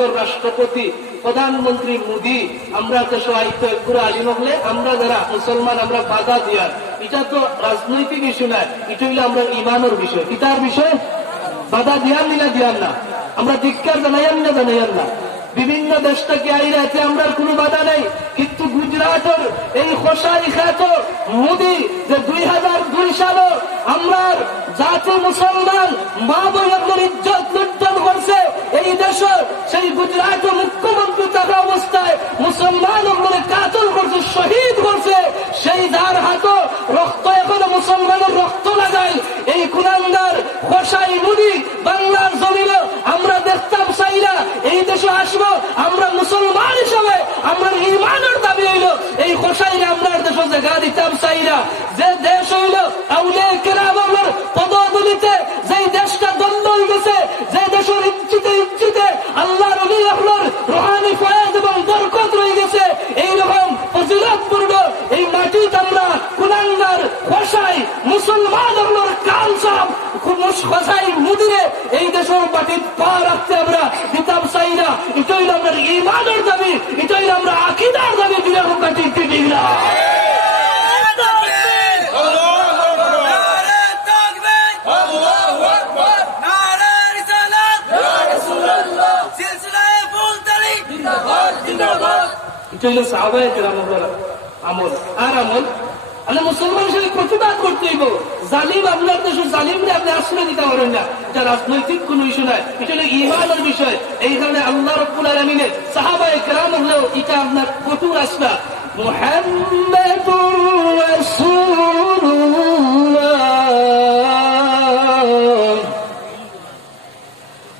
দেশের রাষ্ট্রপতি প্রধানমন্ত্রী মোদী আমরা দেশ আইতো পুরো আলিম হলে আমরা যারা মুসলমান আমরা বাধা দিয়ার, এটা তো রাজনৈতিক ইস্যু নয়, এটা হইলে আমরা ইমানের বিষয়। ইটার বিষয় বাধা দিয়ার নিলা দিয়ার না, আমরা ধিক্কার জানাইয়ান না। বিভিন্ন দেশ থেকে আইরা আছে আমরা কোনো বাধা নেই, কিন্তু গুজরাটের এই খোসাই খ্যাত মোদী যে 2002 সালে আমরা জাতি মুসলমান মা বোনদের ইজ্জত লুণ্ঠন করছে এই দেশের, সেই গুজরাটের মুখ্যমন্ত্রী থাকা অবস্থায় মুসলমানদের কাতল করছে, শহীদ করছে, সেই যার হাত রক্ত এখনো মুসলমানের রক্ত লাগাই এই কুলাঙ্গার খোসাই মোদী বাংলার জমিনে আমরা দেখতাম চাইরা এই দেশে আসবো, আমরা মুসলমান হিসাবে আমরা ইমানের দাবি হইল এই খোসাইরে আমরা দেশে জায়গা দিতাম চাইরা। যে দেশ হইল আউলিয়া কেরামের পদদলিতে, যেই দেশটা দ্বন্দ্ব হয়ে গেছে, যে দেশের ইজ্জতে আল্লাহর ওলি আপনার রুহানি ফয়েজ এবং বরকত রয়ে গেছে, এইরকম ফজিলতপূর্ণ এই মাটিতে আমরা কুলাঙ্গার খোসাই মুসলমান আপনার কালসাম খোসাই মুদিরে এই দেশের মাটির পা রাখতে আমরা দিতাম চাইরা। এটাই আমরা ইমানের দাবি, এটাই আমরা আকীদার দাবি দিলাম কাটি দিলা। এটা হলো সাহাবায়ে কেরামের আমল। আর আমল আমরা মুসলমান হিসেবে প্রতিবাদ করতে হইব। জালিম আপনার দেশের জালিমকে আপনি আশ্রয় দিতে পারেন না, এটা রাজনৈতিক কোন ইস্যু নয়, এটা হলো ইমানের বিষয়। এই কারণে আল্লাহ রাব্বুল আলামিনের সাহাবায়ে কেরাম হলেও এটা আপনার কঠোর আসবা। মুহাম্মাদুর রাসূলুল্লাহ,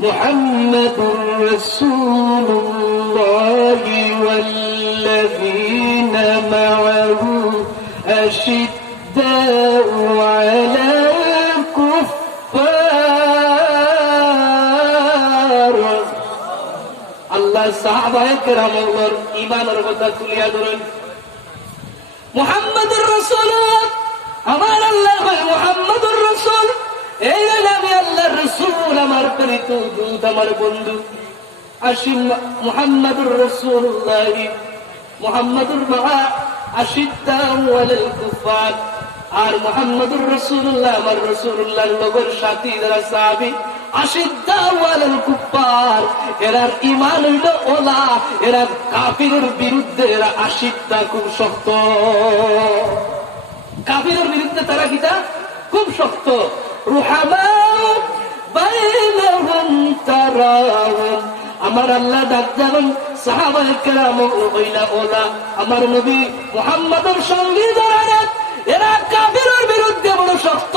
মুহাম্মাদুর রাসূলুল্লাহ ওয়াল্লাযীনা মা'আহু أشداء على الكفار। আল্লাহ সাহাবায়ে কেরামের ঈমানের কথা তুলিয়া ধরেন। মুহাম্মাদুর রাসূলুল্লাহ, আমার আল্লাহ মুহাম্মাদুর রাসূল, এই আমি আল্লাহর রাসূল, আমার প্রিয় দূত, আমার বন্ধু। আশিম মুহাম্মাদুর রাসূলুল্লাহ, মুহাম্মাদুর মা আশিদ্দাউ আলাল কুফার। আর মুহাম্মাদুর রাসূলুল্লাহ আমার রাসূলুল্লাহর লগর সাথী যারা সাহাবী, আশিদ্দাউ আলাল কুফার, এরার ঈমান হইল ওলা, এরা কাফিরের বিরুদ্ধে এরা আশিদ্দা, খুব শক্ত। কাফিরের বিরুদ্ধে তারা কিটা খুব শক্ত। রুহামা বাইনাহুম তারাহুম, আমার আল্লাহ ডাক দেন সাহাবায়ে কেরাম হইলা ওলা, আমার নবী মুহাম্মদের সঙ্গে যারা এরা কাফিরের বিরুদ্ধে বড় শক্ত,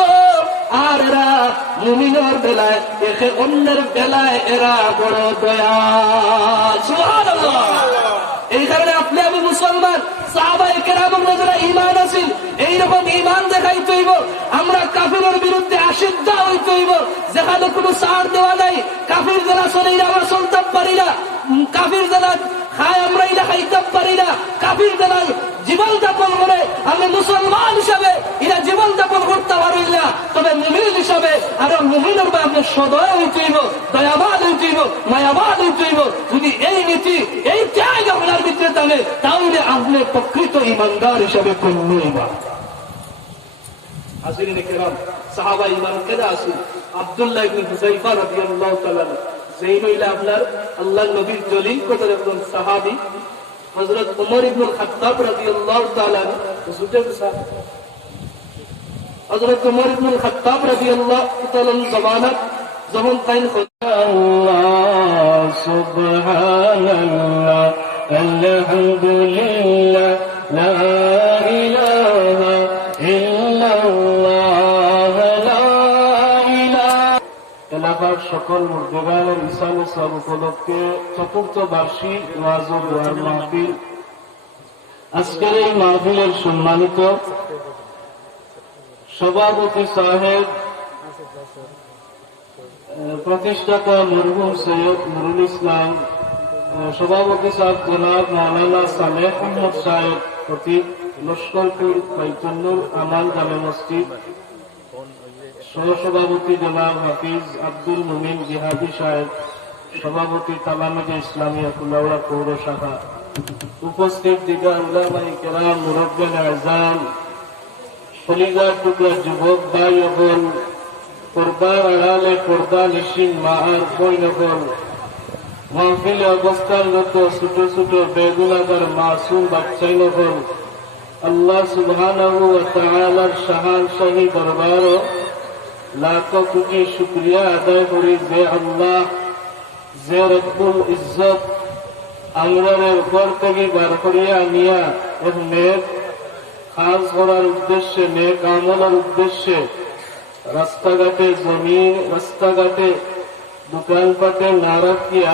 আর এরা মুমিনের বেলায় একে অন্যের বেলায় এরা বড় দয়াল। সুবহানাল্লাহ। এই কারণে আপনি আমি মুসলমান, সাহাবায়ে কেরামের যারা ঈমান আছে এইরকম ঈমান দেখাইতে হইব। আমরা কাফিরের বিরুদ্ধে আশিদ্দা হইতে হইব, যেখানে কোনো ছাড় দেওয়া নাই। কাফির যারা চলে আমরা চলতে পারি না, কাফির যারা খায় আমরা এটা খাইতে পারি না, কাফির যারা জীবন যাপন করে আমি মুসলমান হিসাবে এরা জীবন যাপন করতে পারি না, তবে মুমিন হিসাবে আরো মুমিনের বা আপনি সদয় হইতে হইব, দয়াবান হইতে হইব, মায়াবান হইতে হইব। যদি এই নীতি এই ত্যাগ আপনার ভিতরে থাকে, তাহলে আপনি প্রকৃত ইমানদার হিসাবে গণ্য হইবা। হাজিরিন কিরাম, সাহাবা ইমান কেদা আসুন আব্দুল্লাহ ইবনে হুযায়ফা রাদিয়াল্লাহু তাআলা, যেই হইলা আপনার আল্লাহর নবীর জলিল কদর একজন সাহাবী, হযরত ওমর ইবনুল খাত্তাব রাদিয়াল্লাহু তাআলা হুজুরের সাহাবী, হযরত ওমর ইবনুল খাত্তাব রাদিয়াল্লাহু তাআলা জামানাত যখন তাইন আল্লাহ সুবহানাল্লাহ আলহামদুলিল্লাহ লা ইলাহা ইল্লাল্লাহ লা ইলাহা। এলাকার সকল মুর্দেগানের ঈসান সব উপলক্ষে চতুর্থ বার্ষিক ওয়াজ ও দোয়ার মাহফিল। আজকের এই মাহফিলের সম্মানিত সভাপতি সাহেব, প্রতিষ্ঠাতা মরহুম সৈয়দ নুরুল ইসলাম, সভাপতি সাহেব জনাব মাওলানা সালেহ আহমদ সাহেব, খতিব লস্করপুর বাইতুন্নুর আমান জামে মসজিদ, সহসভাপতি জনাব হাফিজ আব্দুল মুমিন জিহাদি সাহেব, সভাপতি তালামিজে ইসলামিয়া কুলাউড়া পৌর শাখা, উপস্থিত দিগা উলামায়ে কেরাম, মুরব্বিয়ানে আযম, কলিজার টুকরা যুবক ভাই ও বোন, পর্দার আড়ালে পর্দা নিশিন মা আর বোন, মাহফিলে অবস্থানরত ছোট ছোট বেগুনাগার মাসুম বাচ্চাই নগর, আল্লাহ সুবহানাহু ওয়া তাআলার শাহানশাহী দরবার লাখো কোটি শুকরিয়া আদায় করি যে আল্লাহ, যে রব্বুল ইজ্জত আমরার ঘর থেকে বার করিয়া নিয়া এক নেক কাজ করার উদ্দেশ্যে, নেক আমলের উদ্দেশ্যে রাস্তাঘাটে জমিন, রাস্তাঘাটে দোকানপাটে না রাখিয়া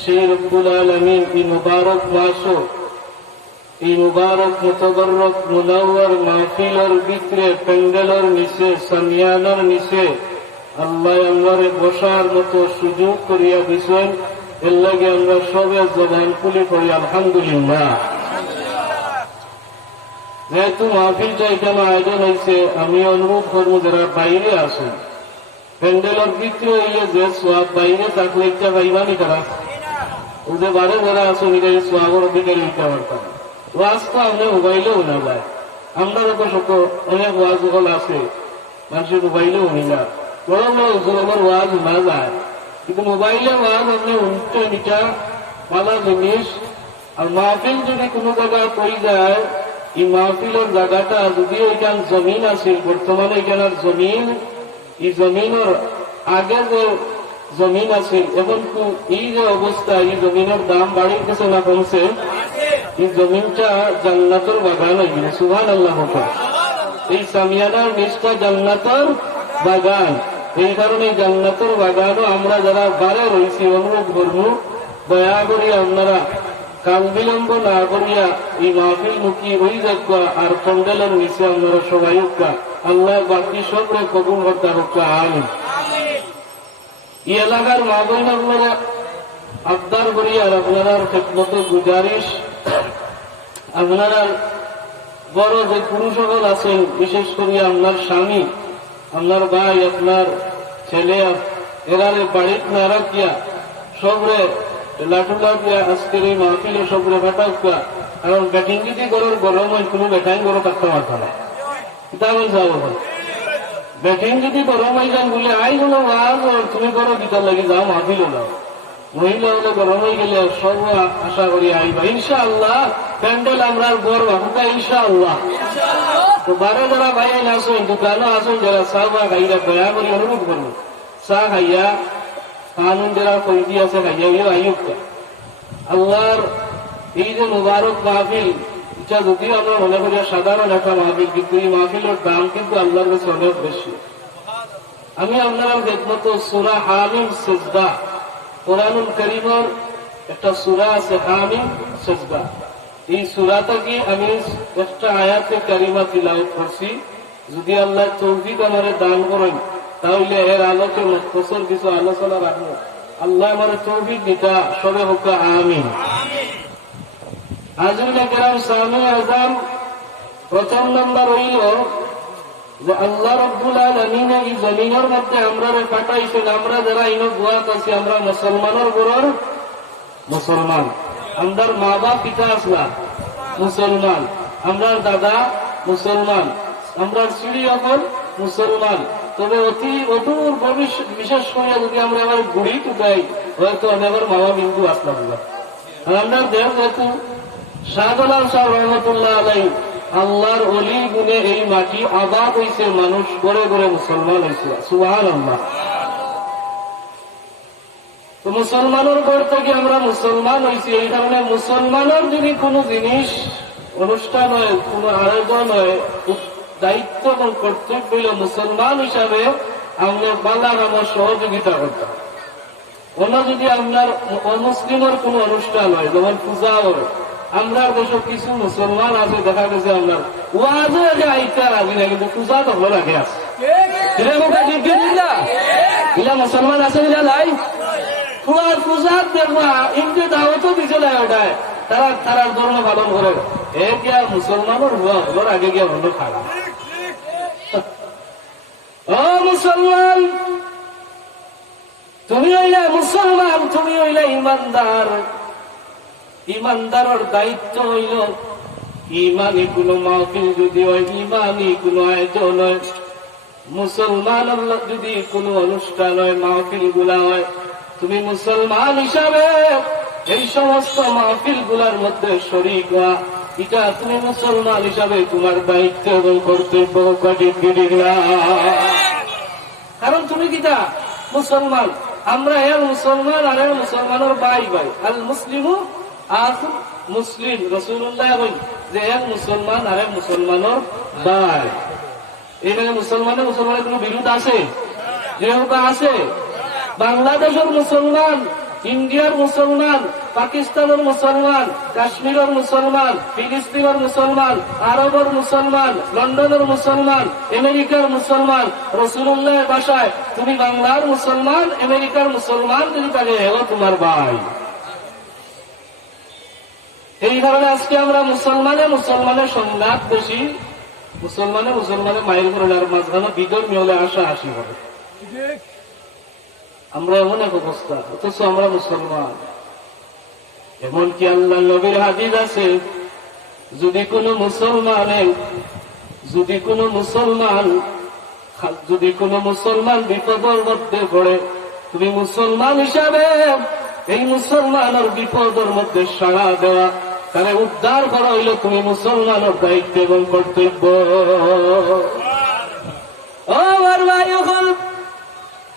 সেই রব্বুল আলামিন এই মুবারক মাসও, এই মুবারক মুতাবাররক মুনাওয়ার মাহফিলের ভিতরে, প্যান্ডেলের নিচে, সামিয়ানার নিচে আল্লাহ আমারে বসার মতো সুযোগ করিয়া দিয়েছেন। এর লাগে আমরা সবে জবান খুলে করি আলহামদুলিল্লাহ। যেহেতু মাহফিলটা এখানে আয়োজন হয়েছে, আমি অনুরোধ করবো যারা বাইরে আসেন, প্যান্ডেলের ভিতরে হইলে যে সোয়াব বাইরে থাকলে ইচ্ছা পাইবানি তারা ওদের বারে যারা আসুন এটা সোয়াবের অধিকারী ইচ্ছা পারতাম। ওয়াজ তো আমরা মোবাইলেও না যায়, আমরা তো শত অনেক ওয়াজ হল আছে মানুষের মোবাইলেও হই না, বড় বড় জোরবার ওয়াজ না যায়, কিন্তু মোবাইলে ওয়াজ আপনি উল্টো নিটা ভালো জিনিস। আর মাহফিল যদি কোনো জায়গায় পড়ে যায়, এই মাহফিলের জায়গাটা যদি ওইখান জমিন আছে, বর্তমানে এখানের জমিন, এই জমিনের আগে যে জমিন আছে, এখন এই যে অবস্থা, এই জমিনের দাম বাড়ির গেছে না কমছে? এই জমিনটা জান্নাতের বাগান হয়ে গেছে, সুবহানাল্লাহ। এই সামিয়ানার নিচটা জান্নাতের বাগান, এই কারণে জান্নাতের বাগানও আমরা যারা বারে রয়েছি অনুরোধ করবো, দয়া করি আপনারা কাল বিলম্ব না করিয়া এই মাহফিল মুখী ওই যাক্কা আর প্যান্ডেলের নিচে আপনারা সবাই হোক্কা, আল্লাহ বাকি সবরে কবুল করতে হোক্কা, আমিন। এই এলাকার মা বোন আপনারা আবদার করি আর আপনারা খেদমত গুজারিশ, আপনারা বড় যে পুরুষ সকল আছেন, বিশেষ করে আপনার স্বামী, আপনার ভাই, আপনার ছেলে, এরারে বাড়িত না রাখিয়া সবরে লাঠুলা দিয়া আজকের এই মাহফিলে সবরে বেটাউকা, কারণ ব্যাটিং যদি গরুর গরম হয় কোনো বেটাই গরু থাকতে পারত না, কিতাবের যাব ব্যাটিং যদি গরম হয়ে যান বলে আই হলো আজ তুমি করো গীতার লাগে যাও মাহফিলে যাও, মহিলা হলে গরম হয়ে গেলে সব আশা করি আইবা ইনশাআল্লাহ। প্যান্ডেল আমরা বড় বাবুটা ইনশাআল্লাহ। তো বারে যারা ভাই আসুন, দোকানও আসুন, যারা চা বা খাইরা দয়া করি অনুরোধ করবো, চা খাইয়া কানুন যারা কইদি আছে খাইয়া ইয়ে আইয়ুক। আল্লাহর এই যে মুবারক মাহফিল, এটা যদিও আমরা মনে করি সাধারণ একটা মাহফিল, কিন্তু এই মাহফিলের দাম কিন্তু আল্লাহর কাছে অনেক বেশি। আমি আপনারা দেখমতো সূরা হামিম সিজদা, কোরআনুল কারীমের একটা সূরা আছে হামিম সিজদা, এই সূরাটা কি আমি একটা আয়াতে কারিমা তিলাওয়াত করছি, যদি আল্লাহ তৌফিক আমারে দান করেন তাহলে এর আলোকে মুখতসর কিছু আলোচনা রাখবো। আল্লাহ আমার তৌফিক দিতা সবে হোক আমিন। হাজরিনে কেরাম, সামিয়ে আযম, প্রথম নম্বর হইল যে আল্লাহ রব্বুল আলামিন এই জমিনের মধ্যে আমরা পাঠাইছেন, আমরা যারা ইনো গুয়াত আছি, আমরা মুসলমানের ঘরের মুসলমান, আমরার মা বাপ পিতা আসলা মুসলমান, আমরার দাদা মুসলমান, আমরার সিঁড়ি অকল মুসলমান। তবে অতি অটুর বিশেষ করে যদি আমরা আবার গুড়ি টুকাই, হয়তো আমার মামা বিন্দু আসলা বলা। আর আমরা দেহ যেহেতু শাহজালাল সাহেব রহমতুল্লাহ আলাইহি আল্লাহর অলি গুণে এই মাটি আবাদ হয়েছে, মানুষ গড়ে গড়ে মুসলমান হয়েছে, সুবহানাল্লাহ। তো মুসলমানের ঘর থেকে আমরা মুসলমান হয়েছি, এই কারণে মুসলমানের যদি কোনো জিনিস অনুষ্ঠান হয়, কোনো আয়োজন হয়, দায়িত্ব এবং কর্তব্য হইল মুসলমান হিসাবে আমরা বাংলার আমার সহযোগিতা করতাম। অন্য যদি আপনার অমুসলিমের কোনো অনুষ্ঠান হয়, যেমন পূজা হয়, আমরা দেশে কিছু মুসলমান আছে, দেখা গেছে আপনার ওয়াজে আইতে রাজি না, কিন্তু পূজা তো হলো আগে আছে, মুসলমান আছে নাই তোমার পূজা দেখবা ইন্দি দাওয়াতও দিছে না, ওটায় তারা তারার ধর্ম পালন করে। এ গিয়া মুসলমানের হুয়া হলোর আগে গিয়া বন্ধ খারাপ। ও মুসলমান, তুমি হইলে মুসলমান, তুমি হইলে ইমানদার। ইমানদারের দায়িত্ব হইল ইমানি কোন মাহফিল যদি হয়, ইমানি কোন আয়োজন হয়, মুসলমান যদি কোন অনুষ্ঠান হয়, মাহফিল গুলা হয়, তুমি মুসলমান হিসাবে এই সমস্ত মাহফিল গুলার মধ্যে শরীক হওয়া, এটা তুমি মুসলমান হিসাবে তোমার দায়িত্ব এবং কর্তব্য। কারণ তুমি কিটা মুসলমান, আমরা এর মুসলমান আর এর মুসলমানের ভাই ভাই। আল মুসলিমু আখু মুসলিম, রাসূলুল্লাহ বলেন যে এক মুসলমান আর এক মুসলমানের ভাই। এখানে মুসলমানের কোনো বিরোধ আছে? যেহেতু আছে, বাংলাদেশের মুসলমান, ইন্ডিয়ার মুসলমান, পাকিস্তানের মুসলমান, কাশ্মীরের মুসলমান, ফিলিস্তিনের মুসলমান, আরবের মুসলমান, লন্ডনের মুসলমান, আমেরিকার মুসলমান, রাসূলুল্লাহর ভাষায় তুমি বাংলার মুসলমান, আমেরিকার মুসলমান যদি থাকে এও তোমার ভাই। এই কারণে আজকে আমরা মুসলমানের সংঘাত বেশি, মুসলমানের মায়ের করে আর মাঝখানে বিধর্মী হলে আসা আসি হবে। আমরা এমন এক অবস্থা, অথচ আমরা মুসলমান। এমনকি আল্লাহ নবীর হাদিস আছে, যদি কোনো মুসলমান বিপদের মধ্যে পড়ে, তুমি মুসলমান হিসাবে এই মুসলমানের বিপদের মধ্যে সাড়া দেওয়া, তাহলে উদ্ধার করা হইল তুমি মুসলমানের দায়িত্ব এবং কর্তব্য।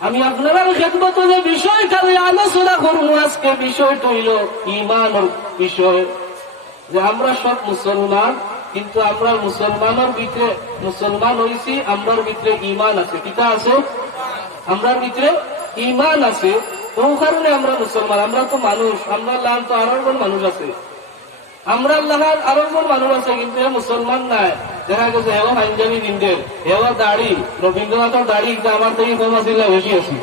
আমি আপনারা খেদমতে যে বিষয়টা আলোচনা করবো আজকে, বিষয়টা হইল ঈমানের বিষয়। যে আমরা সব মুসলমান, কিন্তু আমরা মুসলমানের ভিতরে মুসলমান হইছি, আমরার ভিতরে ঈমান আছে। কিতা আছে? আমরার ভিতরে ঈমান আছে। কোন কারণে আমরা মুসলমান? আমরা তো মানুষ, আমরা আল্লাহ তো আরো মানুষ আছে, আমরা আল্লাহর আরো মানুষ আছে, কিন্তু এ মুসলমান নাই। দেখা গেছে এও পাঞ্জাবি বিন্দের, এও দাড়ি, রবীন্দ্রনাথের দাড়ি আমার থেকে কম আছে না বেশি আছে,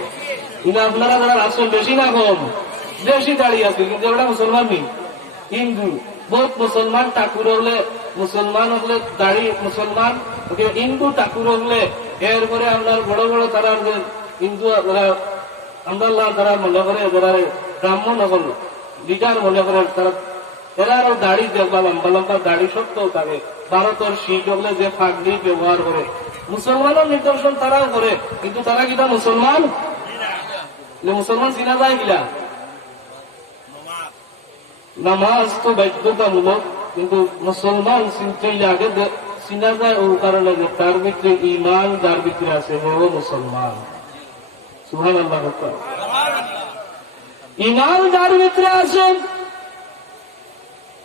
কিন্তু আপনারা যারা আসেন বেশি না কম, বেশি দাড়ি আছে, কিন্তু ওটা মুসলমান নেই। হিন্দু বহুত মুসলমান ঠাকুর হলে, মুসলমান হলে দাড়ি মুসলমান, হিন্দু ঠাকুর হলে এরপরে আপনার বড় বড় তারা হিন্দু আমরা তারা মনে করে যারা ব্রাহ্মণ হল লিডার মনে করে, তারা এরাও দাড়ি দেখবা লম্বা লম্বা দাড়ি সত্ত্বেও থাকে। ভারতের শিখ হলে যে ফাগড়ি ব্যবহার করে, মুসলমানের নিদর্শন তারাও করে, কিন্তু তারা কিনা মুসলমান? মুসলমান চিনা যায় কিনা? নামাজ তো বাধ্যতামূলক, কিন্তু মুসলমান চিনতে আগে চিনা যায় ও কারণে যে তার ভিতরে ঈমান যার ভিতরে আছে ও মুসলমান। সুবহানাল্লাহ। ঈমান যার ভিতরে আছে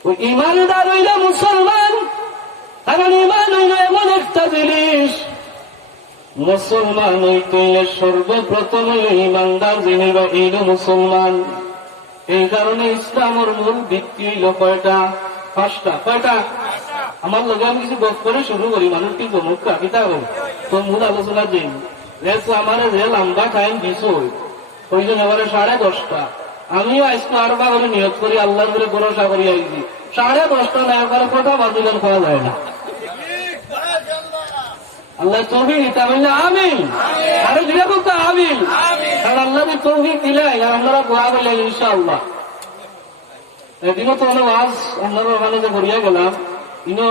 ওই ঈমানদার হইল মুসলমান। কারণ ঈমান হইল এমন একটা জিনিস, মুসলমান হইতে সর্বপ্রথম হইল ঈমানদার যিনি হইল মুসলমান। এই কারণে ইসলামের মূল ভিত্তি হইল কয়টা? 5টা। কয়টা? আমার লগে আমি কিছু গপ করে শুরু করি, মানুষ কি জমুকা কিতা হল তো মূল আলোচনা দিন। আমার যে লম্বা টাইম দিছ ওই জন্য এবারে 10:30। আমিও আজকে আরবা করে নিয়োগ করি, আল্লাহর করে ভরসা করি আইছি। 10:30 না একবারে কথা বাদিলেন খাওয়া যায় না। আল্লাহ তৌফিক দিতে বললে আমিন, আরো দিলে বলতো আমিন। কারণ আল্লাহ তৌফিক দিলে আপনারা গোয়া বললেন ইনশাআল্লাহ। এদিনও তো অনেক আজ আপনারা ওখানে যে ঘুরিয়া গেলাম, ইনো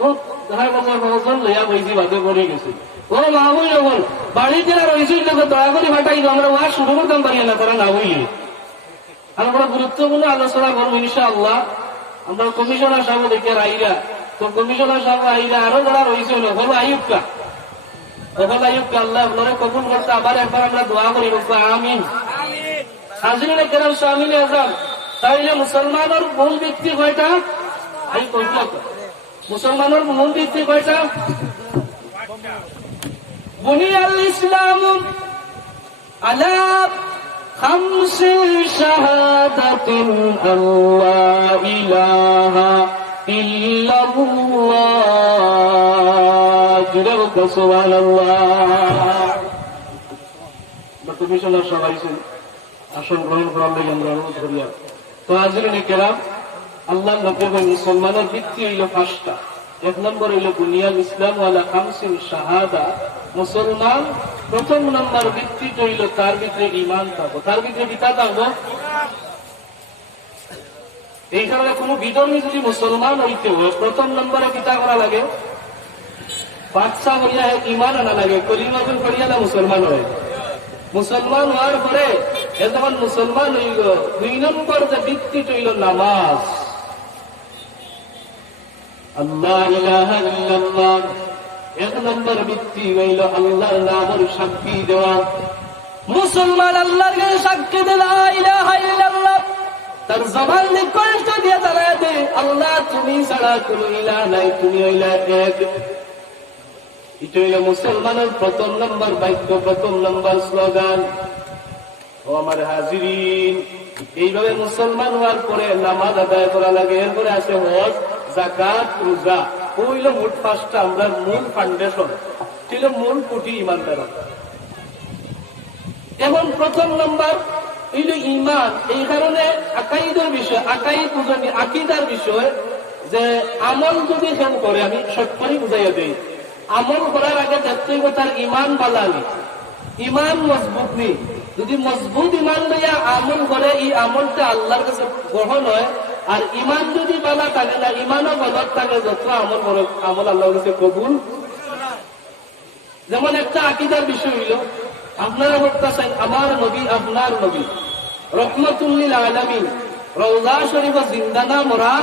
বহুত দেখা গেছে বহুজন লইয়া বইছি বাদে পড়ে গেছে। ও মাহবুল যখন বাড়িতে রয়েছিল দয়া করে ফাটাই আমরা ওয়া শুরু করতাম পারি না, তারা না হইলে আমরা গুরুত্বপূর্ণ আলোচনা করবো ইনশাআল্লাহ। আমরা কমিশনার সাহেব দেখে আইরা, তো কমিশনার সাহেব আইরা আরো যারা রয়েছিল হলো আইয়ুবকা, আল্লাহ আপনারা কবুল করতে আবার একবার আমরা দোয়া করি, আমিন। হাজির কেরাম শামিল আজম। তাইলে মুসলমানের মূল ভিত্তি কয়টা? মুসলমানের মূল ভিত্তি কয়টা? বুনিয়াল ইসলাম আলা خمس شهادة أن لا إله إلا الله جلوك سبحان الله কমিশনার সবাই আসন গ্রহণ করার লাগে আমরা অনুরোধ করি। তো হাজিরিনে কেরাম, আল্লাহ নবী মুসলমানের ভিত্তি হইল 5টা। 1 নম্বর হইল বুনিয়াল ইসলাম আলা খামসিন শাহাদা, মুসলমান প্রথম নাম্বার ভিত্তি হইল তার ভিতরে ইমান থাকবো, তার ভিতরে কিতা থাকবো। এই কারণে কোন বিধর্মী যদি মুসলমান হইতে হয় প্রথম নম্বরে কিতা করা লাগে, বাদশা হইয়া ইমান আনা লাগে, কলিমাগুল করিয়া না মুসলমান হয়। মুসলমান হওয়ার পরে এ যখন মুসলমান হইল, 2 নম্বর যে ভিত্তি হইল নামাজ। আল্লাহ ইলাহা ইল্লাল্লাহ। 1 নম্বর ভিত্তি হইল আল্লাহর নামের সাক্ষী দেওয়া। মুসলমান আল্লাহর কাছে সাক্ষী দেয় লা ইলাহা ইল্লাল্লাহ, তার জবান দিয়ে কষ্ট দিয়ে জানায় দে আল্লাহ তুমি ছাড়া কোন ইলাহ নাই, তুমি হইলা এক। এটা হইল মুসলমানের প্রথম নম্বর বাক্য, প্রথম নম্বর স্লোগান। ও আমার হাজিরিন, এইভাবে মুসলমান হওয়ার পরে নামাজ আদায় করা লাগে, এরপরে আছে হজ, যাকাত, রোজা। হইল মোট 5টা আমরা মূল ফাউন্ডেশন, ছিল মূল কুটি ইমানদার। এবং প্রথম নম্বর হইল ইমান। এই কারণে আকাইদের বিষয়, আকিদার বিষয় যে আমল যদি কেউ করে, আমি শর্ট করে বুঝাইয়া দিই, আমল করার আগে দেখতে হইব তার ইমান বালানি, ইমান মজবুত নেই। যদি মজবুত ইমান লইয়া আমল করে, এই আমলটা আল্লাহর কাছে গ্রহণ হয়। আর ইমান যদি বালা থাকে না, ইমানও গলত থাকে, যত আমল করে আমল আল্লাহর কাছে কবুল। যেমন একটা আকিদার বিষয় হইল, আপনারা বলতেছেন আমার নবী আপনার নবী রহমতুল্লিল আলামিন, রওজা শরীফ জিন্দা না মোরা,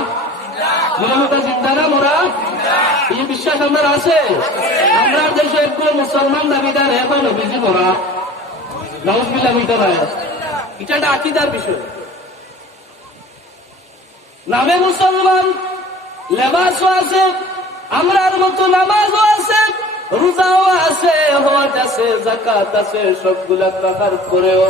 জিন্দা না মোরা, এই বিশ্বাস আমার আছে। আমরা দেশে একটু মুসলমান দাবিদার এখন নবীজি মোরা নাউজুবিল্লাহ মিটা নাই, এটা একটা আকিদার বিষয়। নামে মুসলমান, লেবাসও আছে, আমরার মতো নামাজও আছে, রোজাও আছে, হজ আছে, যাকাত আছে, সবগুলা টাকার পরেও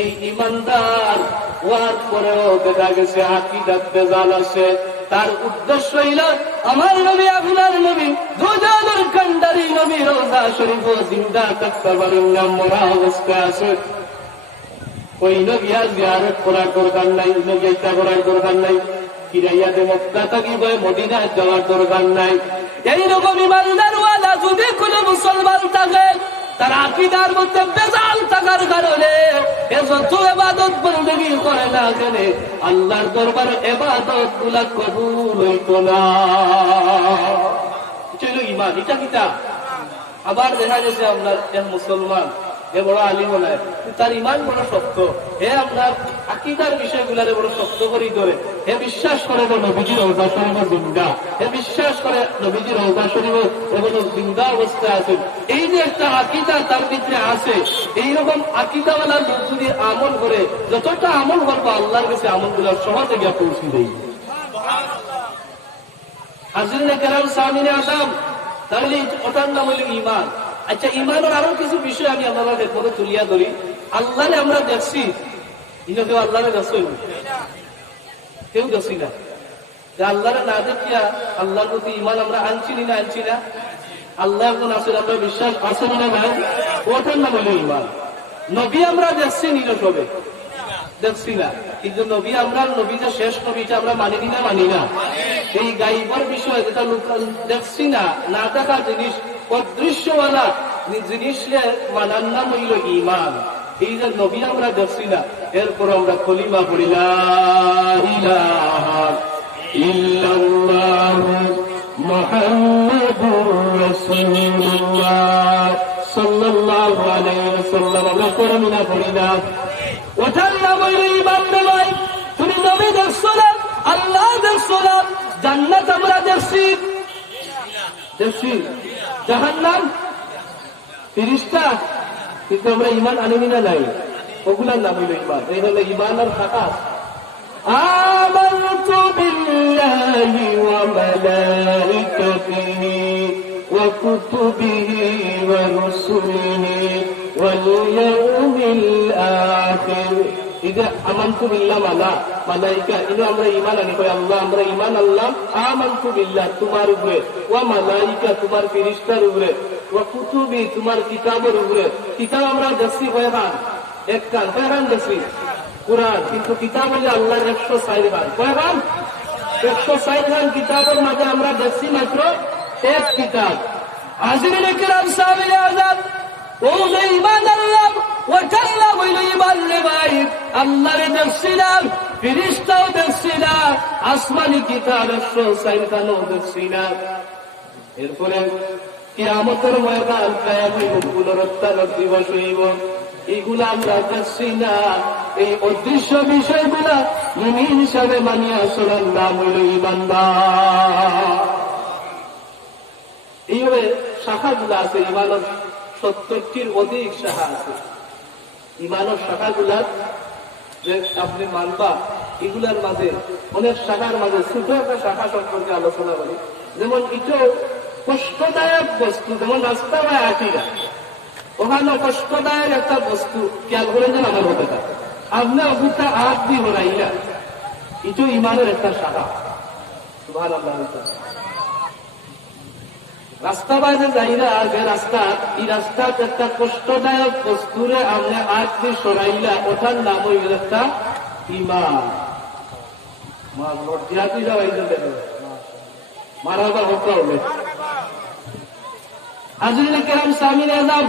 এই ইমানদার হওয়ার পরেও দেখা গেছে আকীদাত ভেজাল আছে। তার উদ্দেশ্য হইল আমার নবী আপনার নবী, দুজনের কান্ডারি নবী রওজা শরীফ জিন্দা থাকতে পারেন না, মরা অবস্থায় আছে। ওই নবী আর জিয়ারত করার দরকার নাই, নবী ইচ্ছা করার দরকার নাই, কিরাইয়াতে মক্কা থাকিব, মদিনায় যাওয়ার দরকার নাই। এইরকম ইমানদার ওয়ালা যদি কোন মুসলমান থাকে, তার আকীদার মধ্যে ভেজাল থাকার কারণে এ যত ইবাদত বন্দেগী করে না কেন, আল্লাহর দরবারে ইবাদত গুলা কবুল হইত না। এটা হলো ইমান, এটা কিতা। আবার দেখা গেছে আপনার এক মুসলমান, এ বড় আলিম নাই, তার ইমান বড় শক্ত, হে আপনার আকীদার বিষয়গুলারে বড় শক্ত করে ধরে, হে বিশ্বাস করে নবীজি রওজা শরীফ জিন্দা, হে বিশ্বাস করে নবীজি রওজা শরীফ এখনো জিন্দা অবস্থায় আছে। এই যে একটা আকীদা তার ভিতরে আছে, এইরকম আকীদাওয়ালা লোক যদি আমল করে, যতটা আমল করবো আল্লাহর কাছে আমলগুলো সহজে গিয়ে পৌঁছে দেয়। হাজিরিনে কেরাম, সামিনে আযাম, তাহলে ওটার নাম হইল ইমান। আচ্ছা, ইমানের আরো কিছু বিষয় আমি আপনাদের মধ্যে তুলিয়া ধরি। আল্লাহরে আমরা দেখছি, ইনো কেউ আল্লাহরে দেখছি? কেউ দেখছি না। আল্লাহরে না দেখিয়া আল্লাহর প্রতি ইমান আমরা আনছি না, আনছি না। আল্লাহ এখন আছে, আমরা বিশ্বাস আছে না নাই, ওটার নাম হইল ইমান। নবী আমরা দেখছি নিল সবে, দেখছি না, কিন্তু নবী আমরা, নবী যে শেষ নবীটা আমরা মানি না, মানি না। এই গাইবের বিষয় যেটা দেখছি না, না দেখা জিনিস, অদৃশ্যওয়ালা জিনিসে মানার নাম হইল ইমান। এই যে নবী আমরা দেখছি না, এরপর আমরা কলিমা পড়ি লা ইলাহা ইল্লাল্লাহু মুহাম্মাদুর রাসূলুল্লাহ সাল্লাল্লাহু আলাইহি ওয়াসাল্লাম, আমরা কলিমা পড়ি না। ওটার নাম হইল ইমান। নয় তুমি নবী দেখছো না, আল্লাহ দেখছো না, জান্নাত আমরা দেখছি, দেখছি, জাহান্নাম, ফেরেশতা, কিন্তু আমরা ইমান আনিনি না নাই, ওগুলার নাম হইল ইমান। এই হলো ইমানের খাতাস। আমানতু বিল্লাহি ওয়া মালাইকাতিহি ওয়া কুতুবিহি ওয়া রুসুলিহি ওয়াল ইয়াউমিল আখির। এই যে আমানতু বিল্লাহ মানা, মালাইকা, ইনো আমরা ইমান আনি, কই আল্লাহ, আমরা ইমান আনলাম আমানতু বিল্লাহ তোমার উপরে, ওয়া মালাইকা তোমার ফেরেশতার উপরে, ওয়া কুতুবি তোমার কিতাবের উপরে। কিতাব আমরা দেখছি কয়খান? এক কান, কয়খান দেখছি? কুরআন। কিন্তু কিতাব হইলে আল্লাহর 104 খান, কয়খান? 104 খান কিতাবের মাঝে আমরা দেখছি মাত্র এক কিতাব। হাজিরিনে কিরাম, সাহাবায়ে আযম, ও যে ইমান আনলাম ওটাইলা হইল ইমান রে ভাই। আল্লাহরে দেখছি না, ফেরেশতাও দেখছি না, আসমানি কিতাব 104 দেখছি না। এরপরে কিয়ামতের ময়দান কায়েম হইব, পুনরুত্থানের দিবস হইব, এইগুলা আমরা দেখছি না। এই অদৃশ্য বিষয়গুলা মুমিন হিসাবে মানিয়া চলার নাম হইল ইমানদার। এইভাবে শাখাগুলা আছে, ইমানের 70টির অধিক শাখা আছে। ইমানের শাখাগুলার যে আপনি মানবা, এগুলার মাঝে অনেক শাখার মাঝে ছোট একটা শাখা সম্পর্কে আলোচনা করি। যেমন এটাও কষ্টদায়ক বস্তু, যেমন রাস্তা বা আটিরা, ওখানে কষ্টদায়ক একটা বস্তু খেয়াল করেন যেন আমার হতে থাকে, আপনি অবুটা হাত দিয়ে হরাইলা, এটাও ইমানের একটা শাখা। সুবহানাল্লাহ। রাস্তা বাইরে যাইরা যে রাস্তা, এই রাস্তা একটা কষ্টদায়ক বস্তুরে আপনি হাত দিয়ে সরাইলা, ওটার নাম হইল একটা ইমান। মারাবার হতে হবে। আজরিনে কেরাম সামিনে নাম,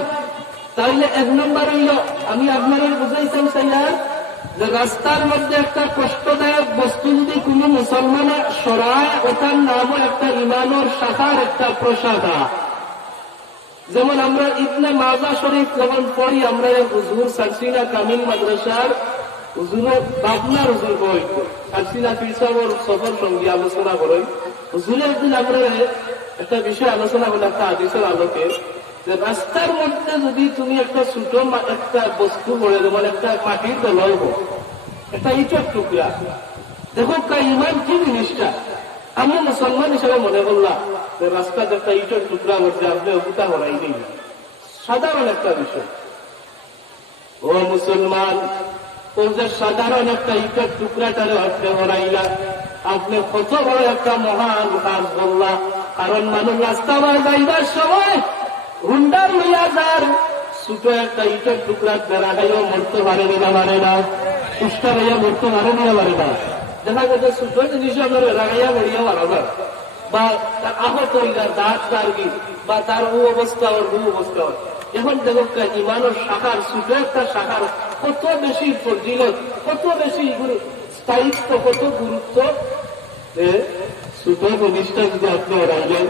তাহলে 1 নম্বর হইল আমি আপনাদের বুঝাইতাম চাইলাম যে রাস্তার মধ্যে একটা কষ্টদায়ক বস্তু যদি কোন মুসলমানের সরায়, ওটার নামও একটা ইমানের শাখার একটা প্রসাদা। যেমন আমরা ইবনে মাজা শরীফ যখন পড়ি, আমরা হুজুর সারসিনা কামিল মাদ্রাসার হুজুরের বাবনার হুজুর বই সারসিনা ফিরসাবর সফর সঙ্গে আলোচনা করেন। হুজুরের দিন আমরা একটা বিষয় আলোচনা করলাম একটা হাদিসের আলোকে, যে রাস্তার মধ্যে যদি তুমি একটা ছোট একটা বস্তু পড়ে, যেমন একটা মাটির দলয়, একটা ইটের টুকরা, দেখো ইমান কি জিনিসটা। আমি মুসলমান হিসাবে মনে করলাম যে রাস্তাতে একটা ইটের টুকরা মধ্যে আপনি অবুতা হরাই নেই, সাধারণ একটা বিষয়। ও মুসলমান, ও যে সাধারণ একটা ইটের টুকরাটারে আপনি হরাইলা, আপনি কত বড় একটা মহান কাজ বললা। কারণ মানুষ রাস্তা যাইবার সময় হুন্ডার লইয়া যার ছোট একটা ইটের টুকরা বেড়াটাইও মরতে পারে না, পারে না, উষ্টা হইয়া মরতে পারে না, পারে না। দেখা যাচ্ছে ছোট জিনিস আপনার রাগাইয়া মরিয়া মারা যায়, বা আহত হইয়া দাঁত তারগি, বা তার ও অবস্থা ওর ও অবস্থা হয়। এখন দেখো ইমানের শাখার ছোট একটা শাখার কত বেশি ফজিলত, কত বেশি স্থায়িত্ব, কত গুরুত্ব। ছোট জিনিসটা যদি আপনি রাখলেন,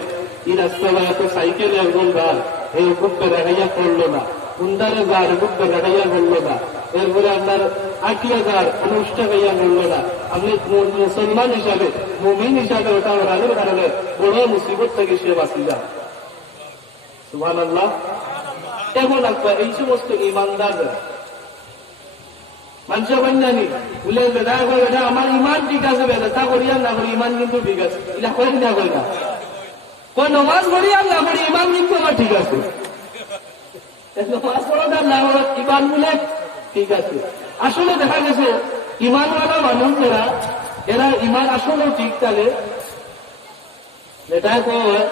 এই রাস্তা বা এত সাইকেলে একজন গান এই বুকটা দেখাইয়া পড়লো না, হুন্ডারে গার বুকটা দেখাইয়া পড়লো না, এরপরে আপনার 8,000 অনুষ্ঠা গাইয়া পড়লো না, আপনি মুসলমান হিসাবে, মুমিন হিসাবে ওটা রানের কারণে বড় মুসিবত থেকে সে বাঁচি যান। সুবহানাল্লাহ। এমন একটা এই সমস্ত ইমানদার মানুষ বান্যানি বলে বেদা করে, এটা আমার ইমান ঠিক আছে, বেদা করিয়া না করি ইমান কিন্তু ঠিক আছে, এটা করি না করি না, কোন নমাজ পড়িয়া না পড়ি ইমান কিন্তু আমার ঠিক আছে, নমাজ পড়া না পড়া ইমান বলে ঠিক আছে। আসলে দেখা গেছে ইমানওয়ালা মানুষ যারা, এরা ইমান আসলে ঠিক থাকে, এটা কয়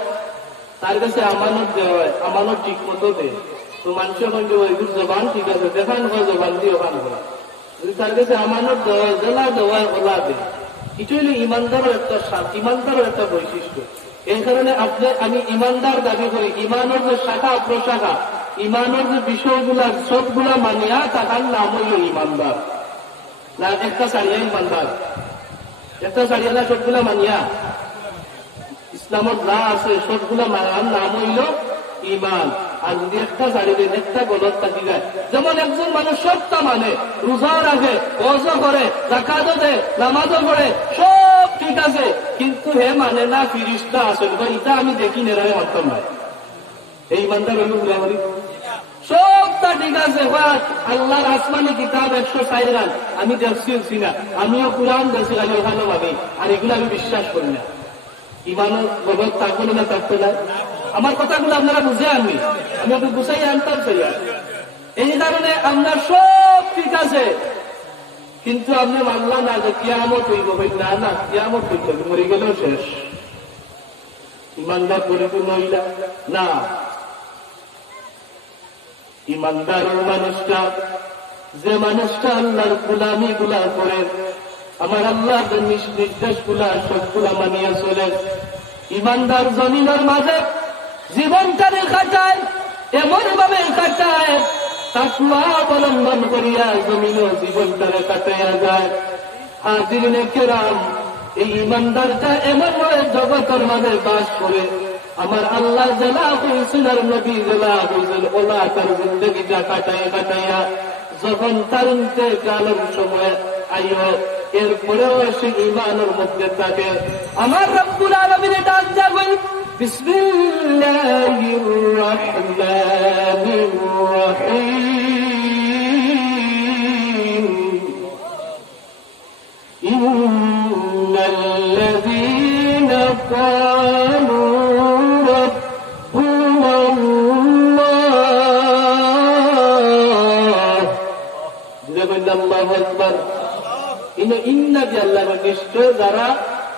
তার কাছে আমানত দেওয়া হয়, আমানত ঠিক মতো দেয়। তো মানুষের সঙ্গে ওইগুলো জবান ঠিক আছে, দেখান হয় জবান দিয়ে ওখান করা, যদি তার কাছে আমানত দেওয়া হয়, জেলা দেওয়া ওলা দেয়। এটা হইলে ইমানদারের একটা ইমানদারের একটা বৈশিষ্ট্য। এই কারণে আমি ইমানদার দাবি করি, ইমানের যে শাখা প্রশাখা, ইমানের যে বিষয়গুলা সবগুলা মানিয়া তাহার নাম হইল ইমানদার। না একটা সারিয়া ইমানদার, একটা সারিয়া না সবগুলা মানিয়া, ইসলামত যা আছে সবগুলা মানার নাম হইল ইমান। আর যদি একটা সারি দেন, একটা গলত থাকি যায়, যেমন একজন মানুষ সবটা মানে, রোজা রাখে, ওয়াজ করে, যাকাত দেয়, নামাজও পড়ে, সব ঠিক আছে, কিন্তু হে মানে না ফিরিস্তা আসল, এটা আমি দেখি নেই অর্থ নয়, এই ইমানদার হইল গুলামারি। সবটা ঠিক আছে, আল্লাহর আসমানি কিতাব 104 গান আমি দেখছি না, আমিও কোরআন দেখছি, আমি ওখানে ভাবি, আর এগুলো আমি বিশ্বাস করি না। ইমানের জগৎ থাকবে না, থাকতে না। আমার কথাগুলো আপনারা বুঝে আনবি, আমি আপনি বুঝাই আনতাম চাইয়া। এই কারণে আপনার সব ঠিক আছে, কিন্তু আপনি মানলাম না যে কিয়ামত হইব, না না কিয়ামত হইতে হবে, মরে গেলেও শেষ। ইমানদার পরিপূর্ণ হইলা না। ইমানদার মানুষটা, যে মানুষটা আল্লাহর গোলামি গুলা করে, আমার আল্লাহ নির্দেশ গুলা সবগুলা মানিয়া চলে, ইমানদার জমিনের মাঝে জীবনটারে কাটায়, এমন ভাবে কাটায় তাকওয়া অবলম্বন করিয়া জমিন জীবনটারে কাটাইয়া যায়। হাজিরিনে কেরাম, এই ইমানদারটা এমন ভাবে জগতের মাঝে বাস করে, আমার আল্লাহ জালা হয়েছেন আর নবী জালা হয়েছেন, ওলা তার জিন্দগিটা কাটাইয়া যখন তার ইন্তেকালের সময় আইও, এরপরেও সে ইমানের মধ্যে থাকে। আমার রব্বুল আলামিন ডাক যাবেন, বিসমিল্লাহির রহমানির রহিম, ইন্নাল্লাযীনা ক্বালু রাব্বুনাল্লাহ, আল্লাহু আকবার। ইন্না যে আল্লাহ, নিশ্চয় যারা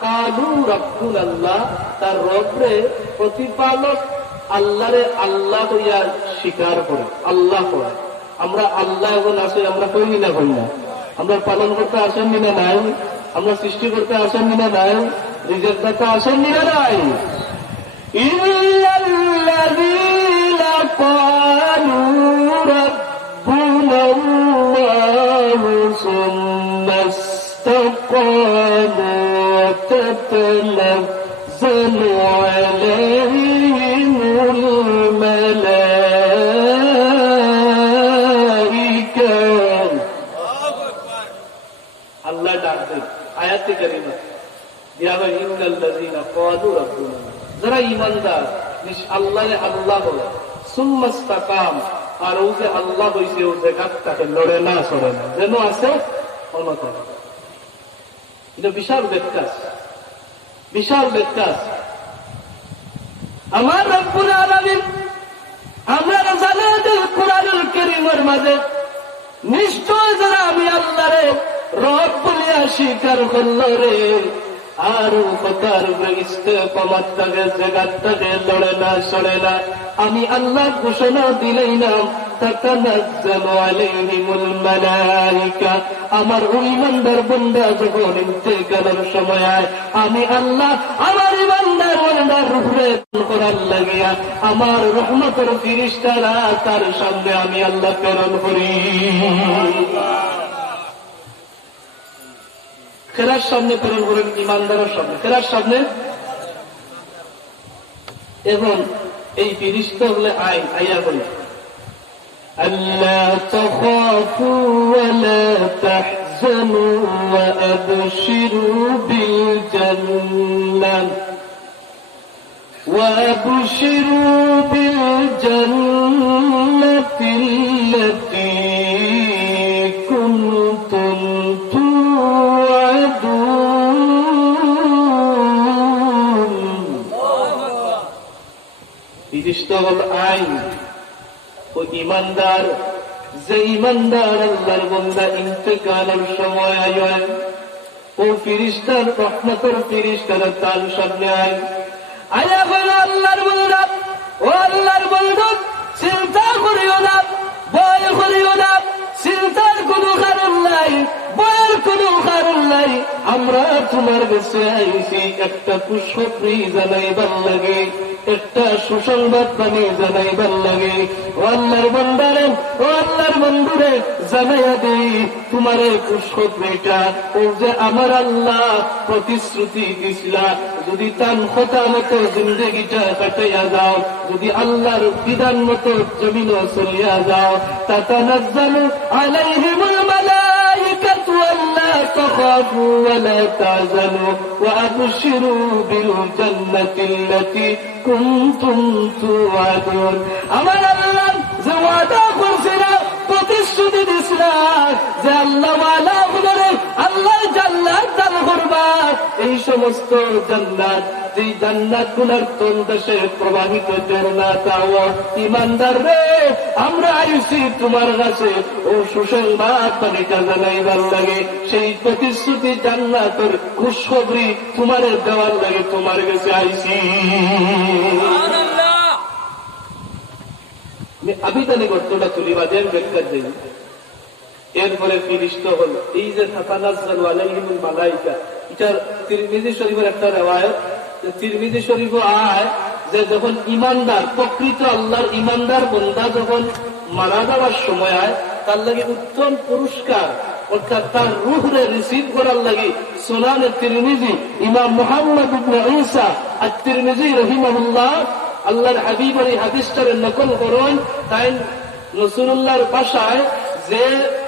কালু রব্বুল আল্লাহ, তার রবরে প্রতিপালক আল্লাহরে আল্লাহ হইয়া স্বীকার করে, আল্লাহ করে। আমরা আল্লাহ এখন আসে, আমরা করি না করি না, আমরা পালন করতে আসেন না নাই, আমরা সৃষ্টি করতে আসেন না নাই, রিজেক্ট দাতা আসেন না নাই। ইল্লাল্লাযীনা ক্বালু রাব্বুনাল্লাহু সুম্মা ইসতাকামু তাতানাজ্জালু আলাইহিমুল মালাইকা। আল্লাহ ডাক দেন আয়াতে কারিমা দিয়া হয়, ইন্নাল্লাযীনা ক্বালু রাব্বুনাল্লাহ, যারা ঈমানদার আল্লাহরে আল্লাহ বলে, সুম্মা ইসতাকাম, আর ও যে আল্লাহ হইছে ও জায়গাটাকে লড়ে না সরে না, যেন আছে অনতন। এটা বিশাল বেদকাজ, বিশাল বেদকাজ। আমার রব্বুল আলামিন আমরা জানেন যে কুরআনুল কারীমের মাঝে নিশ্চয় যারা আমি আল্লাহরে রব বলিয়া স্বীকার করল রে, আর কথার ইস্তেকামাত থাকে, জায়গাটাকে লড়ে না সরে না, আমি আল্লাহ ঘোষণা দিলেই না, তাতানাজ্জালু আলাইহিমুল মালাইকা, আমার ওই ইমানদার বান্দা যখন ইন্তেকালের সময় হয়, আমি আল্লাহ আমার ইমানদার বান্দার রূপে করার লাগিয়া আমার রহমতের ফেরেশতারা তার সামনে আমি আল্লাহ প্রেরণ করি। খেলার সামনে প্রেরণ করেন, ইমানদারের সামনে, খেলার সামনে। এখন এই ফেরেশতা হলে আইয়া বলে, আল্লা তাখাফু ওয়া লা তাহজানু ওয়া আবশিরু বিল জান্নাহ ওয়া আবশিরু বিল জান্নাতিল্লাতী কুনতুম তুআদুন। ফেরেশতা হল আইন। ও ইমানদার, যে ইমানদার আল্লাহর বান্দা ইন্তেকালের সময় আয়, ও ফেরেশতার রহমতের ফেরেশতারা তার সামনে আয়া বলে, আল্লাহর বান্দা, ও আল্লাহর বান্দা, চিন্তা করিও না, ভয় করিও না, চিন্তার কোনো কারণ নাই, ভয়ের কোনো কারণ নাই। আমরা তোমার কাছে আইছি একটা খুশখবরি জানাইবার লাগে, একটা সুসংবাদ বানিয়ে জানাইবার লাগে। ও আল্লাহর বান্দারে, ও আল্লাহর বন্ধুরে, জানাইয়া দেই তোমার খুশখবরিটা, ও যে আমার আল্লাহ প্রতিশ্রুতি দিছিলা, যদি তার কথা মতো জিন্দগিটা কাটাইয়া যাও, যদি আল্লাহর বিধান মতো জমিন চলিয়া যাও, তাতানাজ্জালু আলাইহিমুল মালাইকাতু আল্লা তাখাফু ওয়া লা তাহজানু ওয়া আবশিরু বিল জান্নাতিল্লাতী কুনতুম তুআদুন। আমার আল্লাহ যে ওয়াদা করছিলেন, প্রতিশ্রুতি দিছিলেন যে আল্লাহ ওয়ালা বলে আল্লাহ জান্নাত দান করবা, এই সমস্ত জান্নাত, যে জান্নাত গুলার তলদেশে প্রবাহিত ঝর্ণা, তাও ইমানদার রে, আমরা আইছি তোমার কাছে ও সুসংবাদ তালিকা জানাইবার লাগে, সেই প্রতিশ্রুতি জান্নাতের খুশখবরি তোমার দেওয়ার লাগে তোমার কাছে আইছি। আবিদানি গর্তটা তুলি বাজেন ব্যাখ্যা দেই। এরপরে ফেরেশতা হল এই যে তাতানাজ্জালু আলাইহিমুল মালাইকা, এটার তিরমিজি শরীফের একটা রিওয়ায়াত, তিরমিজি শরীফ আয় যে যখন ইমানদার প্রকৃত আল্লাহর ইমানদার বন্দা যখন মারা যাওয়ার সময় হয় তার লাগে উত্তম পুরস্কার অর্থাৎ তার রূহরে রিসিভ করার লাগি সুনান তিরমিজি ইমাম মুহাম্মদ ইবনে ঈসা আত-তিরমিজি রাহিমাহুল্লাহ আল্লাহর হাবিবের এই হাদিসটারে নকল করেন। তাই রাসূলুল্লাহর ভাষায় যে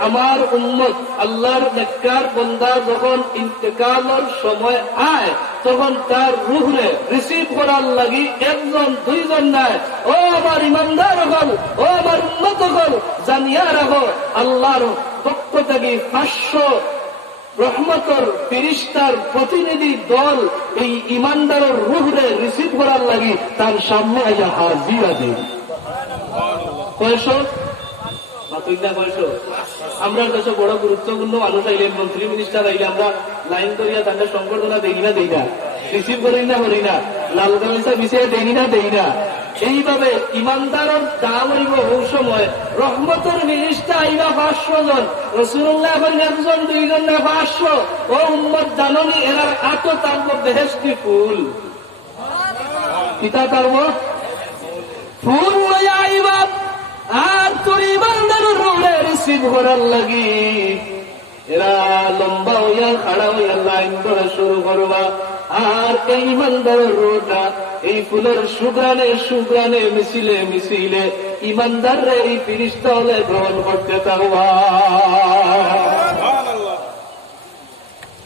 আমার উম্মত আল্লাহর নেককার বান্দা যখন ইন্তেকালের সময় আয় তখন তার রূহরে রিসিভ করার লাগি একজন দুইজন নাই। ও আমার ইমানদার হল, ও আমার উম্মত হল, জানিয়া রাখো আল্লাহর পক্ষ থেকে 500 রহমতর ফেরেশতার প্রতিনিধি দল এই ইমানদারের রূহরে রিসিভ করার লাগি তার সামনে আইয়া হাজির আছে। কয়শো? আমরা দেশে বড় গুরুত্বপূর্ণ মানুষ আইলে, মন্ত্রী মিনিস্টার আইলে আমরা লাইন করিয়া তাদের সংবর্ধনা দেই না রিসিভ করি না লাল গালিচা মিশিয়ে দেই না। এইভাবে ইমানদারের দাম হইব ওই সময় রহমতের ফেরেশতা আইবা 500 জন, রাসূলুল্লাহ একজন দুইজন না 500। ও উম্মত জাননি এরা এত তারব বেহেশতি ফুল পিতা তারব ফুল লইয়া আইবা আর তোর ইমানদারের রূহে রিসিভ করার লাগি এরা লম্বা হইয়া খাড়া হইয়া লাইন করা শুরু করবা। আর এই ইমানদারের রূহটা এই ফুলের সুগ্রানে মিছিলে ইমানদাররে এই ফেরেশতা হলে গ্রহণ করতে থাকবা।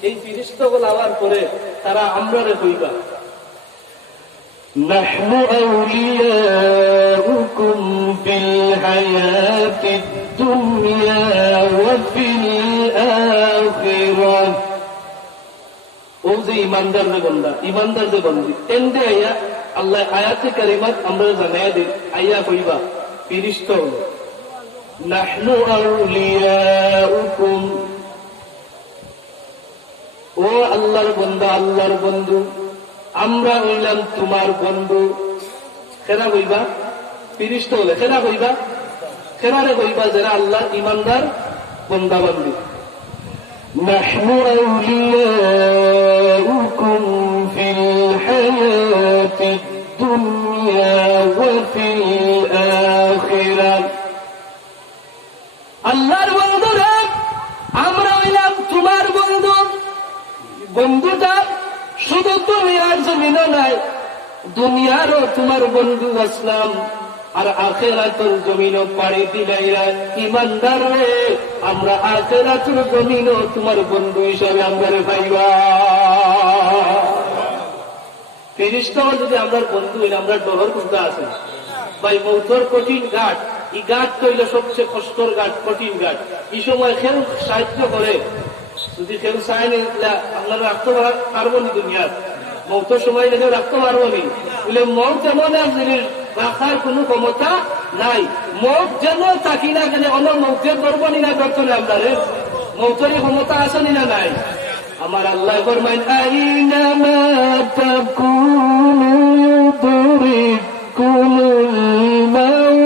এই ফেরেশতা গুলো আওয়ার পরে তারা আমরারে কইবা নাহনু আউলিয়াউকুম ফিল হায়াতিদ দুনিয়া ওয়া ফিল আখিরাহ। ও যে ইমানদার যে বন্দী এন্ডে আইয়া আল্লাহ আয়াতে কারিমাত আমরা জানাইয়া দিই আইয়া কইবা ফেরেশতা হলো নাহনু আউলিয়াউকুম, ও আল্লাহর বান্দা আল্লাহর বন্ধু, আমরা হইলাম তোমার বন্ধু। খেরা কইবা ফেরেশতা হলে খেরা কইবা খেরারে কইবা যারা আল্লাহর ইমানদার বান্দা বান্দী। নাহনু আউলিয়াউকুম ফিল হায়াতিদ দুনিয়া ওয়া ফিল আখিরাহ। আল্লাহর বন্ধুরা আমরা হইলাম তোমার বন্ধু। বন্ধুটা শুধু দুনিয়ার জমিনও নাই, দুনিয়ারও তোমার বন্ধু আসলাম আর আখিরাতের জমিনও পাড়ি দিলাইরা। ইমানদার রে আমরা আখিরাতের জমিনও তোমার বন্ধু হিসাবে আমরা পাইবা। ফেরেশতা যদি আমরা বন্ধু হইলে আমরা ডহর কোনটা আছে ভাই মৌতর কঠিন ঘাট, এই ঘাট তৈল সবচেয়ে কষ্টর ঘাট, কঠিন ঘাট। এই সময় খেল সাহায্য করে, যদি খেল চায় না আপনারা রাখতে পারবো নি দুনিয়ার মৌতের সময় লেগে রাখতে পারবো নি বলে মৌত এমন এক জিনিস রাখার কোন ক্ষমতা নাই। মৌত যেন থাকি না কেন অন্য মৌতের করবো নি না করতো না আমরা রে মৌতেরই ক্ষমতা আছে নি না নাই। আমার আল্লাহ ফরমাইন আইনামা তাকুনু ইউদরিকুমুল মাউত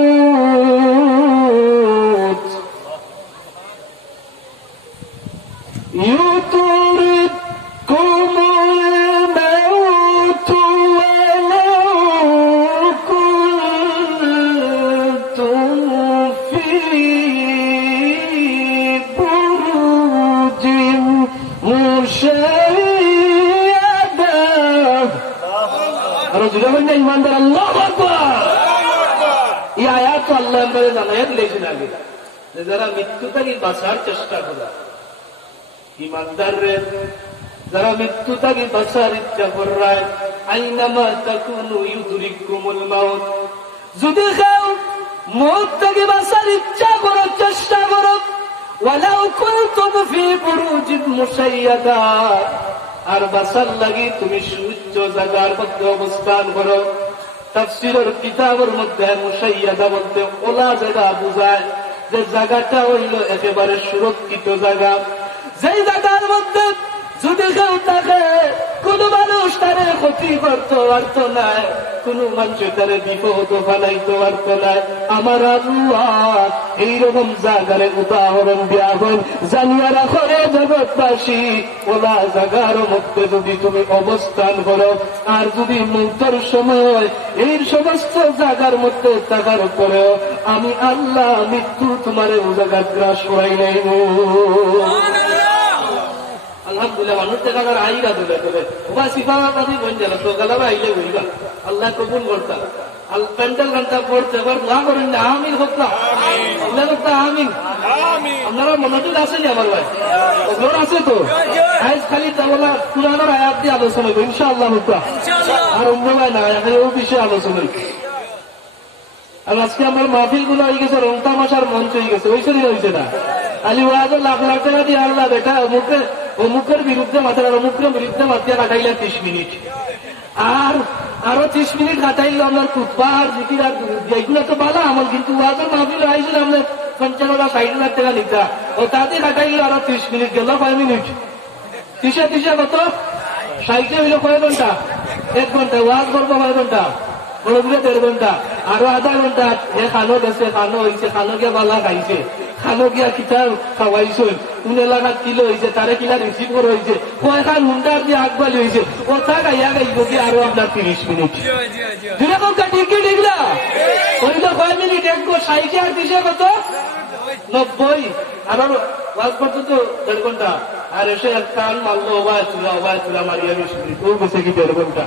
ইমানদার আল্লাহু আকবার। এই আয়াত আল্লাহ আমাদের জানাইয়া দিয়েছেন আগে যে যারা মৃত্যু থেকে বাঁচার চেষ্টা করে, ইমানদাররে যারা মৃত্যু থেকে বাঁচার ইচ্ছা করে আইনামা তাকুনু ইউদরিকুমুল মাউত, যদি কেউ মওত থেকে বাঁচার ইচ্ছা করো চেষ্টা করো ওয়ালাউ কুনতুম ফি বুরুজিন মুশাইয়াদা, আর বাঁচার লাগি তুমি সুউচ্চ জায়গার মধ্যে অবস্থান করো। তাফসীরের কিতাবের মধ্যে মুশাইয়াদা বলতে ওলা জায়গা বোঝায় যে জায়গাটা হইল একেবারে সুরক্ষিত জায়গা, যেই জায়গার মধ্যে যদি কেউ থাকে কোন মানুষ তারে ক্ষতি করতে পারত না, কোন মানুষ তারে বিপদ ফালাইতে পারত না। আমার আল্লাহ এইরকম জায়গার উদাহরণ দেওয়া হন, জানিয়া রাখো রে জগৎবাসী, ওলা জায়গার মধ্যে যদি তুমি অবস্থান করো, আর যদি মৃত্যুর সময় এই সমস্ত জায়গার মধ্যে থাকার পরেও আমি আল্লাহ মৃত্যু তোমার ও জায়গা গ্রাস করাই নাই। আলহামদুলিল্লাহ, মানুষ দেখা যার আইরা দেবে দেবে ওবা সিফামা পাতি বন গেল তো গেলাম আইলে বইবা আল্লাহ কবুল করতাম। আল প্যান্ডেল ঘন্টা পড়তে এবার দোয়া করেন না, আমিন হোক আল্লাহ করতে আমিন। আপনারা মনোযোগ আসেনি আমার ভাই, ওগুলোর আছে তো আজ খালি তাহলে পুরানোর আয়াত দিয়ে আলোচনা হইব ইনশাআল্লাহ হোক, আর অন্য ভাই না ও বিষয়ে আলোচনা হইব। আর আজকে আমার মাহফিল গুলো হয়ে গেছে রং তামাশার মঞ্চ হয়ে গেছে, ওই শরীর হয়েছে না। আলী ওয়াজ লাখ লাখ টাকা দিয়ে আল্লাহ বেটা অমুকের বিরুদ্ধে মাথার অমুকের বিরুদ্ধে মাথা কাটাইলেন 30 মিনিট, আর আরো 30 মিনিট কাটাইল আপনার কুতবা আর জিকির আর এইগুলো তো ভালো আমল, কিন্তু ওয়াজের মাহফিল আইছিল আপনার 50,000-60,000 টাকা নিতা, ও তাতে কাটাইল আরো 30 মিনিট, গেল 5 মিনিট। 30 কত 60 হইল কয় ঘন্টা? 1 ঘন্টা। ওয়াজ করবো 5 ঘন্টা, বড় বড় 1.5 ঘন্টা, আরো আধা ঘন্টা। যে খানো গেছে, খানো হয়েছে, খানো গিয়া বালা খাইছে, খানো গিয়া কিতা খাওয়াইছেন, কোন এলাকার কিলো হয়েছে, তারে কিলা রিসিভ করে হয়েছে, কয়খান হুন্ডার দিয়ে আগবালি হয়েছে, ওটা গাইয়া গাইব কি আরো আপনার 30 মিনিট। যেরকম টিকিট এগুলা হইল 5 মিনিট, 1 60 আর 30 কত 90, আর ওয়াজ করতে তো 1.5 ঘন্টা, আর এসে এক কান মারলো অবায় চুলা মারিয়া বেশি ও গেছে কি 1.5 ঘন্টা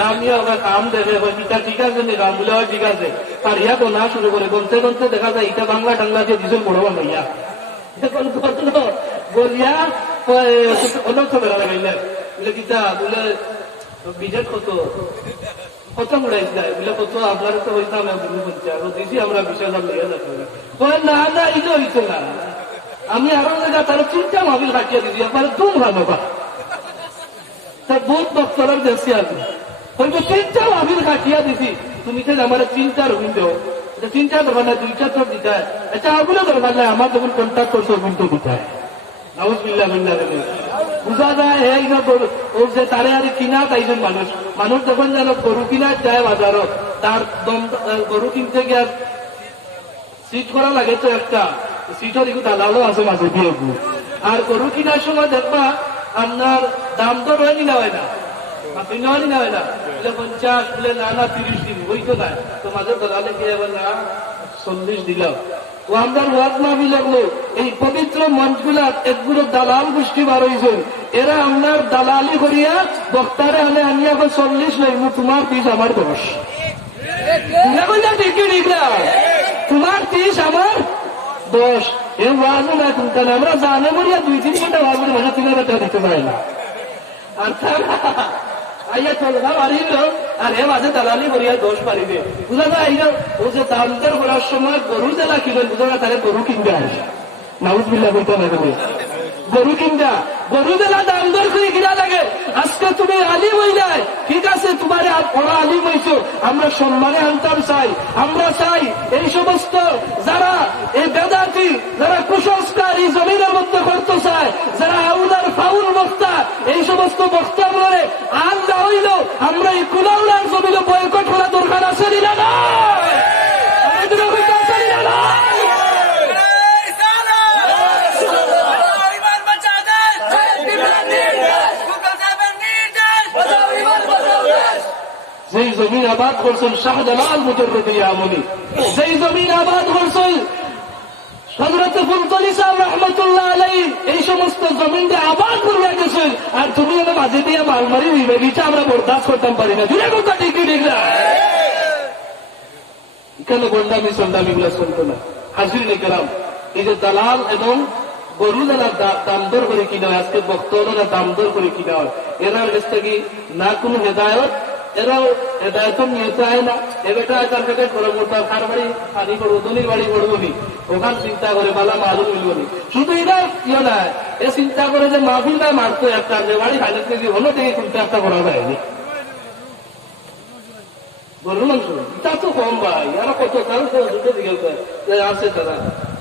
নামিয়া ওরা কাম দেখে এটা ঠিক আছে নি, কাম বলে হয় ঠিক আছে, আর ইয়া তো না শুরু করে গনতে গনতে দেখা যায় এটা বাংলা টাংলা দিয়ে দিজন বড় বানাইয়া এখন করলো বলিয়া অনেক ছোট লাগাইলেন বলে কিতা বলে বিজেট কত উড়াইছে যায় বলে কত আপনার তো হইতাম বলছে আরো দিছি আমরা 20,000 লেগে যাচ্ছি না না এটা হইছে না, আমি আরো জায়গা তার চিন্তা মাহফিল কাটিয়ে দিদি একবার তুম ভালো তার বহুত বক্তরার দেশে আছে হয়তো চিন্তা মাহফিল কাটিয়া দিছি, তুমি তো আমার চিন্তার উইন্ডো চিন্তা দরকার না, 2টা তো দিতে আচ্ছা ওগুলো দরকার নাই, আমার যখন কন্ট্যাক্ট করছো উইন্ডো দিতে নাউজুবিল্লাহ বুঝা যায় এই ও যে তারে আর কিনা তাইজন মানুষ যখন যেন গরু কিনা যায় বাজারত, তার দম গরু কিনতে গিয়ে সিট করা লাগে তো একটা সিটের একটু দালালও আছে মাঝে দিয়ে, আর গরু কিনার সময় দেখবা আপনার দাম তো রয়ে নিনা হয় না, নিনা হয় না, 50 বলে না 30 দিন ওই তো নাই, তো মাঝে দালালে গিয়ে না 40 দিল। ও আমরা ওয়াজ মাহফিল লাগলো এই পবিত্র মঞ্চগুলা একগুলো দালাল গোষ্ঠী বার হয়েছেন, এরা আপনার দালালি করিয়া বক্তারে আনিয়া 40 লইব, তোমার 30 আমার 10, তোমার 30 আমার 10, এ ওয়াজ না শুনতে না, আমরা জানে মরিয়া 2-3 ঘন্টা ওয়াজ করে ভাষা 3,000 টাকা দিতে পারে না, আর আইয়া চলবা পারিল আর এ মাঝে দালালি করিয়া 10 পারিবে বুঝা যায়। ও যে দাম দর করার সময় গরু জেলা কিনেন বুঝা না, তাহলে গরু কিনবে আসে নাউজুবিল্লাহ বলতে না, গরু কিনবা গরু জেলা দাম দর করে কিনা লাগে। আজকে তুমি আলিম হই যায় ঠিক আছে, তোমার ওরা আলিম হইছো, আমরা সম্মানে আনতাম চাই, আমরা চাই এই সমস্ত যারা এই বেদাতি যারা কুসংস্কার এই জমিনের মধ্যে করতে চায়, যারা আউলার ফাউল বক্তা এই সমস্ত বক্তা বলে আর না হইল আমরা এই কুলাউলার জমিনে বয়কট করা দরকার আছে না না যেই জমিন আবাদ করছেন শাহজালাল মুজররদি আমলি, যেই জমিন আবাদ করছেন হযরত ফুলতলি সাহেব রহমতুল্লাহ আলাইহি, এই সমস্ত জমিনকে আবাদ করে গেছেন, আর তুমি এর মাঝে দিয়ে মালমারি হইবে গেছে, আমরা বরদাস্ত করতাম পারি না। জুড়ে কথা ঠিক ঠিক না, এখানে গন্ডামি সন্ডামি গুলা চলতো না। হাজির কেরাম, এই যে দালাল এবং গরু যারা দাম দর করে কিনা হয়, আজকে বক্তরা দাম দর করে কিনা হয়, এরার কাছ থেকে না কোনো হেদায়ত, এরাও হেদায়ত নিয়ে চায় না। এবেটা তার কাছে করে মোটা কার বাড়ি পানি করবো, ধনির বাড়ি করবো নি, ওখান চিন্তা করে বালা মারুল মিলবো নি। শুধু এটা ইয়ে না, এ চিন্তা করে যে মাহফিলটা মারতো একটা, যে বাড়ি খাইলে কেজি হলো থেকে চিন্তা একটা করা যায়নি। গরুর মাংস এটা তো কম ভাই, আর কত দুটো দিকে আছে তারা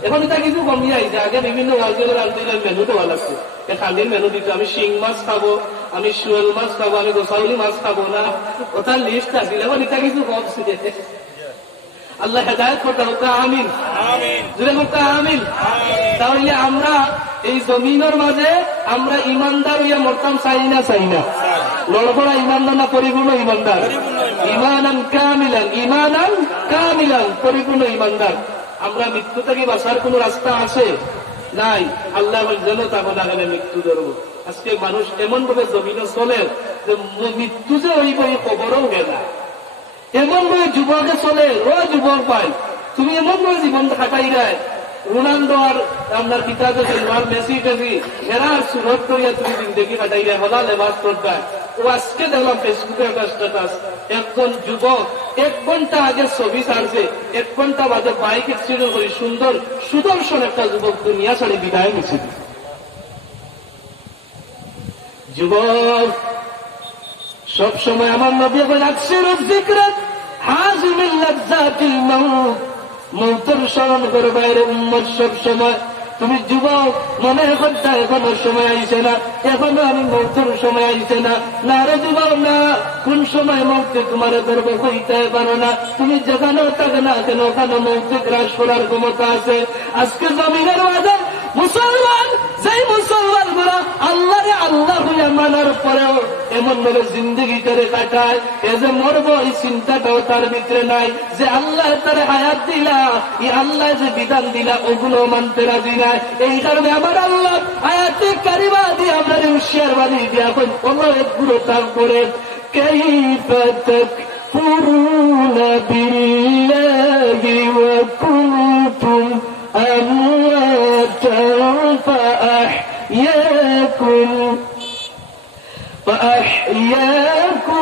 এখন এটা কিছু কমিয়ে আইছে। আগে বিভিন্ন ওয়ার্ল্ডের মেনু দেওয়া লাগছে, খালির মেনু দিতে আমি শিং মাছ খাবো, আমি শুয়েল মাছ খাবো, আমি গোসাউলি মাছ খাবো না, ওটার লিস্ট আছে, এবার এটা কিছু কমছে। আল্লাহ হেদায়েত করতে হোক, আমিন। জুড়ে হোক, আমিন। তাহলে আমরা এই জমিনের মাঝে আমরা ইমানদার হইয়া মরতাম, চাই না? চাই না? লড়পড়া ইমানদার না পরিপূর্ণ ইমানদার? ইমানান কামিলান, ইমানান কামিলান, পরিপূর্ণ ইমানদার। আমরা মৃত্যু থেকে বাঁচার কোন রাস্তা আছে? নাই। আল্লাহ যেন তখন আগে মৃত্যু ধরবো। আজকে মানুষ এমন ভাবে জমিনে চলে যে মৃত্যু যে ওই বই খবরও গেলা, এমন ভাবে যুবকে চলে, ও যুবক পাই তুমি এমন ভাবে জীবন কাটাই দেয়। রোনাল্ডো আর আপনার পিতা আর মেসি টেসি এরা সুরত করিয়া তুমি জিন্দগি কাটাই দেয়, হলা লেবাস করতে। ও আজকে দেখলাম ফেসবুকে একটা স্ট্যাটাস, একজন যুবক 1 ঘন্টা আগে ছবি ছাড়ছে, 1 ঘন্টা বাদে বাইক অ্যাক্সিডেন্ট করে সুন্দর সুদর্শন একটা যুবক দুনিয়া ছাড়ে বিদায় নিচ্ছে। যুবক সব সময় আমার নবী মৌতের স্মরণ করে বাইরে উম্মত সব সময়। তুমি যুবক মনে করতে এখনো সময় আইছে না, এখনো আমি মৌতের সময় আইছে না। না রে যুবক না, কোন সময় মৌতে তোমার ধরবে কইতে পারো না। তুমি যেখানেও থাকে না কেন ওখানে মৌতে গ্রাস করার ক্ষমতা আছে। আজকে জমিনের মাঝে মুসলমান, যেই মুসলমান গুলা আল্লাহরে আল্লাহ হইয়া মানার পরেও এমন ভাবে জিন্দগি করে কাটায়, এ যে মরবো এই চিন্তাটাও তার ভিতরে নাই। যে আল্লাহ তার হায়াত দিলা, এই আল্লাহ যে বিধান দিলা, ওগুলো মানতে রাজি নাই। এই কারণে আমার আল্লাহ আয়াতে কারিমা দিয়ে আমরা হুঁশিয়ার বাণী দিয়া কোনো একগুলো তার করে কাইফা তাকফুরুনা বিল্লাহি ওয়া কুনতুম আমওয়াতান فأحياكم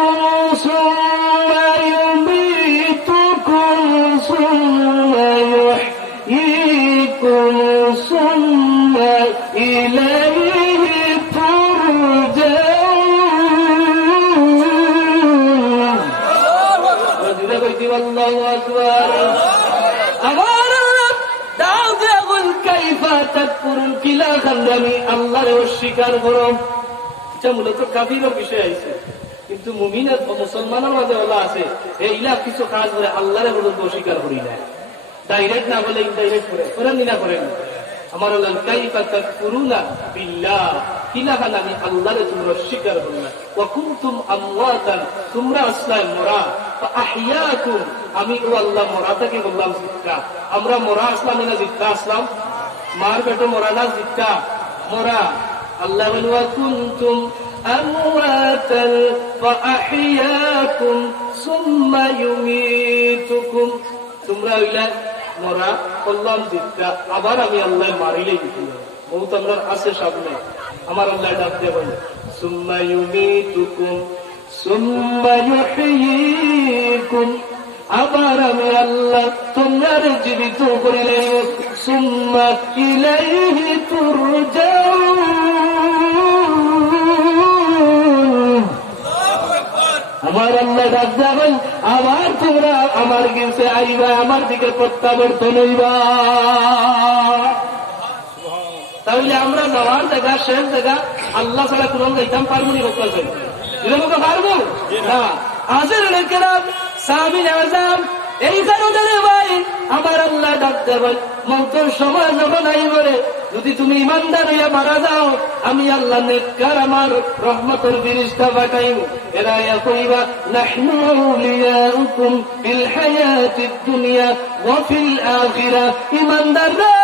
ثم يميتكم ثم يحييكم ثم إليه ترجعون. والله أكبر. আমি আল্লাহরে অস্বীকার করো, এটা মূলত কাফিরের বিষয় আছে। কিন্তু মুমিনের মুসলমানের মাঝে ওলা আছে, এইলা কিছু কাজ করে আল্লাহরে পর্যন্ত অস্বীকার করি না। ডাইরেক্ট না বলে ইনডাইরেক্ট করে করেন না করেন। আমার আল্লাহ কাইফা তাকফুরুনা বিল্লাহ, কিলাখান আমি আল্লাহরে তোমরা অস্বীকার করো না। ওয়া কুনতুম আমওয়াতান, তোমরা আসলাম মরা। ফাআহইয়াকুম, আমি ও আল্লাহ মরাটাকে বললাম জিক্কা। আমরা মরা আসলাম না জিক্কা আসলাম? মার পেটে মরা না জিক্কা মরা। আল্লাহ বলেন ওয়া কুনতুম আমওয়াতান ফাআহইয়াকুম সুম্মা ইউমীতুকুম, তোমরা হইলা মরা, বললাম জিক্কা, আবার আমি আল্লাহ মারিলে দিতে বহুত আমরা আছে সামনে। আমার আল্লাহ ডাক দিয়ে বলে সুম্মা ইউমীতুকুম সুম্মা ইউহয়ীকুম, আবার আমি আল্লাহ তোমার জীবিত করিলে সুম্মা ইলাইহি তুরজাউন। আমার আল্লাহ ডাক দেবেন আবার তোমরা আমার কাছে আইবা, আমার দিকে প্রত্যাবর্তন হইবা। তাহলে আমরা যাওয়ার জায়গা শেষ জায়গা আল্লাহ ছাড়া কোন যাইতাম পারবো নি? বলতেছেন পারবো না। আজের লোকেরাম সামিন আজম এই কারণে ভাই আমার আল্লাহ ডাক দেবেন মৌতের সময় যখন আই বলে, যদি তুমি ইমানদার হইয়া মারা যাও, আমি আল্লাহ নেককার আমার রহমতের ফেরেশতা পাঠাইব। এরা কইবা নাহনু আউলিয়াউকুম ফিল হায়াতিদ দুনিয়া ওয়া ফিল আখিরাহ। ইমানদার রে,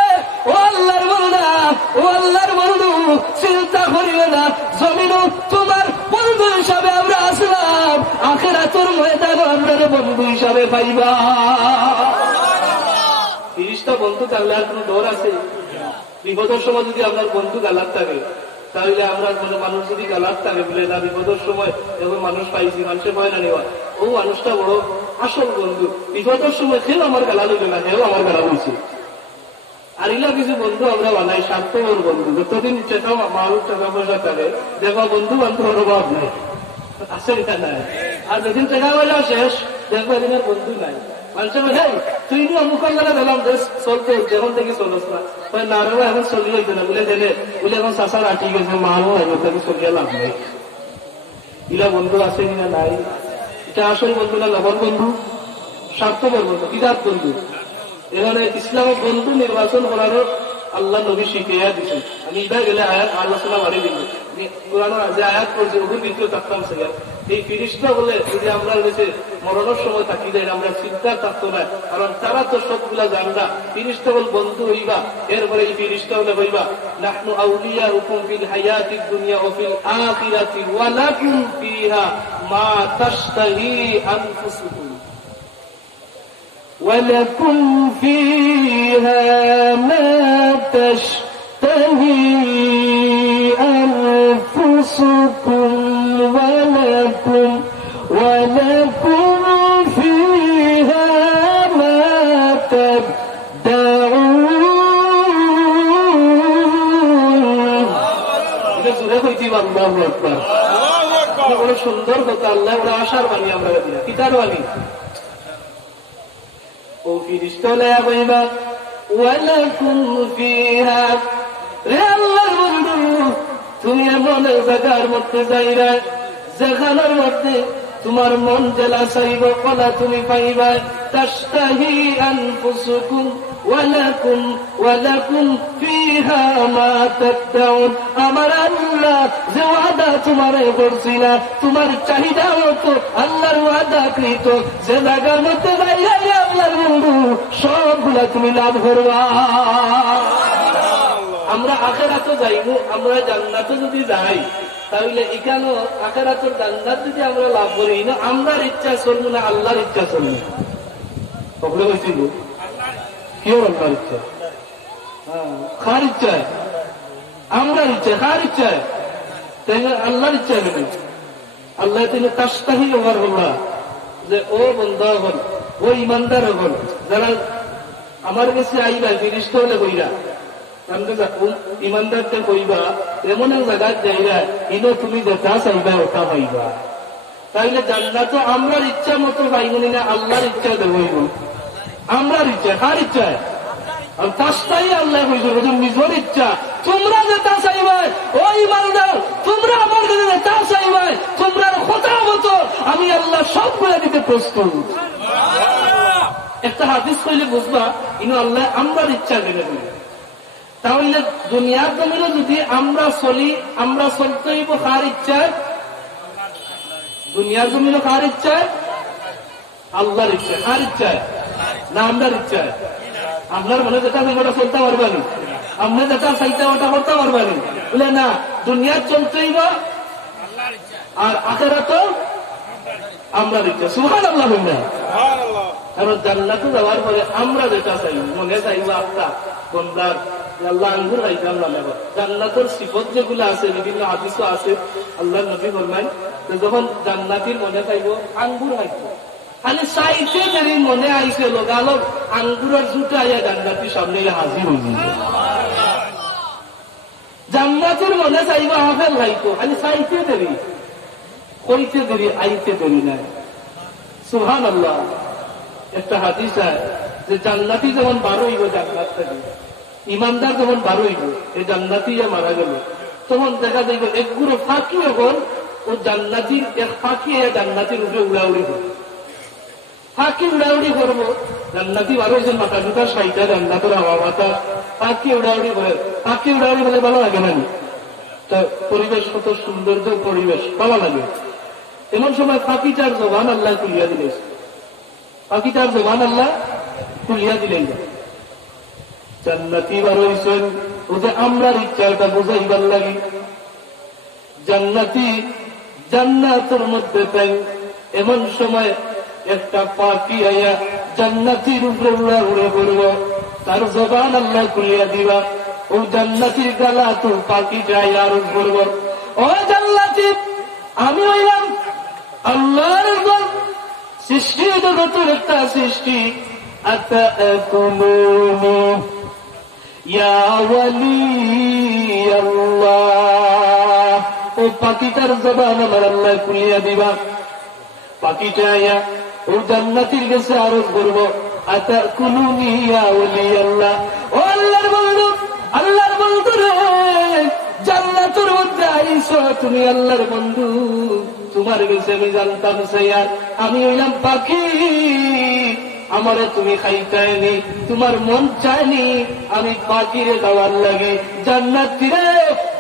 ও আল্লাহর বান্দা, ও আল্লাহর বন্ধু, চিন্তা করিও না, জমিনও তোমার বন্ধু হিসাবে আমরা আসলাম, আখিরাতের ময়দানে আমরা বন্ধু হিসাবে পাইবা। ফেরেশতা বন্ধু থাকলে আর কোন ডর আছে? বিপদের সময় যদি আপনার বন্ধু গালাত থাকে, তাহলে আমরা মানুষ যদি গালাত থাকে বলে না বিপদের সময় এখন মানুষ পাইছি, মানুষের ভয় না নেওয়া, ও মানুষটা বড় আসল বন্ধু। বিপদের সময় কেউ আমার গালা লইল না, কেউ আমার গালা লইছে। আর ইলা কিছু বন্ধু আমরা বানাই স্বার্থপর বন্ধু, যতদিন টাকা মানুষ টাকা পয়সা থাকে দেখো বন্ধু বান্ধবের অভাব নাই, আছে না? আর যেদিন টাকা পয়সা শেষ দেখবো এদিনের বন্ধু নাই। মানুষের ভাই তুই নি অমুক গেলে দিলাম চলতে, যখন থেকে চলস না না রে এখন চলি হইতে না বলে দেনে বলে এখন চাষার আটি গেছে মারও এখন থেকে চলিয়ে লাভ নেই। ইলা বন্ধু আছে কিনা নাই? এটা আসল বন্ধু না লবণ বন্ধু? স্বার্থপর বন্ধু, বিরাট বন্ধু। এখানে ইসলামের বন্ধু নির্বাচন করারও আল্লাহ নবী শিখিয়া দিচ্ছেন। আমি ইদা গেলে আয়াত আলোচনা বাড়ি দিব, কোরআনের যে আয়াত করছে ওগুলো দ্বিতীয় থাকতাম সে এই ফিরিস্তা বলে যদি আমরা হয়েছে মরণের সময় থাকি দেয় আমরা চিন্তা থাকতো না, কারণ তারা তো সবগুলা জানবা। ফিরিস্তা বল বন্ধু হইবা, এরপরে এই ফিরিস্তা হলে হইবা নাহনু আউলিয়াউকুম ফিল হায়াতিদ দুনিয়া ওয়া ফিল আখিরাতি ওয়া লাকুম ফিহা মা তাশতাহি আনফুসুকুম ولكم فيها ما تشتهي أنفسكم ولكم فيها ما تدعون. এটা জুড়ে হইতে আল্লাহু আকবার। বড় সুন্দর কথা, আল্লাহ ওরা আশার বাণী আমরা দিলা, কিতার বাণী। ও ফিরিস্তা লয়া কইবা ওয়ালাকুম ফিহা, রে আল্লাহর বন্ধু তুমি এমন জায়গার মধ্যে যাইরা যেখানের মধ্যে তোমার মন জেলা চাইব কলা তুমি পাইবা। তাশতাহি আনফুসুকুম ওয়ালাকুম ফিহা মা তাদউন। আমার আল্লাহ যে ওয়াদা তোমারে করছিল তোমার চাহিদা মতো আল্লাহর ওয়াদা কৃত যে জায়গার মধ্যে যাইরা আল্লাহর বন্ধু সবগুলা তুমি লাভ করবা। আমরা আখিরাতে যাইব, আমরা জান্নাতে যদি যাই তাহলে এখানেও আখিরাতের জান্নাত যদি আমরা লাভ করি না আমরার ইচ্ছা চলবো না আল্লাহর ইচ্ছা চলবে। কখনো হয়েছিল কেউ আল্লাহর ইচ্ছা, কার ইচ্ছায়? আমরার ইচ্ছায়, কার ইচ্ছায়? আল্লাহর ইচ্ছা নেবে। আল্লাহ তিনি তাশতাহি ওভার হবা যে ও বন্ধা হল, ও ইমানদার হল, যারা আমার কাছে আইবা ফিরিস্তা হলে কইরা ইমানদারকে কইবা এমন এক জায়গায় যাইরা ইনো তুমি যেটা চাইবা ওটা পাইবা। তাইলে জান্নাত আমরার ইচ্ছা মতো পাইবনি না আল্লাহর ইচ্ছা দেবইব। আমরার ইচ্ছা, কার ইচ্ছায়? আর তাশতাহি আল্লাহ কইছে নিজের ইচ্ছা। তোমরা যেটা চাইবা ও ইমানদার, তোমরা আমার কাছে যেটা চাইবা তোমরা কথা মতো আমি আল্লাহ সবগুলো দিতে প্রস্তুত। একটা হাদিস কইলে বুঝবা ইনো আল্লাহ আমরার ইচ্ছা জেনে দিবে। তাহলে দুনিয়ার জমিনে যদি আমরা চলি, আমরা চলতে হইব কার ইচ্ছায়? দুনিয়ার জমিনে কার ইচ্ছায়? আল্লাহর ইচ্ছায়। কার ইচ্ছায়? না আমরার ইচ্ছায়? আপনার মনে যেটা ওটা চলতে পারবানি, আপনি যেটা চাইতে ওটা করতে পারবানি বলে না। দুনিয়ার চলতে হইব আর আখিরাতেও আমরার ইচ্ছা। সুবহানাল্লাহ বললেন। কারণ জান্নাতে যাওয়ার পরে আমরা যেটা চাই মনে চাইব আপনার বন্দার আল্লাহ আঙ্গুর খাইতাম না। জান্নাতের সিফত যেগুলো আছে বিভিন্ন হাদিসও আছে, আল্লাহ নবী ফরমান যখন জান্নাতির মনে চাইব আঙ্গুর খাইত, খালি চাইতে দেরি মনে আইছে লগালগ আঙ্গুরের জুটা আইয়া জান্নাতির সামনে হাজির হয়ে যাবে। জান্নাতির মনে চাইব আপেল খাইতো, খালি চাইতে দেরি, কইতে দেরি, আইতে দেরি নাই। সুবহানাল্লাহ। একটা হাদিস আছে যে জান্নাতি যেমন 12 হইব জান্নাত থেকে, ইমানদার যখন 12 হইব এই জান্নাতি মারা গেল তখন দেখা যাইব একগুলো ফাঁকি এখন ও জান্নাতির এক ফাঁকি জান্নাতির উপরে উড়াউড়ি করবে। ফাঁকি উড়াউড়ি করবো জান্নাতি 12 হয়েছেন মাথা জুতা সাইটা জান্নাতের হাওয়া বাতাস ফাঁকি উড়াউড়ি করে। ফাঁকি উড়াউড়ি বলে ভালো লাগে না? তা পরিবেশ কত সৌন্দর্য পরিবেশ ভালো লাগে। এমন সময় ফাঁকিটার জবান আল্লাহ খুলিয়া দিলে, ফাঁকিটার জবান আল্লাহ খুলিয়া দিলেন। জান্নাতি 12 হয়েছেন ওদের আমরার ইচ্ছাটা বোঝাইবার লাগে। জান্নাতি জান্নাতের মধ্যে তাই এমন সময় একটা পাখি আইয়া জান্নাতির উপরে উড়া উড়ে পড়ব, তার জবান আল্লাহ খুলিয়া দিবা। ও জান্নাতির গালা তোর পাখিটা আইয়া আরোপ করব, ও জান্নাতি আমি হইলাম আল্লাহর সৃষ্টি, জগতের একটা সৃষ্টি। আতাকুলুনি ইয়া ওয়ালি আল্লাহ। ও পাখিটার জবান আমার আল্লাহ খুলিয়া দিবা। পাখিটা আইয়া ও জান্নাতির কাছে আরোপ করবো, আতাকুলুনি ইয়া ওয়ালি আল্লাহ। ও আল্লাহর বন্ধু, আল্লাহর বন্ধু রে, জান্নাতের মধ্যে আইছো তুমি আল্লাহর বন্ধু, তোমার কাছে আমি জানতাম সাইয়ার আমি হইলাম পাখি, আমারে তুমি খাইতাইনি, তোমার মন চায়নি আমি পাখিরে খাওয়ার লাগে। জান্নাতীরে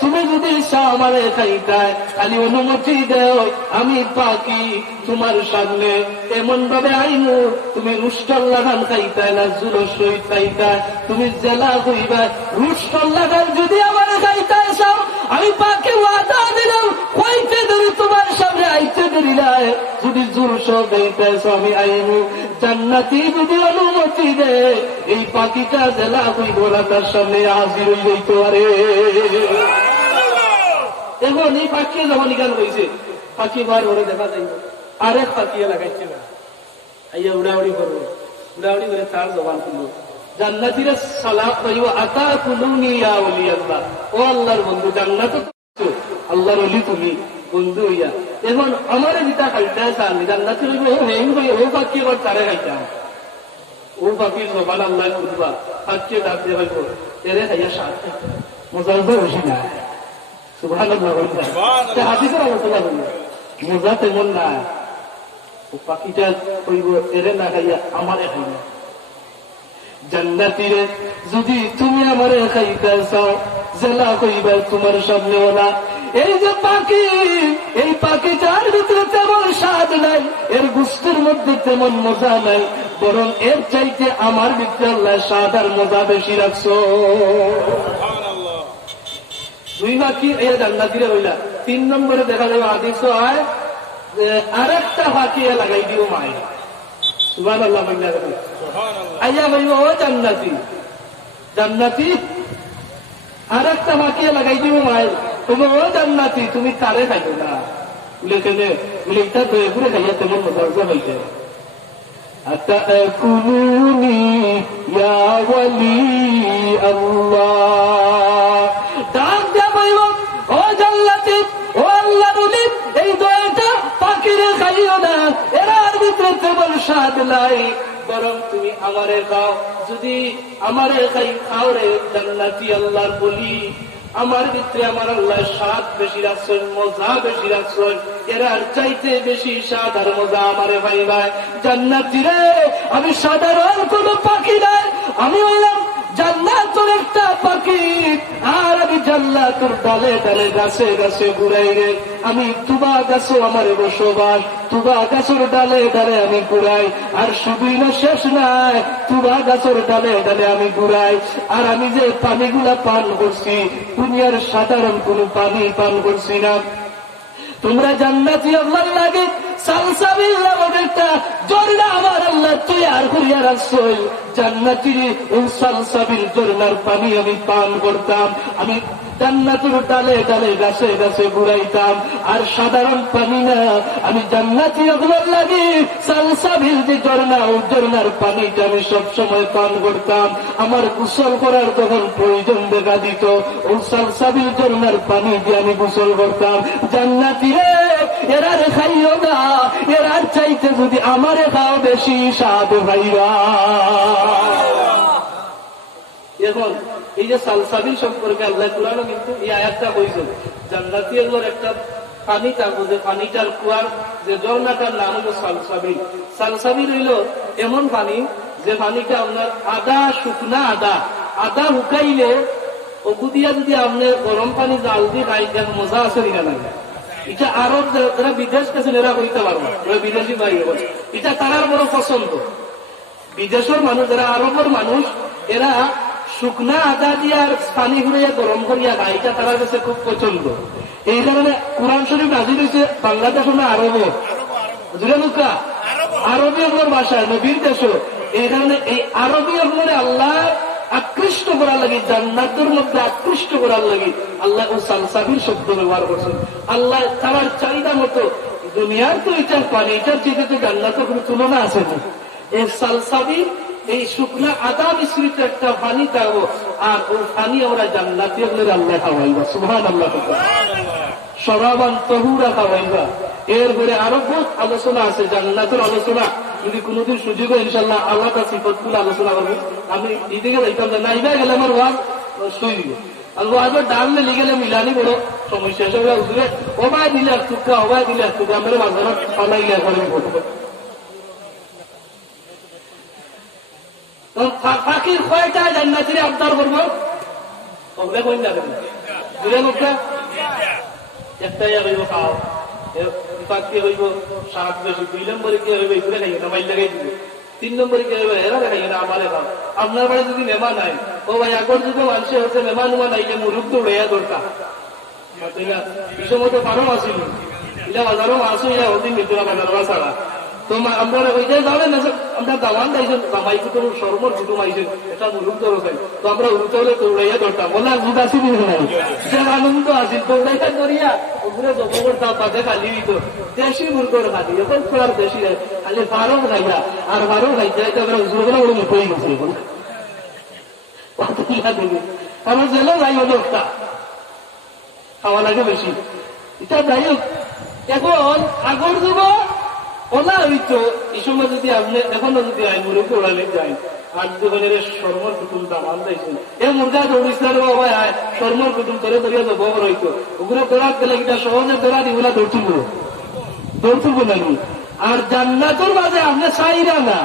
তুমি যদি আমারে খাইতায় খালি অনুমতি দেও, আমি পাখি তোমার সামনে এমন ভাবে আইনু তুমি রুষ্টল্লা খান খাইতায় না জুলস সহিত খাইতায়, তুমি জেলা হইবা রুষ্টল্লা খান যদি আমারে খাইতায় চাও আমি পাখি ওয়াদা দিলাম কইতে দেরি তোমার সামনে আইতে দেরি নাই, যদি জুলস খাইতায় আমি আইনু। জান্নাতি যদি অনুমতি দে এই পাখিটা জেলা হইব না তার সামনে হাজির হয়ে যাইতে পারে। এখন এই পাখি যখন গান হয়েছে পাখি বার ওরে দেখা যাইব, আরেক পাখি লাগাইছে না আইয়া উড়াউড়ি করবো, উড়াউড়ি করে তার জবান খুলবো। জান্নাতীরা সালাম করিব আতা কুলুনি ইয়া ওলি আল্লাহ, ও আল্লাহর বন্ধু জান্নাত আল্লাহর ওলি তুমি বন্ধু হইয়া। এখন আমার যেটা খাইতে চান জান্নাতি হইব ও পাখি আবার তারে খাইতাম, ও পাখির জবান আল্লাহ খুলবা পাখি ডাক দিয়ে হইব এরে খাইয়া সাথ মজা বেশি না। সুবহানাল্লাহ হাদিসের আলোচনা করল মজা তেমন না, ও পাখিটা কইব এরে না খাইয়া আমারে খাইয়া। জান্নাতীরে যদি তুমি আমারে খাইতে চাও জেলা কইবা তোমার সামনে ওলা। এই যে পাখি এই পাখিটার ভিতরে তেমন স্বাদ নাই, এর গুস্তের মধ্যে তেমন মজা নাই, বরং এর চাইতে আমার ভিতরে আল্লাহ স্বাদ আর মজা বেশি রাখছো। দুই পাখি এই জান্নাতীরে হইলা। 3 নম্বরে দেখা যাবে হাদিস হয় আরেকটা পাখি লাগাই দিও মায়ের। সুবহানাল্লাহ আইয়া বলবো ও জান্নাতি জান্নাতি আরেকটা পাখি লাগাই দিব মায়ের, তুমি ও জান্নাতি তুমি তারে খাইবে না বলে কেনে বলে এটা দয়ে করে খাইয়া তেমন মজা হইতে। আতাকুলুনি ইয়া ওয়ালি আল্লাহ, ডাক দিয়া বলব ও জান্নাতি ও আল্লাহর ওলি এই দয়েটা পাখিরে খাইও না, এরার ভিতরে তেমন স্বাদ নাই, বরং তুমি আমারে খাও। যদি আমারে খাও রে জান্নাতি আল্লাহর বলি, আমার ভিতরে আমার আল্লাহ স্বাদ বেশি রাখছেন মজা বেশি রাখছেন, এরার চাইতে বেশি স্বাদ আর মজা আমারে পাইবাই। জান্নাতি রে আমি সাধারণ কোন পাখি নাই, আমি হইলাম জান্নাতুর একটা পাখি, আর আমি জান্নাতুর ডালে ডালে গাছে গাছে ঘুরাই রে। আমি তুবা গাছও আমার বসবাস, তুবা গাছের ডালে ডালে আমি ঘুরাই, আর শুধুই না শেষ নাই তুবা গাছের ডালে ডালে আমি ঘুরাই। আর আমি যে পানিগুলা পান করছি দুনিয়ার সাধারণ কোন পানি পান করছি না। তোমরা জান্নাতি আল্লাহর লাগে সালসাবিল নামক একটা ঝর্ণা আমার আল্লাহ তৈয়ার করিয়া রাখছেন। জান্নাতির ওই সালসাবিল ঝর্ণার পানি আমি পান করতাম, আমি জান্নাতুর ডালে ডালে গাছে গাছে ঘুরাইতাম, আর সাধারণ পানি না, আমি জান্নাতি আল্লাহর লাগে সালসাবিল যে ঝর্ণা ওই ঝর্ণার পানিটা আমি সবসময় পান করতাম। আমার গোসল করার তখন প্রয়োজন দেখা দিত, ওই সালসাবিল ঝর্ণার পানি দিয়ে আমি গোসল করতাম। জান্নাতি রে এরার খাইও না, এরার চাইতে যদি আমারে খাও বেশি স্বাদ ভাইরা। এখন এই যে সালসাবিল সম্পর্কে আল্লাহ কুরআনে কিন্তু এই আয়াতটা কইছে, জান্নাতি এগুলোর একটা পানি থাকবো যে পানিটার কুয়ার যে ঝর্ণাটার নাম হলো সালসাবিল। সালসাবিল হইল এমন পানি যে পানিটা আপনার আদা শুকনা আদা হুকাইলে ওগুদিয়া যদি আপনি গরম পানি জাল দিয়ে খাই দেন মজা আছে কিনা না। এটা আরব যারা বিদেশ গেছেন এরা হইতে পারবো, বিদেশি বাইরে এটা তারার বড় পছন্দ। বিদেশের মানুষ যারা আরবের মানুষ এরা শুকনা আদা দিয়ে আর পানি ঘুরিয়া গরম করিয়া খায়, এটা তার কাছে খুব পছন্দ। এই কারণে কোরআন শরীফ নাযিল হয়েছে বাংলাদেশ না আরবে, আরবীয় ভাষায় নবীর দেশ। এই কারণে এই আরবীয় আল্লাহ আকৃষ্ট করার লাগে, জান্নাতের মধ্যে আকৃষ্ট করার লাগে আল্লাহ ও সালসাবিল শব্দ ব্যবহার করছেন। আল্লাহ তার চাহিদা মতো দুনিয়ার তো এটার পানি, এটার চেয়ে তো জান্নাতের কোনো তুলনা আছে না। এই সালসাবিল এই শুকনা আদা মিশ্রিত একটা পানি খাবো, আর ওই পানি আমরা জান্নাতি আল্লাহ খাওয়াইবা। সুবহানাল্লাহ। শরাবান তহুরা খাওয়াইবা। এরপরে আরো বহুত আলোচনা আছে জান্নাতের আলোচনা, যদি কোনোদিন সুযোগ হয় ইনশাল্লাহ আল্লাহ তার সিফতগুলো আলোচনা করবো। আমি এদিকে যাইতাম না, নাইবা গেলে আমার ওয়াজ শুই দিব, আর ওয়াজের ডাল মেলে গেলে মিলানি বড় সমস্যা সবাই হুজুরে হবাই দিলে আর টুকা হবাই দিলে আর টুকা আমরা মাঝখানে পালাইলে এখন ফাঁকির কয়টা জান্নাতিরে আবদার করবো ওগুলো কই না বুঝলেন ওটা একটাই হইব খাও পাকি হইব শাক বেশি 2 নম্বরে কি হইব এগুলো খাইবে না মাইল লাগাই দিবে 3 নম্বরে কি হইব এরা খাইবে না আমারে খাও আপনার বাড়ি যদি মেহমান হয় ও ভাই আগর যুগে মানুষের হচ্ছে মেহমান উমান আইলে মুরুখ তো উড়াইয়া দরকার বিষমতো পারো আসিল এটা বাজারও মাছ হইয়া ওদিন নিতুরা বাজার ছাড়া তো আমরা ওইটাই যাবেন না আমরা দামান দাইছেন দামাই কুটুম সরমর কুটুম আইছেন এটা মুরুখ দরকার তো আমরা উড়তে হলে দৌড়াইয়া দরকার বলে দুধ আসি নাই যে আনন্দ আসিল দৌড়াইয়া করিয়া ওগুলো জব করতাম পাশে খালি দিত দেশি মুরগর খালি এখন খোলার দেশি খালি বারো খাইয়া আর বারো খাইতে আমরা উজুরগুলো ওগুলো মুখেই গেছে এখন আমার জেলে যাই হলো একটা খাওয়া লাগে বেশি এটা যাই হোক এখন আগর যুগ ওলা হইতো এই সময় যদি আপনি এখনো যদি আইন মুরুখে ওড়ালে যাই আর দোকানের সরমর কুটুম দামান দিয়েছেন এ মুরগা দৌড়িসার বাবা আয় সরমর কুটুম ধরে ধরিয়া তো বড় হইতো ওগুলো দৌড়াত গেলে কিনা সহজে দৌড়া দিগুলা দৌড়তুব নাকি আর জান্নাতের মাঝে আপনি চাইরা না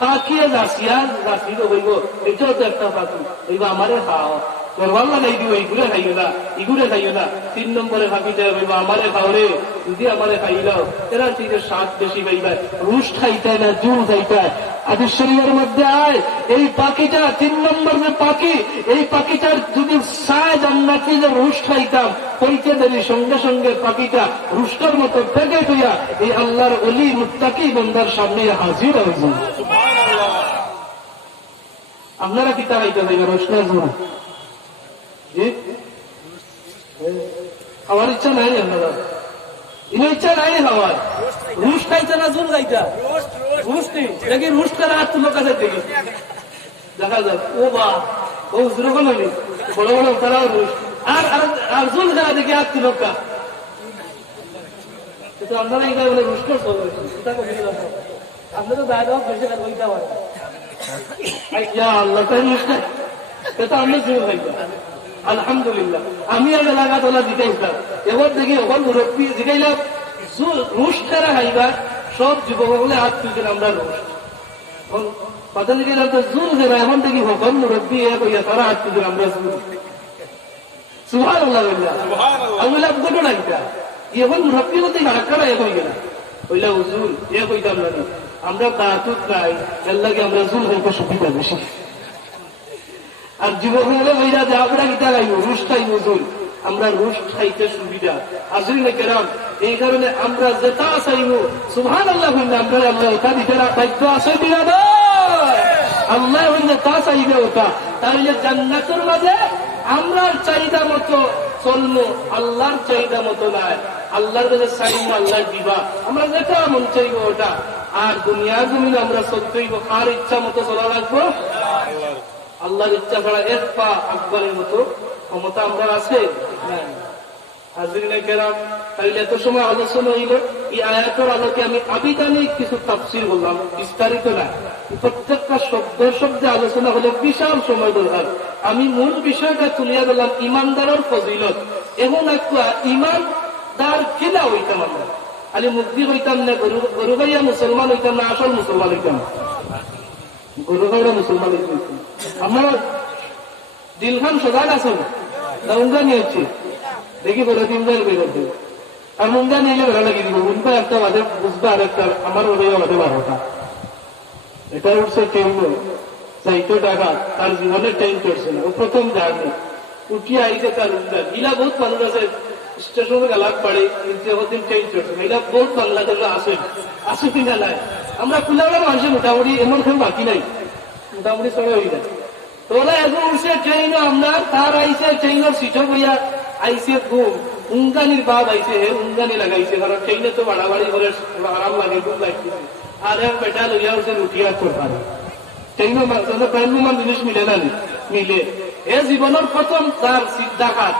পাখিয়ে যাচিয়া যাচি তো হইব এটাও তো একটা পাখি হইব আমারে খাও করবার লাগাই দিব এইগুলো খাইও না এগুলো খাইও না 3 নম্বরে ফাঁকিতে হইব আমারে খাওরে যদি আমারে খাইলাও এরা ঠিক স্বাদ বেশি পাইবা রুশ খাইতে না জুল খাইতে আদি শরীরের মধ্যে আয় এই পাখিটা 3 নম্বর যে পাখি এই পাখিটার যদি সায় জান্নাতি যে রুশ খাইতাম কইতে দেরি সঙ্গে সঙ্গে পাখিটা রুশটার মতো পেকে হইয়া এই আল্লাহর ওলি মুত্তাকি বান্দার সামনে হাজির হয়েছে আপনারা কি তারাইতে যাইবেন রোশনা জুড়া খাওয়ার ইচ্ছা নাই আপনারা ইনো ইচ্ছা নাই খাওয়ার রুশ খাইছে না জুল খাইতা রুশ নেই দেখি রুশ করা আর তুলো কাছে দেখি দেখা যাক ও বা ও যেরকম হলি বড় বড় তারাও রুশ আর জুল খেলা দেখি আর তুলো কা কিন্তু আপনারা এটা বলে রুশ করছো আপনি তো দায় দাও বেশি কাজ বইতে পারেন আল্লাহ তাই রুশ খাই এটা আমরা জুল খাইতা আলহামদুলিল্লাহ আমি আগে লাগা তোলা জিকাইছিলাম এবার দেখি ওখান মুরব্বী জিকাইলাম রুশ খারা খাইবা সব যুবক বলে হাত তুলছেন আমরা রুশ কথা জিকাইলাম তো জুল খেরা এখন দেখি ওখান মুরব্বী তারা হাত তুলছেন আমরা জুল সুবহানাল্লাহ আমি বললাম ঘটনা এটা এখন মুরব্বী বলতে হারাক্কারা এক হয়ে গেল বললাম জুল এ কইতাম না আমরা দাঁতুত নাই এর লাগে আমরা জুল খাইতে সুবিধা বেশি আর যুবক হলে বইরা যে আমরা গীতা গাইব রুশ খাইব জুল আমরা রুশ খাইতে সুবিধা আসলে কেরাম এই কারণে আমরা যেটা চাইব সুবহানাল্লাহ বললে আমরা আল্লাহ ওটা দিতে বাধ্য আছে দিনা আল্লাহ বললে তা চাইবে ওটা তাহলে জান্নাতের মাঝে আমরা চাহিদা মতো চলবো আল্লাহর চাহিদা মতো নাই আল্লাহর কাছে চাইব আল্লাহ দিবা আমরা যেটা মন চাইব ওটা আর দুনিয়ার জমিনে আমরা চলতেইব কার ইচ্ছা মতো চলা লাগবো আল্লাহর ইচ্ছা ছাড়া এক পা আকবরের মতো ক্ষমতা আমরা আছে তাইলে এত সময় আলোচনা হইল এই আয়াতের আলোকে আমি আবিধানিক কিছু তাফসীর বললাম বিস্তারিত না প্রত্যেকটা শব্দে আলোচনা হলে বিশাল সময় দরকার আমি মূল বিষয়টা তুলিয়া দিলাম ইমানদারের ফজিলত এমন একটা ইমানদার কিনা হইতাম আমরা খালি মুক্তি হইতাম না গরু গাইয়া মুসলমান হইতাম না আসল মুসলমান হইতাম গরু গাইয়া মুসলমান হইতাম আমরা দিলখান সজাগ আছেন না উঙ্গা নিয়েছি দেখি বলে 3 বার বেরোতে আর মুঙ্গা নিলে ভালো লাগে দিব মুঙ্গা একটা বাদে বুঝবা আর একটা আমার ওদের বাদে 12টা এটা উঠছে ট্রেন 400 টাকা তার জীবনে ট্রেন চড়ছে না ও প্রথম জার্নি উঠিয়ে আইতে তার উঙ্গা ইলা বহুত মানুষ আছে স্টেশনে গালাক পাড়ে কিন্তু দিন ট্রেন চড়ছে এটা বহুত বাংলাদেশে আসে কিনা নাই আমরা কুলাওয়ালা মানুষের মোটামুটি এমন কেউ বাকি নাই মোটামুটি সবাই হয়ে যায় তোরা এখন উঠছে ট্রেনও আপনার তার আইসে ট্রেনের সিটও বইয়া আইসে ঘুম উঙ্গানির বাপ আইসে হে উঙ্গানি লাগাইছে কারণ ট্রেনে তো বাড়াবাড়ি করে আরাম লাগে ঘুম লাগতেছে আর এক বেটা লইয়া উঠছে উঠিয়া করবার ট্রেনও প্রাণমান জিনিস মিলে না মিলে এ জীবনের প্রথম তার ডাকাত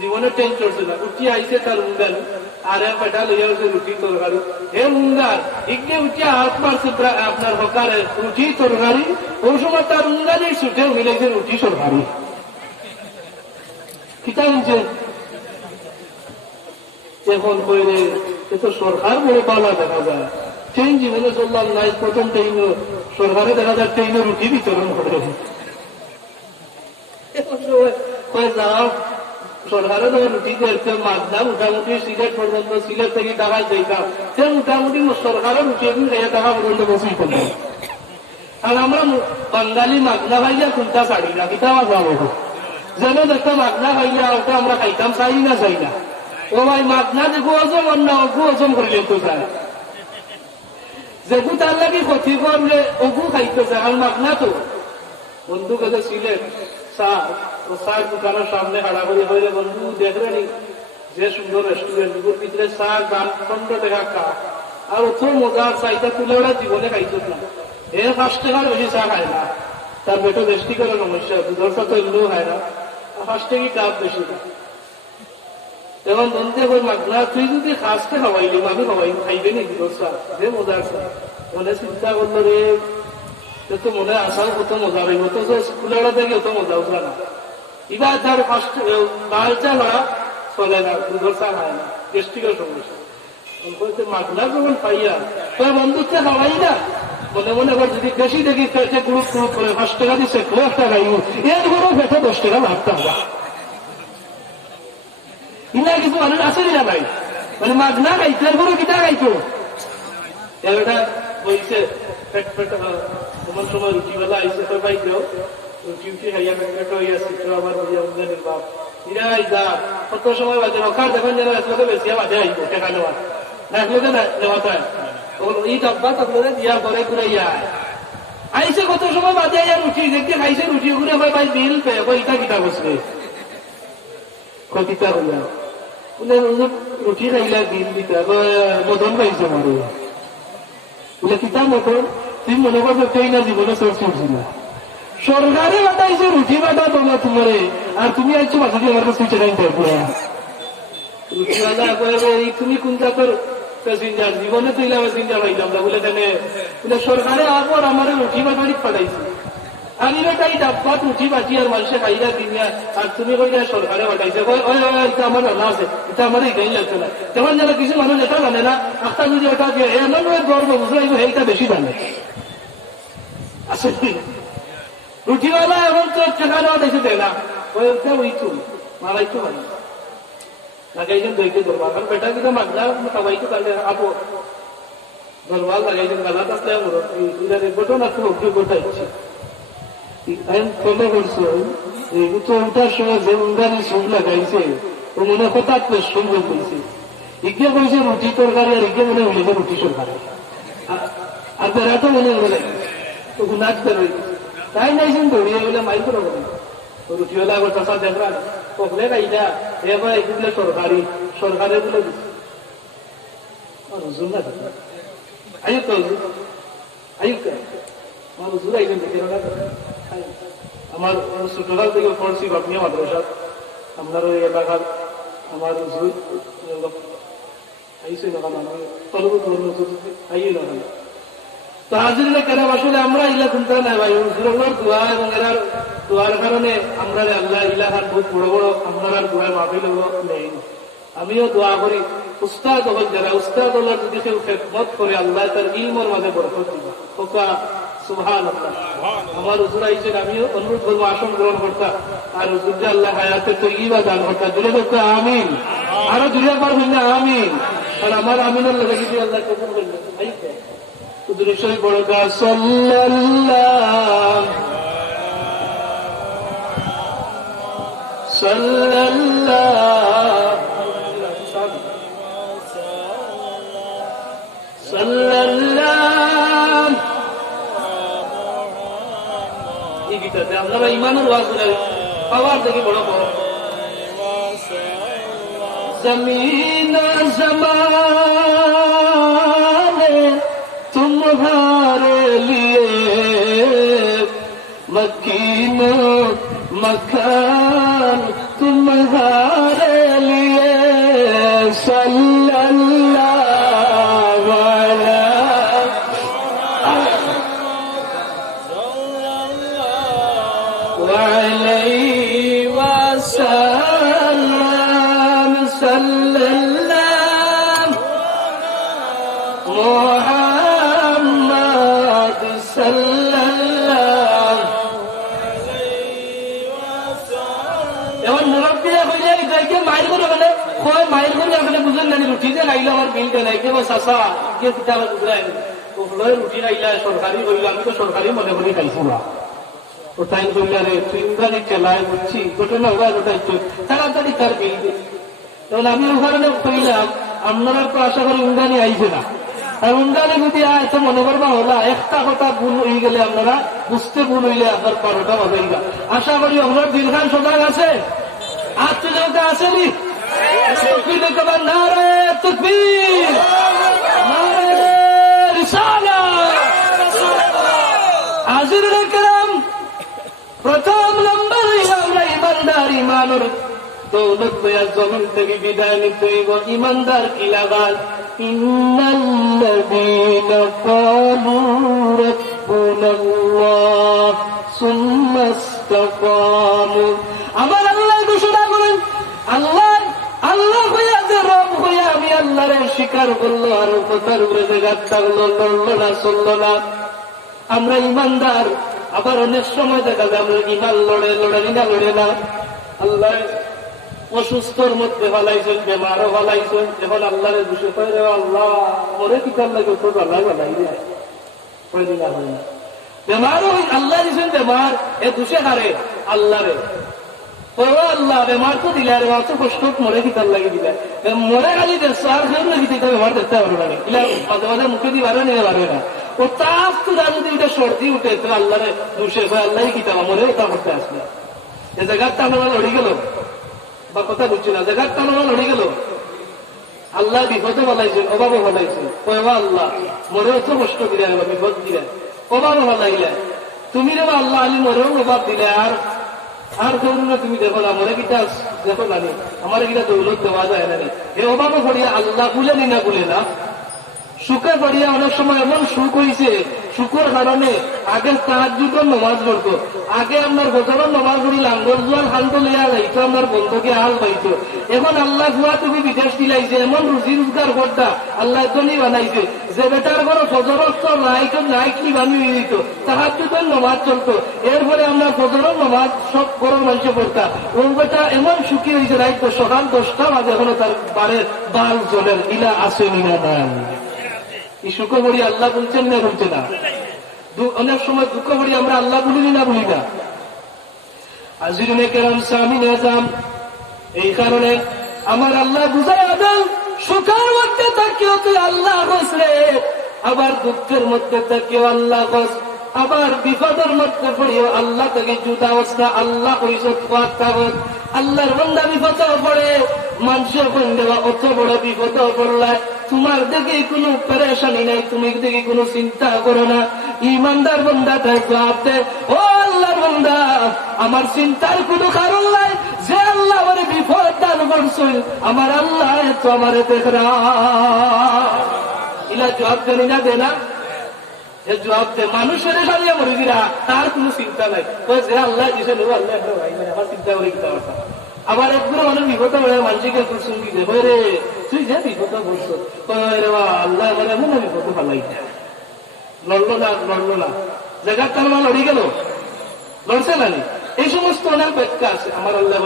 জীবনে ট্রেন চড়ছে না উঠি আইসে তার উঙ্গান আর এক বেটা লইয়া উঠছে রুটি তরকারি হে উঙ্গার ইগনে উঠিয়া হাত মারছে আপনার হকারে রুটি তরকারি ওই সময় তার উঙ্গানির ছুটে মিলেছে রুটি তরকারি কিতা শুনছেন এখন কইলে এ তো সরকার বলে পালা দেখা যায় ট্রেন জীবনে চললাম নাই প্রথম ট্রেন সরকারে দেখা যায় ট্রেনে রুটি বিতরণ করে যাও সরকারে যখন রুটি দিয়েছে মাঝনা মোটামুটি সিলেট পর্যন্ত সিলেট থেকে টাকা দিতাম সে মোটামুটি সরকারের রুটি এখন খাইয়া টাকা পর্যন্ত বসেই করলাম আর আমরা বাঙালি মাগনা খাইয়া কোনটা ছাড়ি না কিতা যাবো যেন একটা মাগনা খাইয়া ওটা আমরা খাইতাম চাই না চাই না ও ভাই মাগনা যে গোজম অন্য অগু হজম করিলেন তো চায় যেগু তার লাগে ক্ষতি করলে অগু খাইতে চায় আর মাগনা তো বন্ধু কাছে সিলেট চার দোকানের সামনে হাড়া করে হইলে বন্ধু দেখলেন যে সুন্দর রেস্টুরেন্ট ভিতরে চা গান 15 টাকা খা আর অত মজার চাইটা তুলে ওরা জীবনে খাইত না 5 টাকার বেশি চা খায় না তার পেটে বেশি করে সমস্যা দুধের সাথে এমনিও খায় না 5 টাকা কাপ বেশি এখন বন্ধু এখন মাগনা তুই যদি খাসকে খাওয়াইলি আমি খাওয়াই খাইবে নি দুধের চা যে মজার চা মনে চিন্তা করলো রে তো মনে আসাও কত মজা হইব তো স্কুলের থেকে অত মজা উঠলা না এবার তার ফার্স্ট লাল চা ভাড়া চলে না দুধের চা খায় না গেস্টিকের সমস্যা মাগনা যখন পাইয়া তোর বন্ধুত্ব খাওয়াই না মনে মনে আবার যদি বেশি দেখি পেটে গ্রুপ গ্রুপ করে 5 টাকা দিচ্ছে 1 টাকা খাইব এর কোনো পেটে 10 টাকা ভাবতে হবে ইনা কিছু মানুষ আছে না ভাই মানে মাগনা খাইছে এর কোনো কিটা খাইতো এটা বলছে পেট পেট তোমার সময় রুটিবেলা আইসে তো ভাই কেউ রুটি খাইয়া পেট হয়ে আসছে তো আমার অঞ্জনের বাপ ইরাই যা কত সময় বাজে রকার দেখুন যেন একলোকে বেশি বাজে আইব টাকা নেওয়া না একলোকে না নেওয়া চায় এই ডাব্বা তারপরে দিয়া করে ঘুরাইয়া আইসে কত সময় বাজে আইয়া রুটি দেখতে খাইছে রুটি ঘুরে ভাই বিল পেয়ে ইটা কিটা বসবে কিতা হইয়া রুটি খাইলা বিল দিতা মদন খাইছে মারু বলে কিতা মতন তুই মনে করবে কেই না জীবনে চর্চা উঠছিল সরকারে বাটাইছে রুটি বাটা তোমার তোমারে আর তুমি আইছো বাসা দিয়ে আমার কাছে টাকা নিতে পুরা রুটিওয়ালা তুমি কোনটা তোর প্যাসেঞ্জার জীবনে তুই প্যাসেঞ্জার হইলাম না বলে জানে বলে সরকারে আবার আমার রুটি বাটারি পাঠাইছে আমি বেটাই ডাব্বাত রুটি বাটি আর মানুষে খাইলা দিনিয়া আর তুমি কইলা সরকারে বাটাইছে এটা আমার জানা আছে এটা আমার এটাই লাগছে না যেমন যারা কিছু মানুষ এটা জানে না একটা যদি ওটা দিয়ে এমন গর্ব বুঝলাইব এইটা বেশি জানে আসলে রুটিওয়ালা এখন তো টাকা নেওয়া দেখে দেয় না ওই তো মারাই তো হয় লাগাইছেন দইকে দরবার কারণ বেটা কিন্তু মাগলা খাওয়াই তো তাহলে আপো দরবার লাগাইছেন গালাত আসলে এটা দেখবো না তো অভিযোগ গোটাইছে আমি ফলো করছো এগুলো তো ওটার সময় যে উন্দানি সুখ লাগাইছে ও মনে হঠাৎ সুন্দর বলছে ইকে বলছে রুটি তরকারি আর ইকে মনে হইলে রুটি সরকারি আর বেড়া তো মনে হলে তো গুনাজ বেরোই তাই নাইছেন দৌড়িয়ে বলে মাই করে রুটিওয়ালা আবার চাষা দেখরা কখলে গাইলা এবার এগুলো সরকারি সরকারে বলে হুজুর না আয়ুক আয়ুক আমার হুজুর আইবেন দেখে আমার ছোটকাল থেকে পড়ছি বাপনিয়া মাদ্রাসা আপনার ওই এলাকার আমার হুজুর আইসে না আমি তলবত আইয়ে না তো হাজির কেন আসলে আমরা ইলা চিন্তা নাই ভাই হুজুরের দোয়া এবং এরার দোয়ার কারণে আমরা আল্লাহ ইলাহার বহুত বড় বড় আপনার দোয়া মাহফিল নেই আমিও দোয়া করি উস্তাদ হল যারা উস্তাদ হল যদি কেউ খেদমত করে আল্লাহ তার ইলমর মাঝে বরকত দিবা ওকা সুবহানাল্লাহ আমার হুজুর আইছেন আমিও অনুরোধ করবো আসন গ্রহণ করতাম আর হুজুর যে আল্লাহ হায়াতে তো ইবা দান করতাম জুড়ে করতে আমিন আরো জুড়ে পারবেন না আমিন আর আমার আমিনের লেগে যদি আল্লাহ কবুল করবেন দুরুশই বড় গা সাল্লাল্লাহু সাল্লাল্লাহু এই গীতাতে আমরা ইমানের ওয়াজ করে পাওয়ার দেখি বড় বড় জমিন জমানে तुम्हारे लिए मकीन मकान तुम्हारे लिए सल्लल्लाहु अलैहि वसल्लम सल्लल्लाहु মুহাম্মদ সাল্লাল্লাহু। এবার মুরব্বীরা কইলে এটাকে মাইল করে মানে কয় মাইল করে আপনি বুঝেন না রুটি যে খাইলে আমার বিল দেয় নাই কেবল চাষা গিয়ে কিতাব বুঝাই রুটি খাইলা সরকারি হইল আমি তো সরকারি মনে করি খাইছি না ওটাই করলে রে চিন্তানি চেলায় বুঝছি ঘটনা হওয়া ওটাই তো তাড়াতাড়ি তার বিল দিই। তখন আমি ওখানে কইলাম আপনারা তো আশা করি উন্দানি আইছে না, আর উন্দানি যদি আয় তো মনে করবা হলা একটা কথা ভুল হয়ে গেলে আপনারা বুঝতে ভুল হইলে আপনার 12টা বাজাইবা। আশা করি আপনার দিলখান সজাগ আছে, আত্মযোগা আসেনি নারে তাকবীর নারে রিসালাত। হাজিরিনে কেরাম, প্রথম নম্বর আমরা ইমানদার, ইমানের দৌলত লইয়া জমিন থেকে বিদায় নিতে হইব। ইমানদার কি লাগাল? ইন্নাল্লাযীনা ক্বালু রাব্বুনাল্লাহ সুম্মা ইসতাকামু। আমার আল্লাহ ঘোষণা করেন, আল্লাহ আল্লাহ হইয়া যে রব হইয়া আমি আল্লাহরে স্বীকার করলো আর কথার উপরে জায়গার থাকলো, লড়লো না, চললো না। আমরা ইমানদার। আবার অনেক সময় দেখা যায় আমরা ইমান লড়ে না লড়ে না। আল্লাহ অসুস্থর মধ্যে ভালাইছেন, বেমারও ভালাইছেন, এখন আল্লাহরে বুঝে কয় রে আল্লাহ মরে কিতার লাগে তো আল্লাহ ভালাই যায় বেমারও আল্লাহ দিচ্ছেন বেমার এ দুষে হারে আল্লাহরে আল্লাহ বেমার তো দিলে আর অত কষ্ট মরে কিতার লাগে দিলে মরে খালি দেখছো আর কেউ নাকি বেমার দেখতে পারবে না, মাঝে মাঝে মুখে দিয়ে বারো নিয়ে পারবে না। ও তাপ তো যদি এটা সর্দি উঠে তো আল্লাহরে দুষে আল্লাহ কিতাব মরে ওটা করতে আসলে এ জায়গার টানা লড়ি গেল বা কথা বুঝছি না, জায়গার টানা লড়ি গেল। আল্লাহ বিপদে বলাইছেন, অভাবে বলাইছেন, কয়বা আল্লাহ মরে অত কষ্ট দিলে বিপদ দিলে অভাবে বলাইলে তুমি রে আল্লাহ আলী মরেও অভাব দিলে আর ধরুন না তুমি দেখো না মরে কিটা দেখো না আমার কিটা দৌলত দেওয়া যায় না। এ অভাবে পড়িয়া আল্লাহ বলে নি না বলে না, সুখে পড়িয়া অনেক সময় এমন সুখ হয়েছে, সুখের কারণে আগে তাহাজ্জুদের নামাজ পড়তো, আগে আপনার বছরের নামাজ পড়ি লাঙ্গল জোয়ার খান্ত লইয়া যাইতো, আপনার বন্ধুকে হাল পাইতো। এখন আল্লাহ জুয়া তুমি বিদেশ দিলাইছে, এমন রুজি রোজগার করতা আল্লাহ জনই বানাইছে যে বেটার কোনো ফজরের তো নাইটলি বানিয়ে দিত, তাহাজ্জুদের নামাজ চলতো। এরপরে আমরা ফজরের নামাজ সব বড় মানুষে পড়তা। ও বেটা এমন সুখী হয়েছে রাইতো সকাল 10টা বাজে এখনো তার বারের বাল জলের ইলা আসে নিনা নাই। এই সুখ বড়ি আল্লাহ বলছেন না বলছে না? অনেক সময় দুঃখ বড়ি আমরা আল্লাহ বলি না বলি না। হাজিরিনে কেরাম সামিন আযাম, এই কারণে আমার আল্লাহ বুঝাই দেন সুখের মধ্যে থাকিও তুই আল্লাহ বসলে, আবার দুঃখের মধ্যে থাকিও আল্লাহ বস, আবার বিপদের মধ্যে পড়িও আল্লাহ থেকে জুদা অবস্থা আল্লাহ পরিষদ পাওয়ার। আল্লাহর বান্দা বিপদ পড়ে মানুষের কোন দেওয়া অত বড় বিপদ পড়লে তোমার দেখে কোনো পেরেশানি নাই, তুমি দেখে কোনো চিন্তা করো না। ইমানদার বান্দা তাই ভাবতে ও আল্লাহর বান্দা আমার চিন্তার কোনো কারণ নাই, যে আল্লাহ আমার বিপদ দান করছেন আমার আল্লাহ তো আমার দেখরা ইলা জবাব জানি না দে না জবাব দে। মানুষের সারিয়া মরিদিরা তার কোনো চিন্তা নাই, যে আল্লাহ দিয়েছেন ও আল্লাহ আমার চিন্তা করে দিতে পারতাম। আবার একগুলো অনেক বিপদ হয়ে মানুষকে সঙ্গী দেব রে তুই যে বিপদ বলছো আল্লাহ এবার এমন বিপদ ভালাই লড়লো না জায়গার তার লড়ি গেল লড়ছে না। এই সমস্ত অনেক ব্যাখ্যা আছে আমার আল্লাহ।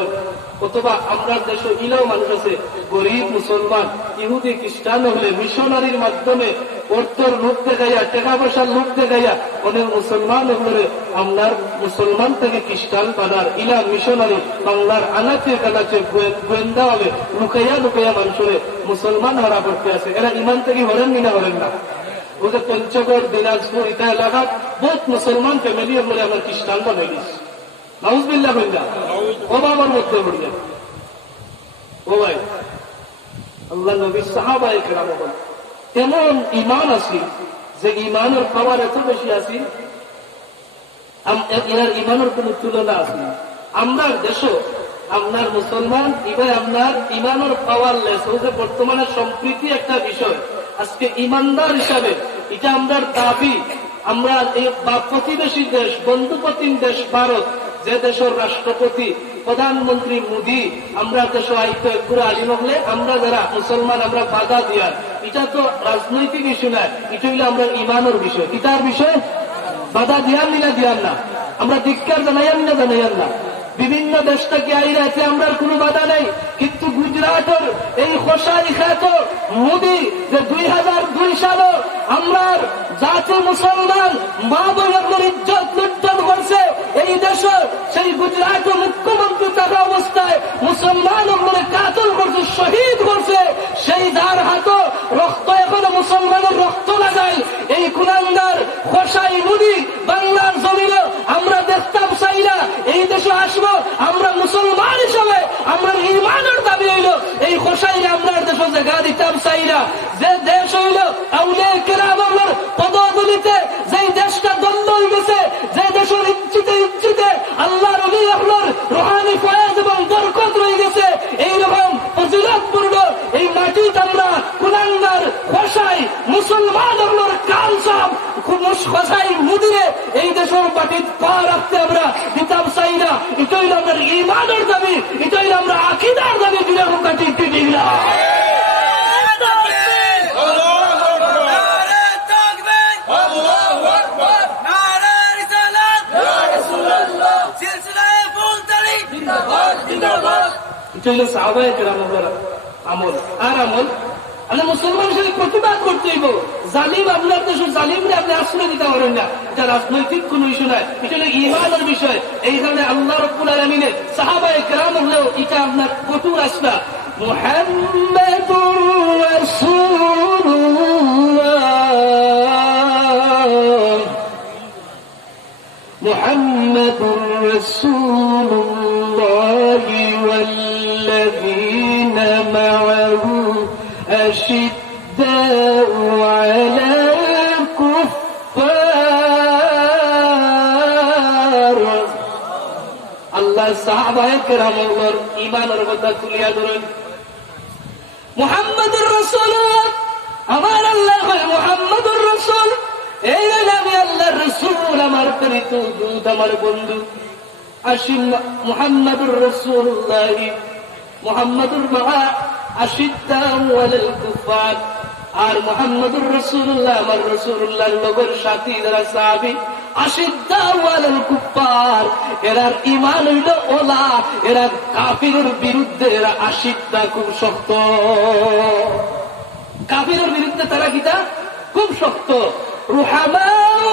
অথবা আমরা দেশে ইলাও মানুষ আছে গরিব মুসলমান ইহুদি খ্রিস্টান হলে মিশনারির মাধ্যমে অর্থর লোক দেখাইয়া টাকা পয়সার লোক দেখাইয়া অনেক মুসলমান হলে আপনার মুসলমান থেকে খ্রিস্টান বানার ইলা মিশনারি বাংলার আনাচে কানাচে গোয়েন্দা হবে লুকাইয়া মানুষের মুসলমান হারা করতে আছে। এরা ইমান থেকে হরেন না হরেন না। ওদের পঞ্চগড় দিনাজপুর ইটা এলাকার বহুত মুসলমান ফ্যামিলি বলে আমার খ্রিস্টান বানাইলিস নাউজুবিল্লাহ হইলা অভাবের মধ্যে পড়িয়া ও ভাই আল্লাহ নবী সাহাবায়ে কেরাম এমন ইমান আছে যে ইমানের পাওয়ার এত বেশি আছে এর ইমানের কোন তুলনা আছে। আমরা দেশও আপনার মুসলমান এবার আপনার ইমানের পাওয়ার লেস যে বর্তমানে সম্প্রীতি একটা বিষয়। আজকে ইমানদার হিসাবে এটা আমরা দাবি, আমরা এই প্রতিবেশী দেশ বন্ধুপ্রতিম দেশ ভারত যে দেশের রাষ্ট্রপতি প্রধানমন্ত্রী মোদী আমরা দেশ আইতো একগুলো আলী মহলে আমরা যারা মুসলমান আমরা বাধা দিয়ার এটা তো রাজনৈতিক ইস্যু নয়, এটা হইলে আমরা ইমানের বিষয়। কিতার বিষয়? বাধা দিয়ান না দিয়ান না, আমরা ধিক্কার জানাইয়ান না। বিভিন্ন দেশ থেকে আইরা আছে, আমরা কোনো বাধা নেই। কিন্তু গুজরাটের এই খোসাই খ্যাত মোদী যে 2002 সালে আমরা জাতি মুসলমান মা বোনের ইজ্জত লুণ্ঠন করছে এই দেশে, সেই গুজরাটের মুখ্যমন্ত্রী থাকা অবস্থায় মুসলমান কাতল করছে, শহীদ করছে, সেই যার হাত রক্ত এখনো মুসলমানের রক্ত লাগাই এই কুলাঙ্গার খোসাই মোদী বাংলার জমিনে আমরা দেখতাম চাই না। এই দেশে আসবো আমরা মুসলমান হিসাবে, আমরা ইমানের দাবি হইল এই খোসাইরে আমরা দেশে জায়গা দিতাম চাই না। যে দেশ হইল আউলিয়া কেরামের পদদলিতে, যেই দেশটা দ্বন্দ্ব হয়ে গেছে, যে দেশের ইচ্ছিতে আল্লাহর ওলি আপনার রুহানি ফয়েজ এবং বরকত রয়ে গেছে, এইরকম ফজিলতপূর্ণ এই মাটিতে আমরা কুলাঙ্গার খোসাই মুসলমান আপনার কালসাম খোসাই মুদিরে এই দেশের মাটির পা রাখতে আমরা দিতাম চাই না। এটা হইল আমাদের ইমানের দাবি, এটা হইল আমরা আকীদার দাবি। বিরকম কাটি ঠিক না। আমল আর আমল আমরা মুসলমান হিসেবে প্রতিবাদ করতে হইব। জালিম আপনার দেশের জালিমরে আপনি আশ্রয় দিতে পারেন না, এটা রাজনৈতিক কোন ইস্যু নয়, এটা হলো ইমানের বিষয়। এইখানে আল্লাহ রাব্বুল আলামিনের সাহাবায়ে কেরাম হলেও এটা আপনার কঠোর আসনা। মুহাম্মাদুর রাসূলুল্লাহ, মুহাম্মাদুর রাসূলুল্লাহ ওয়াল্লাযীনা মা'আহু أشداء على الكفار। আল্লাহ সাহাবায়ে কেরামের ঈমানের কথা তুলিয়া ধরেন। মুহাম্মাদুর রাসূলুল্লাহ, আমার আল্লাহ হয় মুহাম্মাদুর রাসূল, এই আমি আল্লাহর রাসূল, আমার প্রিয় দূত, আমার বন্ধু। আসিম মুহাম্মাদুর রাসূলুল্লাহ, মুহাম্মাদুর মা আশিদ্দাউ আলাল কুফার। আর মুহাম্মাদুর রাসূলুল্লাহ আমার রাসূলুল্লাহর লগর সাথী যারা সাহাবী, আশিদ্দাউ আলাল কুফার, এরা ঈমান হইল ওলা, এরা কাফিরের বিরুদ্ধে এরা আশিদ্দা, খুব শক্ত। কাফিরের বিরুদ্ধে তারা কিটা খুব শক্ত। রুহামাউ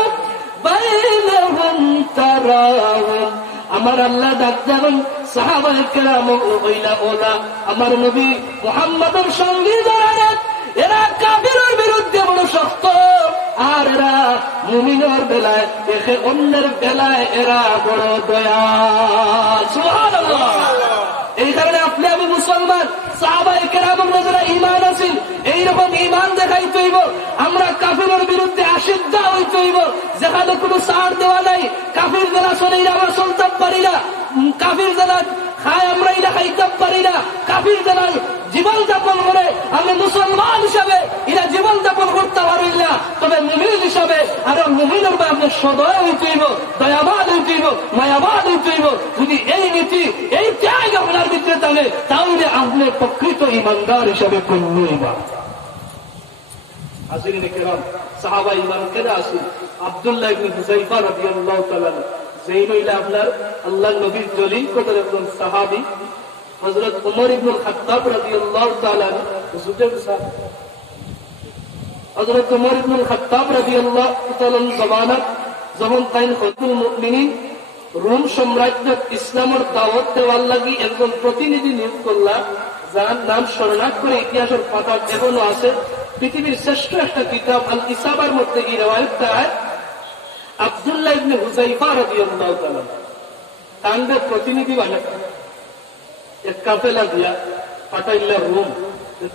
বাইনাহুম তারাহুম, আমার আল্লাহ ডাক দেন সাহাবায়ে কেরাম হইলা ওলা, আমার নবী মুহাম্মদের সঙ্গে যারা এরা কাফিরের বিরুদ্ধে বড় শক্ত, আর এরা মুমিনের বেলায় একে অন্যের বেলায় এরা বড় দয়াল। সুবহানাল্লাহ। এই কারণে আপনি আমি মুসলমান, সাহাবায়ে কেরামের যারা ঈমান আছে এইরকম ঈমান দেখাইতে হইব। আমরা কাফিরের বিরুদ্ধে আশিদ্দা হইতে হইব। যেখানে কোনো ছাড় দেওয়া নাই, কাফির যারা চলে আমরা চলতে পারি না, কাফির যারা খায় আমরা এরা খাইতে পারি না, কাফির যারা জীবন যাপন করে আমি মুসলমান হিসাবে এরা জীবন যাপন করতে পারি না। তবে মুমিন হিসাবে আরো মুমিনের বা আপনার সদয় হইতে হইব, দয়াবান হইতে হইব, মায়াবান হইতে হইব। যদি এই নীতি এই ত্যাগ আপনার ভিতরে থাকে, তাহলে আপনি প্রকৃত ইমানদার হিসাবে গণ্য হইবা। হাজিরিন কিরাম, সাহাবা ইমান কেনা আসুন। আব্দুল্লাহ ইবনে হুযায়ফা রাদিয়াল্লাহু তাআলা, যেই হইলা আপনার আল্লাহর নবীর জলিল কদর একজন সাহাবী, হযরত ওমর ইবনুল খাত্তাব রাদিয়াল্লাহু তাআলা হুজুরের সাথে, হযরত ওমর ইবনুল খাত্তাব রাদিয়াল্লাহু তাআলা জামানাত যখন তাইন খলিফাতুল মুমিনিন রোম সাম্রাজ্য ইসলামের দাওয়াত দেওয়ার লাগি একজন প্রতিনিধি নিয়োগ করলা, যার নাম স্মরণার্থ করে ইতিহাসের পাতা এখনো আছে। পৃথিবীর শ্রেষ্ঠ একটা কিতাব আল ইসাবার মধ্যে এই রিওয়ায়াতটা হয়, আব্দুল্লাহ ইবনে হুযায়ফা রাদিয়াল্লাহু তাআলা তাদের প্রতিনিধি বানায় এক কাফেলা দিয়া পাঠাইলা রোম,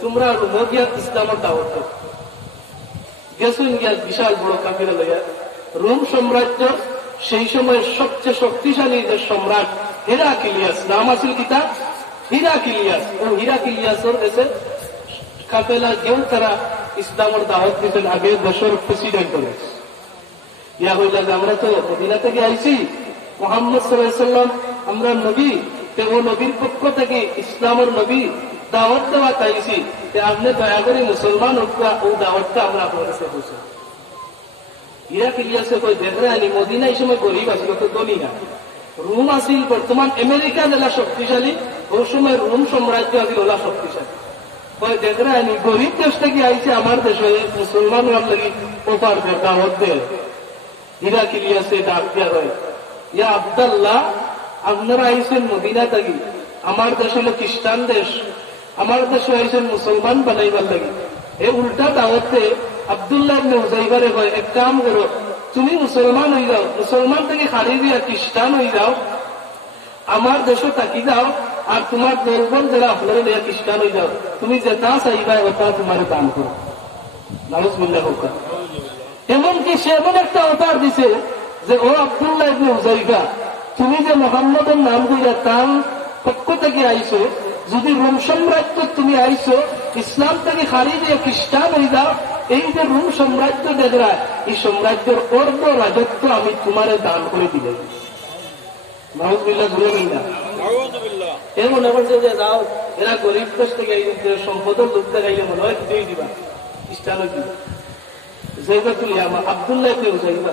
তোমরা রোমে গিয়া ইসলামের দাওয়াত দাও। গেছেন গিয়া বিশাল বড় কাফেলা লইয়া। রোম সাম্রাজ্য সেই সময়ের সবচেয়ে শক্তিশালী যে সম্রাট হেরাক্লিয়াস, নাম আছিল কিতা হিরাক্লিয়াস, ও হিরাক্লিয়াসের দেশে কাফেলা গিয়েও তারা ইসলামের দাওয়াত দিতেন। আগে দেশের প্রেসিডেন্ট হলে ইয়া হইলা যে আমরা তো মদিনা থেকে আইছি, মুহাম্মদ সাল্লাল্লাহু আলাইহি ওয়াসাল্লাম আমরা নবী, ও নবীর পক্ষ থেকে ইসলামের নবী দাওয়াত দেওয়া চাইছি, আপনি দয়া করে মুসলমান হোকা ও দাওয়াতটা আমরা আপনার কাছে বসে ইরাক ইলিয়াসে কই দেখে আনি মদিনা এই সময় গরিব আছিল, তো ধনী না। রোম আছিল, বর্তমান আমেরিকা জেলা শক্তিশালী, ওই সময় রোম সাম্রাজ্য আছিল ওলা শক্তিশালী। কই দেখে আনি গরিব দেশ থেকে আইছে আমার দেশে মুসলমান হওয়ার লাগি ওপার দাওয়াত দেয়। ইরাক ইলিয়াসে ডাক দেওয়া হয়, ইয়া আব্দাল্লাহ, আপনারা আইছেন মদিনা থাকি, আমার দেশ হলো খ্রিস্টান দেশ, আমার দেশে আইছেন মুসলমান বানাইবার লাগে। এই উল্টা দাওয়াতে আব্দুল্লাহ ইবনে হুযাইফারে কয়, এক কাম করো, তুমি মুসলমান হয়ে যাও, মুসলমান থেকে খালি দিয়া খ্রিস্টান হয়ে যাও, আমার দেশে থাকি যাও, আর তোমার দলবল যারা আপনারা দিয়া খ্রিস্টান হয়ে যাও, তুমি যেটা চাইবা ওটা তোমার দান করো। নাউজুবিল্লাহ হোক। এমনকি সে এমন একটা অফার দিছে যে, ও আব্দুল্লাহ ইবনে হুযাইফা, তুমি যে মুহাম্মদের নাম কইরা তার পক্ষ থেকে আইছো, যদি রোম সাম্রাজ্য তুমি আইছো, ইসলাম থেকে খালি দিয়ে খ্রিস্টান হয়ে যাও, এই যে রোম সাম্রাজ্য দেখরা, এই সাম্রাজ্যের অর্ধ রাজত্ব আমি তোমারে দান করে দিলে। নাউজুবিল্লাহ বলবেন না? এ মনে করছে যে যাও, এরা গরিব দেশ থেকে সম্পদের লোক দেখাইলে মনে হয় কিছুই দিবা, খ্রিস্টান হয়ে দিবা। জায়গা তুলি আমার আব্দুল্লাহ ইবনে হুযাইফা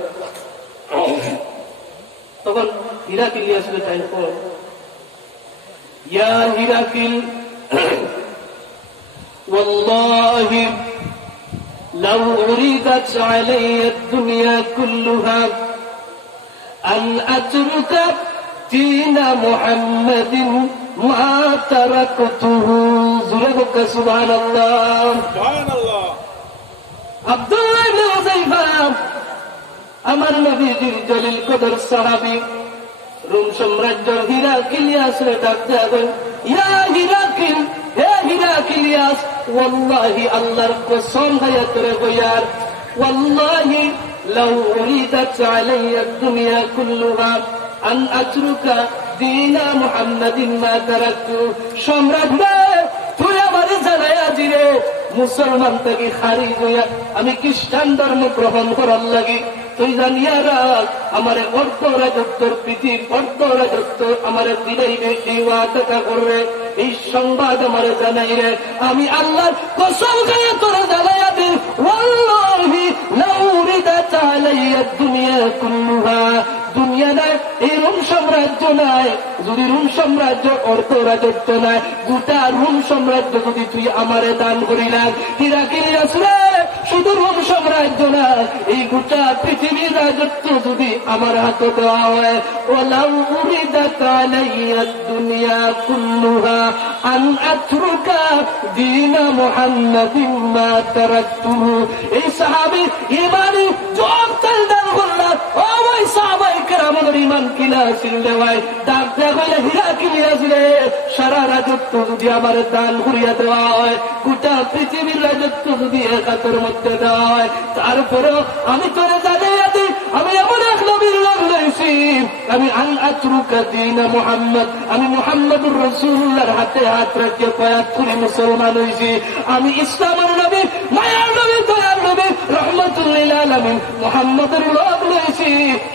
তখন ইরাক ইলিয়াসের টাইম পর, ইয়া হিরাকিল ওয়াল্লাহি লাউ উরিদাত আলাইয়া দুনিয়া কুল্লুহা আন আতরুকা দীনা মুহাম্মাদিন মা তারাকতুহু। জুরে বকা সুবহানাল্লাহ, সুবহানাল্লাহ। আব্দুল্লাহ ইবনে হুযাইফা আমার নবীজির জলিল কদর সাহাবী, রোম সাম্রাজ্যের হিরাকিল ইয়াসরে ডাক দেবেন, ইয়া হিরাকিল, হে হিরাকিল ইয়াস, ওয়াল্লাহি আল্লাহর কসম হয়ে তোরে বয়ার, ওয়াল্লাহি লাউ উরিদাত আলাইয়া দুনিয়া কুল্লুহা আন আতরুকা দীনা মুহাম্মাদিন মা তারাকতু। সম্রাট রে, তুই আমারে জানায়া দিরে, মুসলমান থেকে খারিজ হইয়া আমি খ্রিস্টান ধর্ম গ্রহণ করার লাগি তুই জানিয়া রাখ, আমার অর্ধ রাজত্বর পৃথিবীর অর্ধ রাজত্ব আমার দিলাইবে, এই ওয়াদা করবে, এই সংবাদ আমার জানাই রে, আমি আল্লাহর কসম খাইয়া তোরা জানাইয়া দিন, ওয়াল্লাহি লাউ উরিদাত আলাইয়া দুনিয়া কুল্লুহা, দুনিয়া নাই, এই রোম সাম্রাজ্য নাই, যদি রোম সাম্রাজ্য অর্থ রাজত্ব নাই, গোটা রোম সাম্রাজ্য যদি তুই আমারে দান করিলাম, হিরাকিল ইয়াস রে, শুধু রোম সাম্রাজ্য না, এই গোটা পৃথিবীর রাজত্ব যদি আমার হাতে দেওয়া হয়, ওয়ালাউ উরিদাত আলাইয়া দুনিয়া কুল্লুহা আন আতরুকা দীনা মুহাম্মাদিন মা তারাকতুহু। এই সাহাবী ইমানি জবাব দান করলেন, ও ভাই সাহাবায়ে কেরামের ঈমান কিনা ছিল রে ভাই, ডাক দেয়া হইলে হিরাকিল ইয়াস রে, সারা রাজত্ব যদি আমার দান করিয়া দেওয়া হয়, গোটা পৃথিবীর রাজত্ব যদি এক হাতের মধ্যে দেওয়া হয়, তারপরেও আমি তোরে জানাইয়া দিই, আমি এমন এক নবীর লোক লইছি, আমি আন আতরুকা দীনা মুহাম্মদ, আমি মুহাম্মদুর রাসূলুল্লাহর হাতে হাত রেখে বয়াত করে মুসলমান হইছি, আমি ইসলামের নবী, মায়ার নবী, দয়ার নবী, রহমাতুল লিল আলামিন মুহাম্মদের লোক লইছি,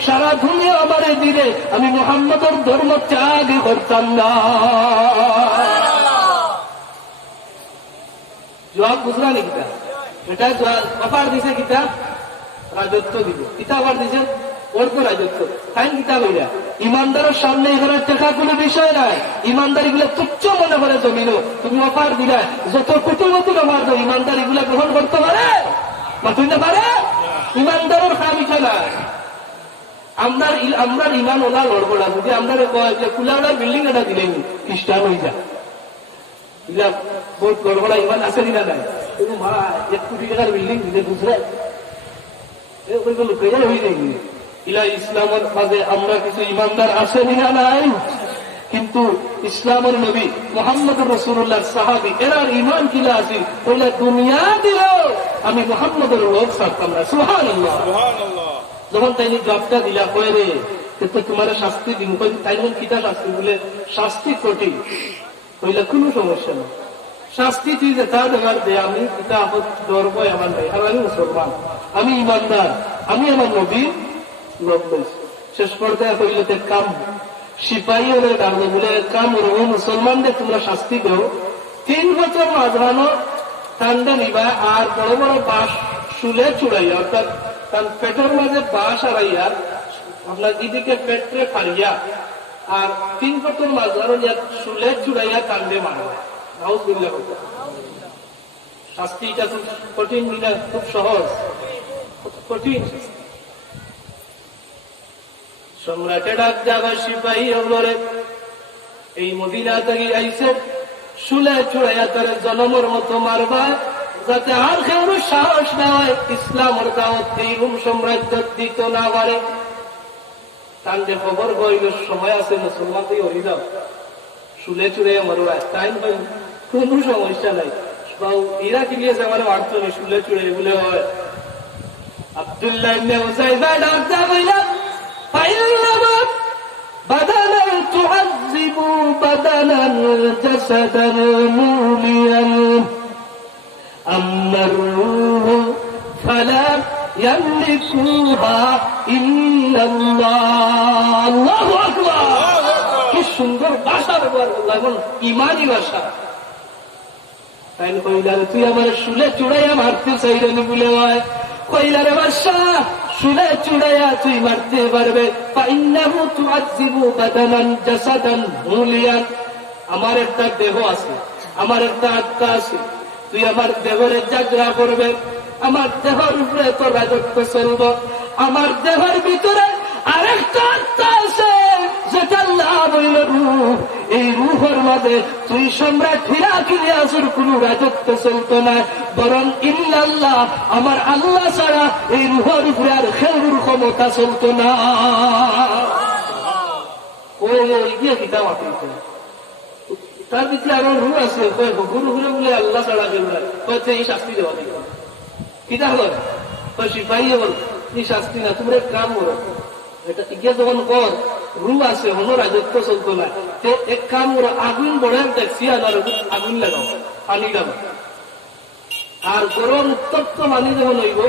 সারা দুনিয়া আমারে দিলে আমি মুহাম্মদের ধর্ম ত্যাগ করতাম না। জবাব বুঝলা নি কিতা? এটা অফার দিছে কিতা? রাজত্ব দিব। কিতা অফার দিছে? অর্থ রাজত্ব। তাই কিতা বইলা ইমানদারের সামনে এখানে টাকা কোনো বিষয় নাই, ইমানদার এগুলো তুচ্ছ মনে করে জমিনও, তুমি অফার দিলা, যত কোটিপতির অফার দাও, ইমানদার এগুলা গ্রহণ করতে পারে? মাতুইতে পারে? ইমানদারের খামিখা নাই। আমরা ইমান ওলা লড়বো না, যদি আমরা কয় যে কুলাওড়া বিল্ডিং এটা দিলেন খ্রিস্টান হয়ে যায়, এগুলা বহুত গড়বড়া ইমান আছে কিনা নাই? কিন্তু মা 1 কোটি টাকার বিল্ডিং দিলে বুঝলে লুকাইয়া হয়ে যায়। ইলা ইসলামের মাঝে আমরা কিছু ইমানদার আছে কিনা নাই? কিন্তু ইসলামের নবী মুহাম্মদুর রাসূলুল্লাহ সাহাবী এরার ইমান কিলা আছে, ওইলা দুনিয়া দিল আমি মুহাম্মদের লোক ছাড়তাম না। সুবহানাল্লাহ, সুবহানাল্লাহ। যখন তাই জবাবটা দিলা, কয় রে তো তোমার শাস্তি দিন, তাই কিতা শাস্তি? বলে শাস্তি কঠিন। কইলা কোনো সমস্যা নেই, শাস্তি তুই যেটা দেখার দে, আমি কিতা ধরবো আমার নাই, আর আমি মুসলমান, আমি ইমানদার, আমি আমার নবী লোক লইছি। শেষ পর্যায়ে কইল কাম সিপাহী হলে ডাকলো, বলে কাম ও মুসলমানদের তোমরা শাস্তি দেও, 3 বছর মাঝরানো ঠান্ডা নিবা আর বড় বড় বাঁশ শুলে চুড়াইয়া, অর্থাৎ তার পেটের মাঝে বাঁশ আড়াইয়া আপনার এদিকে পেটে ফাড়িয়া আর 3 বছর মাঝরানো শুলে চুড়াইয়া কান্দে মারবা। নাউজুবিল্লাহ। শাস্তিটা খুব কঠিন না, খুব সহজ? কঠিন। সম্রাটে ডাক যাবে সিপাহী হলরে, এই মদিনা থেকে আইসে শুলে চুড়াইয়া তার জনমের মতো মারবা, যাতে আর কেউ সাহস না হয় ইসলামের দাওয়াত এই রুম সাম্রাজ্য দিত না পারে। কান্দে খবর গইল সময় আছে, মুসলমান থেকে হরি যাও, শুলে চুড়াইয়া মারবা, টাইম হয়, কোন সমস্যা নাই। ইরা কিলিয়েছে আমার অর্থ নেই, শুলে চুড়াই বলে হয়। আব্দুল্লাহ ইবনে হুযায়ফা ডাক দেয়া ফাইন্নামা বাদানান তুআযিবু বাদানান জাসাদান মুলিয়ান আম্মার রূহ ফালা ইয়ামলিকুহা ইল্লাল্লাহ। আল্লাহু আকবার। কি সুন্দর ভাষা ব্যবহার করল, এবং ইমানি ভাষা। তাই কইলারে তুই আমার শুলে চুড়াইয়া মারতে চাইলেন বলে হয়, কইলারে বাদশাহ শুলে চুড়াইয়া তুই মারতে পারবে, ফাইন্নাহু তুআযিবু বাদানান জাসাদান মুলিয়ান। আমার একটা দেহ আছে, আমার একটা আত্মা আছে, তুই আমার দেহের জাগরা করবে, আমার দেহের উপরে তোর রাজত্ব চলব। আমার দেহের ভিতরে আরেকটা আত্মা আছে যেটা লাভ হইল রূহ, এই রূহের মাঝে তুই সম্রাট হিরাক্লিয়াসের কোন রাজত্ব চলত না, বরং ইল্লাল্লাহ আমার আল্লাহ ছাড়া এই রূহের উপরে আর খেউর ক্ষমতা চলত না। ওই গিয়ে কিতাব আছে, তার ভিতরে আরো রূহ আছে, গুরু গুলো বলে আল্লাহ ছাড়া কেউ নাই, হয়তো এই শাস্তি দেওয়া দিল কিতাব হয়। সিপাহী বল এই শাস্তি না, তোমরা এক কাম করো, এটা ইকে যখন কর রূহ আছে হনো রাজত্ব চলতো না, এক কাম করো, আগুন বড় দেখছি আগুন লাগাও, পানি লাগাও, আর গরম উত্তপ্ত পানি যখন হইব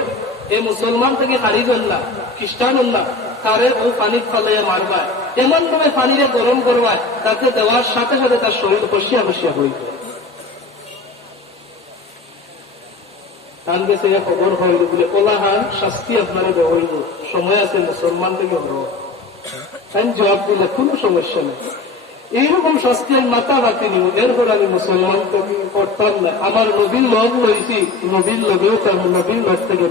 এই মুসলমান থেকে হারিবেন না, খ্রিস্টান হন না, তারে ওই পানি ফালাইয়া মারবা, এমন ভাবে পানিরে গরম করবা তাতে দেওয়ার সাথে সাথে তার শরীর বসিয়া বসিয়া হইব। কানকে সে খবর হইল বলে ওলাহান শাস্তি আপনারা হইব, সময় আছে মুসলমান থেকে হল। আমি জবাব দিলে কোন সমস্যা নেই, এইরকম শাস্তি আমি মাথা রাখি নিব, এরপর আমি মুসলমান করতাম না। আমার নবীর লোক লইছি, নবীর লোকেও তার নবীর লোক থেকে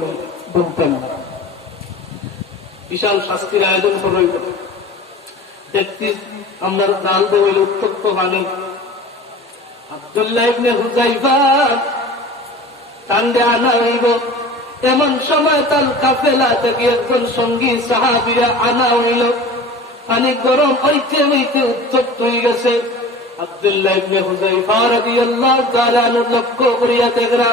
বলতাম না। বিশাল শাস্তির আয়োজন করইব। দেখছি আমরা ডাল দেওয়াইল উত্তপ্ত পানি। আব্দুল্লাহ ইবনে হুযায়ফা কান্দে আনা হইব, এমন সময় তার কাফেলা থেকে একজন সঙ্গী সাহাবীরা আনা হইল, পানি গরম হইতে হইতে উত্তপ্ত হয়ে গেছে। আব্দুল্লাহ ইবনে হুযায়ফা রাদিয়াল্লাহু তাআলা লক্ষ্য করিয়া দেখরা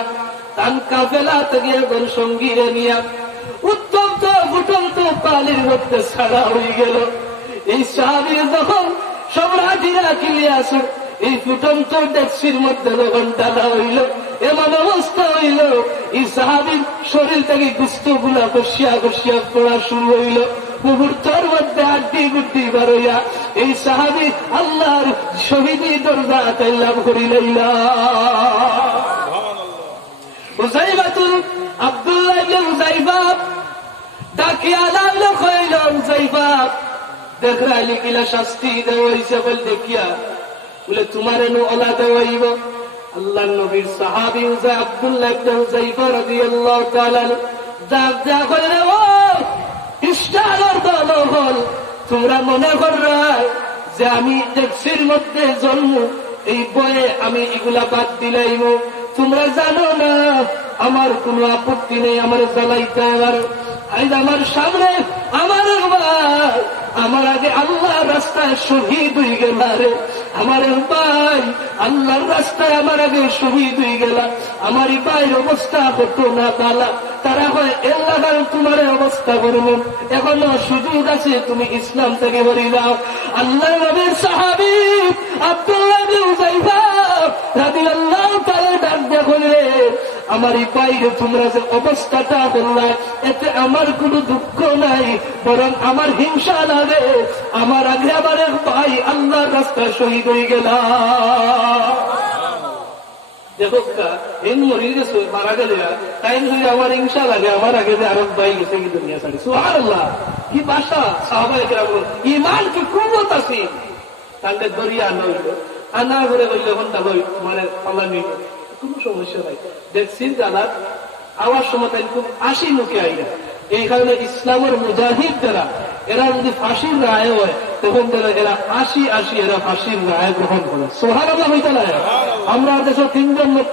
তার কাফেলা থেকে একজন সঙ্গীরে নিয়া উত্তপ্ত ফুটন্ত পানির মধ্যে ছাড়া হয়ে গেল। এই সাহাবী যখন সম্রাট হিরাক্লিয়াসের এই ফুটন্ত ডেকসির মধ্যে যখন ডালা হইল, এমন অবস্থা হইল এই সাহাবীর শরীর থেকে গুস্ত গুলা বসিয়া বসিয়া পড়া শুরু হইল, মুহূর্তের মধ্যে আড্ডি গুড্ডি বার হইয়া এই সাহাবী আল্লাহর শহীদি দরজা লাভ করি লইলা। হুযায়ফাতুল আব্দুল্লাহ ইবনে হুযায়ফা ডাকিয়া লাগলো, কইল হুযায়ফা দেখরাইলি কিলা শাস্তি দেওয়া হইছে বল দেখিয়া, বলে তোমার এনু ওলা দেওয়াইব। আল্লাহর নবীর সাহাবী আব্দুল্লাহ ইবনে হুযায়ফা রাদিয়াল্লাহু তাআলা ডাক দেয়া কইলে, ও ইসলামের দলবল, তোমরা মনে কররা যে আমি ডেকসির মধ্যে জন্ম, এই বয়ে আমি এগুলা বাদ দিলাইব? তোমরা জানো না আমার কোন আপত্তি নেই আমার জ্বালাইতে। এবার আজ আমার সামনে আমার ভাই, আমার আগে আল্লাহ রাস্তায় শহীদ হয়ে গেল রে, আমার ভাই আল্লাহর রাস্তায় আমার আগে শহীদ হয়ে গেল। আমার ভাইয়ের অবস্থা হতো না তালা, তারা হয় এলাকার তোমার অবস্থা করবেন, এখনো সুযোগ আছে, তুমি ইসলাম থেকে বলি যাও। আল্লাহ নবীর সাহাবী আব্দুল্লাহ ইবনে হুযায়ফা রাদিয়াল্লাহু তাআলা ডাক দেখলে, আমার এই বাইরে তোমরা যে অবস্থাটা করলে এতে আমার কোনো দুঃখ নাই, বরং আমার হিংসা লাগে, আমার আগে আমার এক ভাই আল্লাহর রাস্তায় শহীদ হয়ে গেল। দেখো এই মরে গেছে মারা গেলে টাইম যদি আমার হিংসা লাগে আমার আগে যে আরব ভাই গেছে কি দুনিয়া ছাড়ি সুবহানাল্লাহ কি ভাষা সাহাবায়ে কেরাম ঈমান কি কুওয়াত আছে কান্দে দরিয়া নইল আনা করে কইলে ঘন্টা লই মানে পাল্লা নিব কোনো সমস্যা নাই দেখছি জানার আওয়াজ সময় তাই খুব আশি মুখে আইলা এই কারণে ইসলামের মুজাহিদ যারা এরা যদি ফাঁসির রায় হয় তখন তারা এরা আশি এরা ফাঁসির রায় গ্রহণ করে সুবহানাল্লাহ হইতে লাগে আমরা দেশে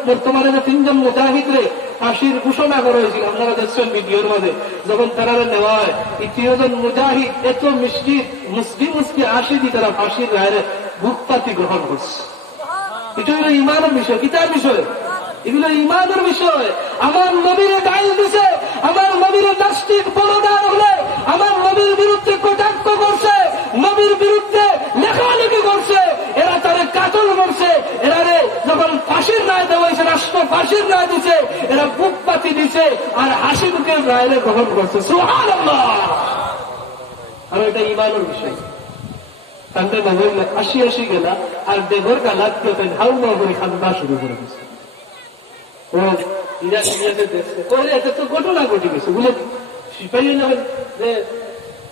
বর্তমানে যে তিনজন মুজাহিদরে ফাঁসির ঘোষণা করা হয়েছিল আপনারা দেখছেন ভিডিওর মাঝে যখন তারা নেওয়া হয় এই তিনজন মুজাহিদ এত মিষ্টি মুসলিম আশি তারা ফাঁসির রায়ের ভুক্তাতি গ্রহণ করছে এটা হলো ইমানের বিষয় কিতার বিষয় এগুলো ইমানের বিষয় আমার নবীরে গাইল দিছে আমার নবীরে নাস্তিক বলদান হলে আমার নবীর বিরুদ্ধে কটাক্ষ করছে নবীর বিরুদ্ধে লেখালেখি করছে এরা তারে কাতল করছে এরা রে যখন ফাঁসির রায় দেওয়া হয়েছে রাষ্ট্র ফাঁসির রায় দিছে এরা বুক পাতি দিছে আর হাসি মুখের রায় গ্রহণ করছে সুবহানাল্লাহ আর এটা ইমানের বিষয় কান্দে নবীর আশি গেলা আর দেবর গালাত কেউ হাউ না করে খান্দা শুরু করে দিচ্ছে ঘটনা ঘটে গেছে বলে সিপাহী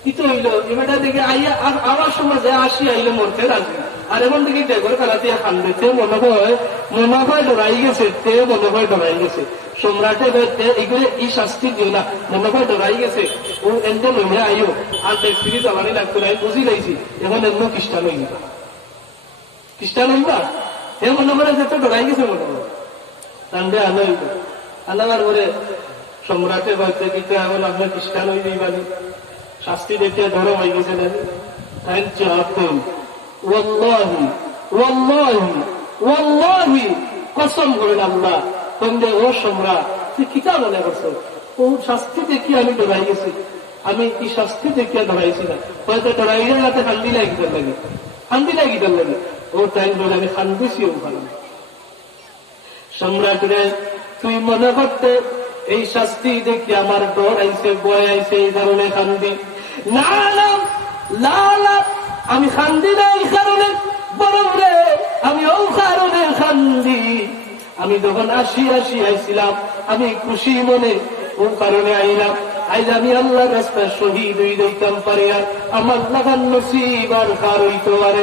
কিছু হইল এবারটা দেখে আইয়া আমার সময় যে আসি আইলে মরতে রাজি আর এমন দিকে দেগর কালাতে খানবে তে মনে হয় ডরাই গেছে তে মনে হয় ডরাই গেছে সম্রাটে এগুলো এই শাস্তি দিও না মনে হয় ডরাই গেছে ও এনতে লইয়া আইও আর দেখছি জ্বালানি লাগতো না বুঝি লাইছি এখন এমন খ্রিস্টান হইবা খ্রিস্টান হইবা হে মনে করে যে তো ডরাই গেছে মনে হয় তান্ডে আনার পরে সম্রাটে বলতে কিন্তু এখন আপনার খ্রিস্টান হয়ে যাইবানি শাস্তি দেখে ধরো হয়ে গেছে কসম করেন আল্লাহ তোমরা ও সম্রাট তুই কিতা মনে করছো ও শাস্তি দেখি আমি ডরাই গেছি আমি কি শাস্তি দেখিয়া ধরাইছি না হয়তো ডরাইলে রাতে কান্দি লাগিতে লাগে ও তাই বলে আমি কান্দিছি ওখানে সম্রাটরে তুই মনে করতে এই শাস্তি দেখি আমার ডর আইছে বয় আইছে এই কারণে কান্দি না না আমি কান্দি না এই কারণে বরং রে আমি ও কারণে কান্দি আমি যখন আসি আইছিলাম আমি খুশি মনে ও কারণে আইলাম আইজ আমি আল্লাহর রাস্তায় শহীদ হয়ে যাইতাম পারি আর আমার লাগান নসিব আর কার হইতে পারে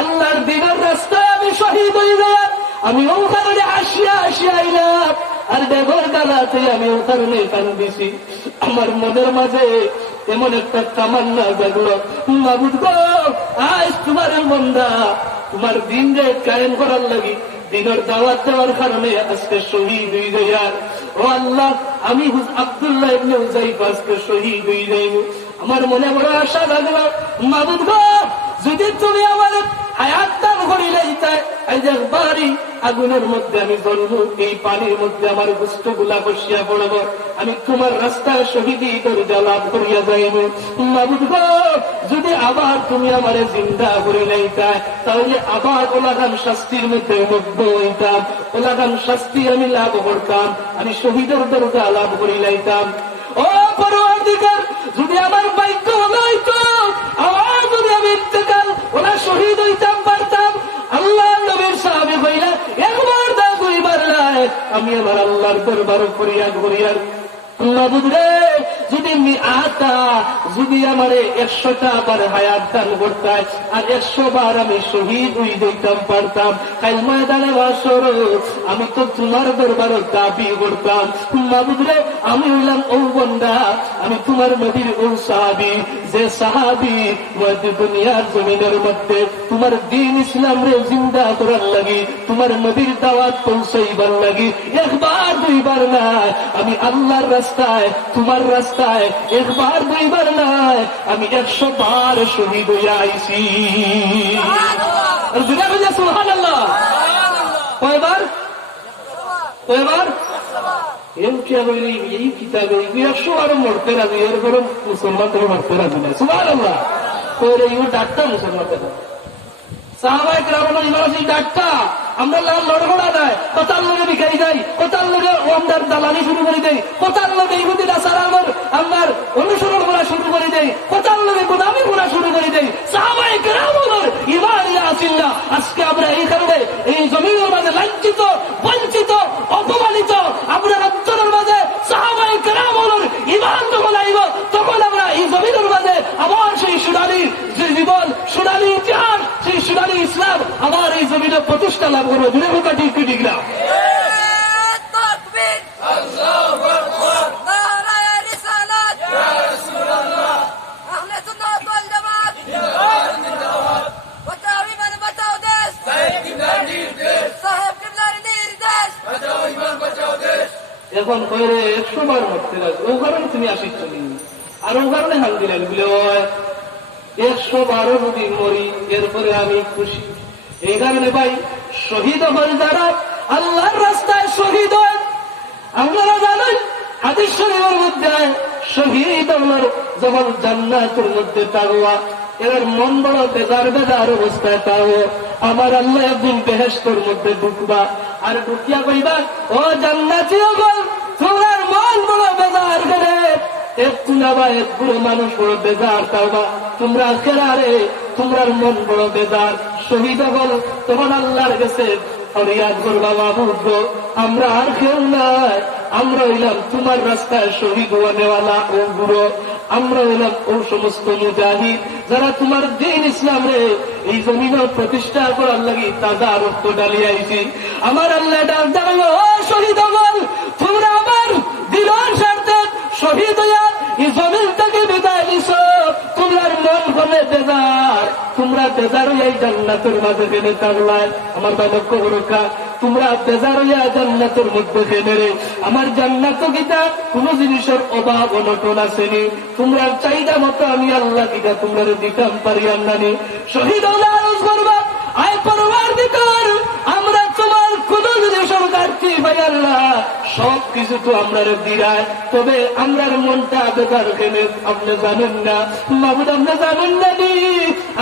আল্লাহর দিনের রাস্তায় আমি শহীদ হয়ে যাই আমি ও কারণে আসিয়া আইলাম আর দেবর গালাতে আমি ও কারণে কান্দিছি আমার মনের মাঝে এমন একটা তামান্না জাগলো মাবুদ গো আজ তোমার মন্দা তোমার দিন রে কায়েম করার লাগি দিনের দাওয়াত দেওয়ার কারণে আজকে শহীদ হয়ে যাই ও আল্লাহ আমি আব্দুল্লাহ ইবনে হুযাইফা আজকে শহীদ হয়ে যাইব আমার মনে বড় আশা লাগলো মাবুদ গো যদি তুমি আমার হায়াত দান করিলেই তাই একবারই আগুনের মধ্যে আমি জ্বলব এই পানির মধ্যে আমার গুস্ত গুলা বসিয়া পড়ব আমি তোমার রাস্তায় শহীদি দরজা লাভ করিয়া যাইব মাবুদ গো যদি আবার তুমি আমারে জিন্দা করিলেই তাই তাহলে আবার ওলাগান শাস্তির মধ্যে মগ্ন হইতাম ওলাগান শাস্তি আমি লাভ করতাম আমি শহীদের দরজা লাভ করিলাইতাম ও পরওয়ারদিগার যদি আমার ভাগ্য হইতো আবার যদি আমি ইন্তেকাল ওরা শহীদ হইতাম পারতাম আল্লাহ নবীর সাহাবী হইলা একবার দা দুইবার নাই আমি আমার আল্লাহর দরবার করিয়া মাবুদ রে যদি যদি আমারে 100টা বার হায়াত দান করতাম আর 100 বার আমি শহীদ হয়ে যেতাম পারতাম কাল ময়দানে বাসর আমি তো তোমার দরবারে দাবি করতাম মাবুদ রে আমি হইলাম ও বান্দা আমি তোমার নবীর ও সাহাবী যে সাহাবী মধ্যে দুনিয়ার জমিনের মধ্যে তোমার দ্বীন ইসলাম রে জিন্দা করার লাগি তোমার নবীর দাওয়াত পৌঁছাইবার লাগি একবার দুইবার না আমি আল্লাহর রাস্তায় তোমার রাস্তায় একবার দুইবার নাই আমি 100 বার শহীদ হইয়া আইছি সুবহানাল্লাহ কয়বার এই কিতাবে 100 বার মরতে রাজি এর করে মুসলমান তো মরতে রাজি না সুবহানাল্লাহ করে ইউ ডাক্তার মুসলমান সাহাবায়ে কেরাম ইমারতি ডাক্তার আমরা লড়ঘড়া দেয় কোথার লোকে বিখাই যাই কোথার লোকে ওমদার দালালি শুরু করে দেয় কোথার লোকে ইহুদি নাসারা আমার অনুসরণ করা শুরু করে দেয় কোথার লোকে গোদামি করা শুরু করে দেয় সাহাবায়ে কেরাম ইমান আসিল না আজকে আমরা এই কারণে এই জমিনের মাঝে লাঞ্ছিত বঞ্চিত প্রতিষ্ঠা লাভ করবো। জুড়ে হোক ঠিক কি ঠিক না? তাকবীর, নারায়ে রিসালাত, আহলে সুন্নাত ওয়াল জামাত, বাঁচাও ইমান বাঁচাও দেশ, সাহেব কিবলার নির্দেশ। এখন কইরে 100 বার মরতে লাগবে, ও কারণে তুমি আসিচ্ছ নি, আর ও কারণে হাল দিলেন বলে 100 বারও যদি মরি এরপরে আমি খুশি। এই কারণে ভাই শহীদ হন যারা আল্লাহর রাস্তায় শহীদ হয়, আপনারা জানেন হাদিস শরীফের মধ্যে শহীদ হওয়ার যখন জান্নাতের মধ্যে তাওয়া এর মন বড় বেজার বেজার অবস্থায় তাও আমার আল্লাহ একদিন বেহেশতের মধ্যে ঢুকবা, আর ঢুকিয়া কইবা ও জান্নাতি গল তোমার মন বড় বেজার করে একটু না বা এক পুরো মানুষ বড় বেজার তাওবা তোমরা কেরারে তোমার মন বড় বেজার শহীদ হল তখন আল্লাহর কাছে ফরিয়াদ করবা মাবুদ গো আমরা আর কেউ নাই, আমরা হইলাম তোমার রাস্তায় শহীদ হওয়ানেওয়ালা ও গুরু, আমরা হইলাম ও সমস্ত মুজাহিদ যারা তোমার দিন ইসলাম রে এই জমিন প্রতিষ্ঠা করার লাগি তাজা রক্ত ডালিয়ে আইছি। আমার আল্লাহ ডাক দাঁড়ালো ও শহীদ হল তোমরা আমার দিনের স্বার্থে শহীদ হইয়া এই জমিন থেকে বিদায় দিছ, তোমার মন হলে বেজার, তোমরা বেজার হইয়া জান্নাতের মাঝে ফেলে থাকলায়। আমার বালক রক্ষা তোমরা বেজার হইয়া জান্নাতের মধ্যে ফেলে রে আমার জান্নাত গীতা কোন জিনিসের অভাব অনটন আসেনি, তোমরা চাহিদা মতো আমি আল্লাহ গীতা তোমরা দিতাম পারিয়াম নানি। শহীদ হলে আরজ করবা আয় পরওয়ারদিগার আমরা তোমার কোন জিনিসের ঘাটতি ভাই আল্লাহ সব কিছু তো আমরা দিরায়, তবে আমরার মনটা বেজার খেলে আপনি জানেন না মাহবুদ আপনি জানেন না নি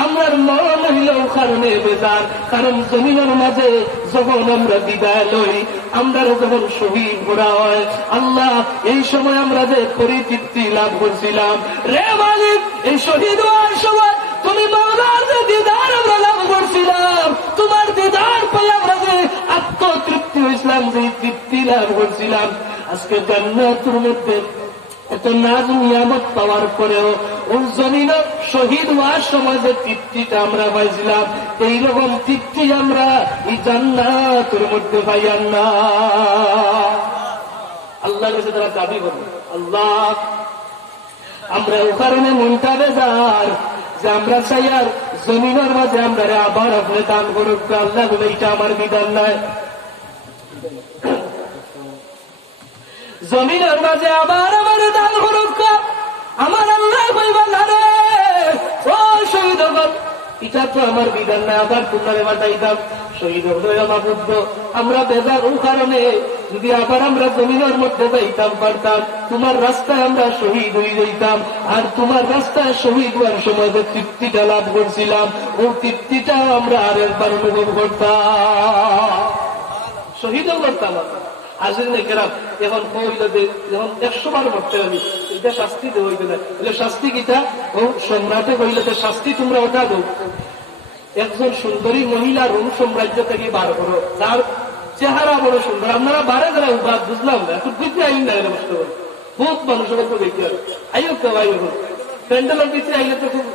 আমরার মন হইলেও কারণে বেজার, কারণ জমিনের মাঝে যখন আমরা বিদায় লই আমরা যখন শহীদ করা হয় আল্লাহ এই সময় আমরা যে পরিতৃপ্তি লাভ করছিলাম রে মালিক এই শহীদ হওয়ার সময় তুমি মাওলার যে দিদার আমরা লাভ করছিলাম, তোমার দিদার পাই আমরা যে আত্মতৃপ্তি হয়েছিলাম যে তৃপ্তি লাভ করছিলাম, আজকে জান্নাতের মধ্যে এত নাজ নিয়ামত পাওয়ার পরেও ওর জমিন শহীদ হওয়ার সময় যে তৃপ্তিটা আমরা পাইছিলাম এইরকম তৃপ্তি আমরা এই জান্নাতের মধ্যে পাইয়ার না। আল্লাহর কাছে তারা দাবি করবে আল্লাহ আমরা ও কারণে মনটা বেজার যে আমরা চাই আর জমিনের মাঝে আমরা আবার আপনি দান করুক। আল্লাহ বলে এটা আমার বিধান নয়, জমিনের মাঝে আবার আমার দান করুক আমার আল্লাহ কইবা না রে ও শহীদ হল এটা তো আমার বিধান না, আবার তোমার বাঁচাইতাম শহীদ হল আমরা বেজার ও কারণে যদি আবার আমরা জমিনের মধ্যে যাইতাম পারতাম তোমার রাস্তায় আমরা শহীদ হয়ে যাইতাম, আর তোমার রাস্তায় শহীদ হওয়ার সময় যে তৃপ্তিটা লাভ করছিলাম ও তৃপ্তিটা আমরা আর একবার অনুভব করতাম, শহীদ করতাম। হাজির নেকেরাম এখন কইলে যখন 100 বার মরতে হবে এটা শাস্তি দেওয়া হইবে না, বলে শাস্তি কিটা ও সম্রাটে কইলে শাস্তি তোমরা ওটা দাও একজন সুন্দরী মহিলা রোম সাম্রাজ্য থেকে বার করো যার চেহারা বড় সুন্দর, আপনারা বারে যারা উপাদ বুঝলাম না এখন বুঝতে আইন না বুঝতে পারেন বহুত মানুষের মতো দেখতে হবে আইও কেউ আইব প্যান্ডেলের পিছিয়ে আইলে তো খুব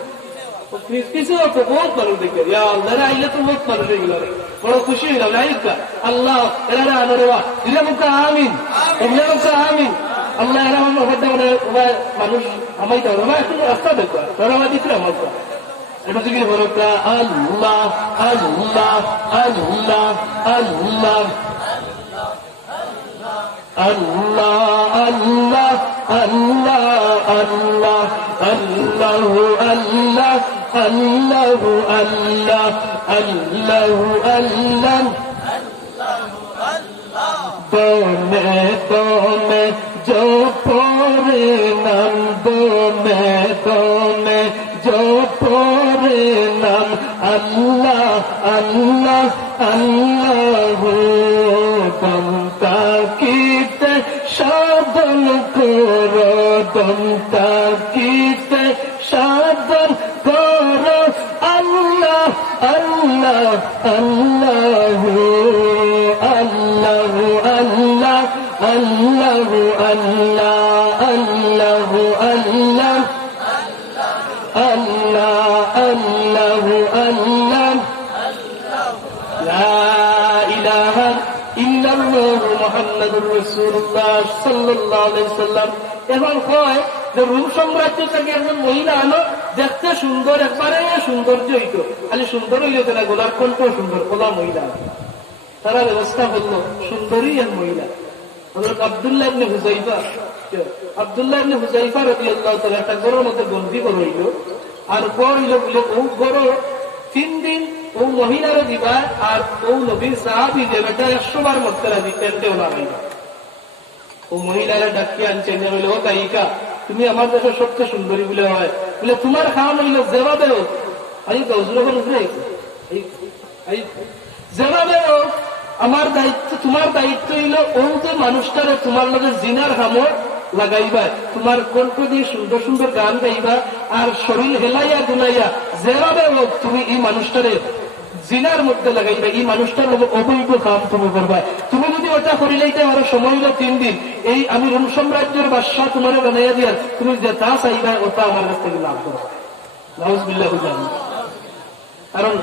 পিছিয়ে তো বহুত মানুষ দেখতে আল্লাহ আইলে তো বহুত মানুষ এগুলো বড় খুশি হইলাম আইকা আল্লাহ এরা আনারেওয়া দিলে মুখা আমিন এমনি মুখা আমিন আল্লাহ এরা মানুষ আমাইতে হবে একটু রাস্তা দেখবা ধরাবা দিতে আমার এটা থেকে বড়টা আল্লাহ আল্লাহ আল্লাহ আল্লাহ আল্লাহ আল্লাহ আল্লাহ আল্লাহ আল্লাহ আল্লাহ আল্লাহ আল্লাহ আল্লাহ দমে দমে जो पोरे नाम दमে दমে जो पोरे नाम अल्लाह अल्लाह अल्लाह दम ताकीते साधन करो दम ताकीते साधन करो अल्लाह अल्लाह अल्लाह अल्लाह अल्लाह अल्लाह अल्लाह अल्लाह अल्लाह अल्लाह अल्लाह अल्लाह ला মুহাম্মাদুর রাসূলুল্লাহ সাল্লাল্লাহু আলাইহি সাল্লাম। এখন কয় যে রোম সাম্রাজ্য থেকে একজন মহিলা আনো, দেখতে সুন্দর, একবারে সৌন্দর্য হইতো, খালি সুন্দর হইল না, গোলার কণ্ঠ সুন্দর, কোলা মহিলা। তারা ব্যবস্থা করলো সুন্দরী এক মহিলা হযরত আব্দুল্লাহ ইবনে হুযাইফা, আব্দুল্লাহ ইবনে হুযাইফা রাদিয়াল্লাহু তাআলা একটা ঘরের মধ্যে বন্দী করে হইল। আর পর হইল বলে ও ঘর 3 দিন ও মহিলারে দিবা, আর ও নবীর সাহাবী যে বেটা 100 বার মক্কা দিতেন কেউ না হইবা। ও মহিলারা ডাকি আনছে, বলে ও গায়িকা, তুমি আমার দেশের সবচেয়ে সুন্দরী বলে হয়, বলে তোমার খাওয়া হইল জেবাবেও জেবাবেও আমার দায়িত্ব, তোমার দায়িত্ব হইল ও যে মানুষটারে তোমার লগে জিনার হামর লাগাইবা, তোমার কণ্ঠ দিয়ে সুন্দর সুন্দর গান গাইবা, আর শরীর হেলাইয়া দুলাইয়া যেভাবে হোক তুমি এই মানুষটারে জিনার মধ্যে লাগাইবা, এই মানুষটার লগে অবৈধ কাম তুমি করবা। তুমি যদি ওটা করিলেইতে আরো সময় হইল 3 দিন, এই আমি রোম সাম্রাজ্যের বাদশাহ তোমার বানাইয়া দিয়ার, তুমি যে তা চাইবা ওটা আমার কাছ থেকে লাভ করো। নাউজুবিল্লাহ। কারণ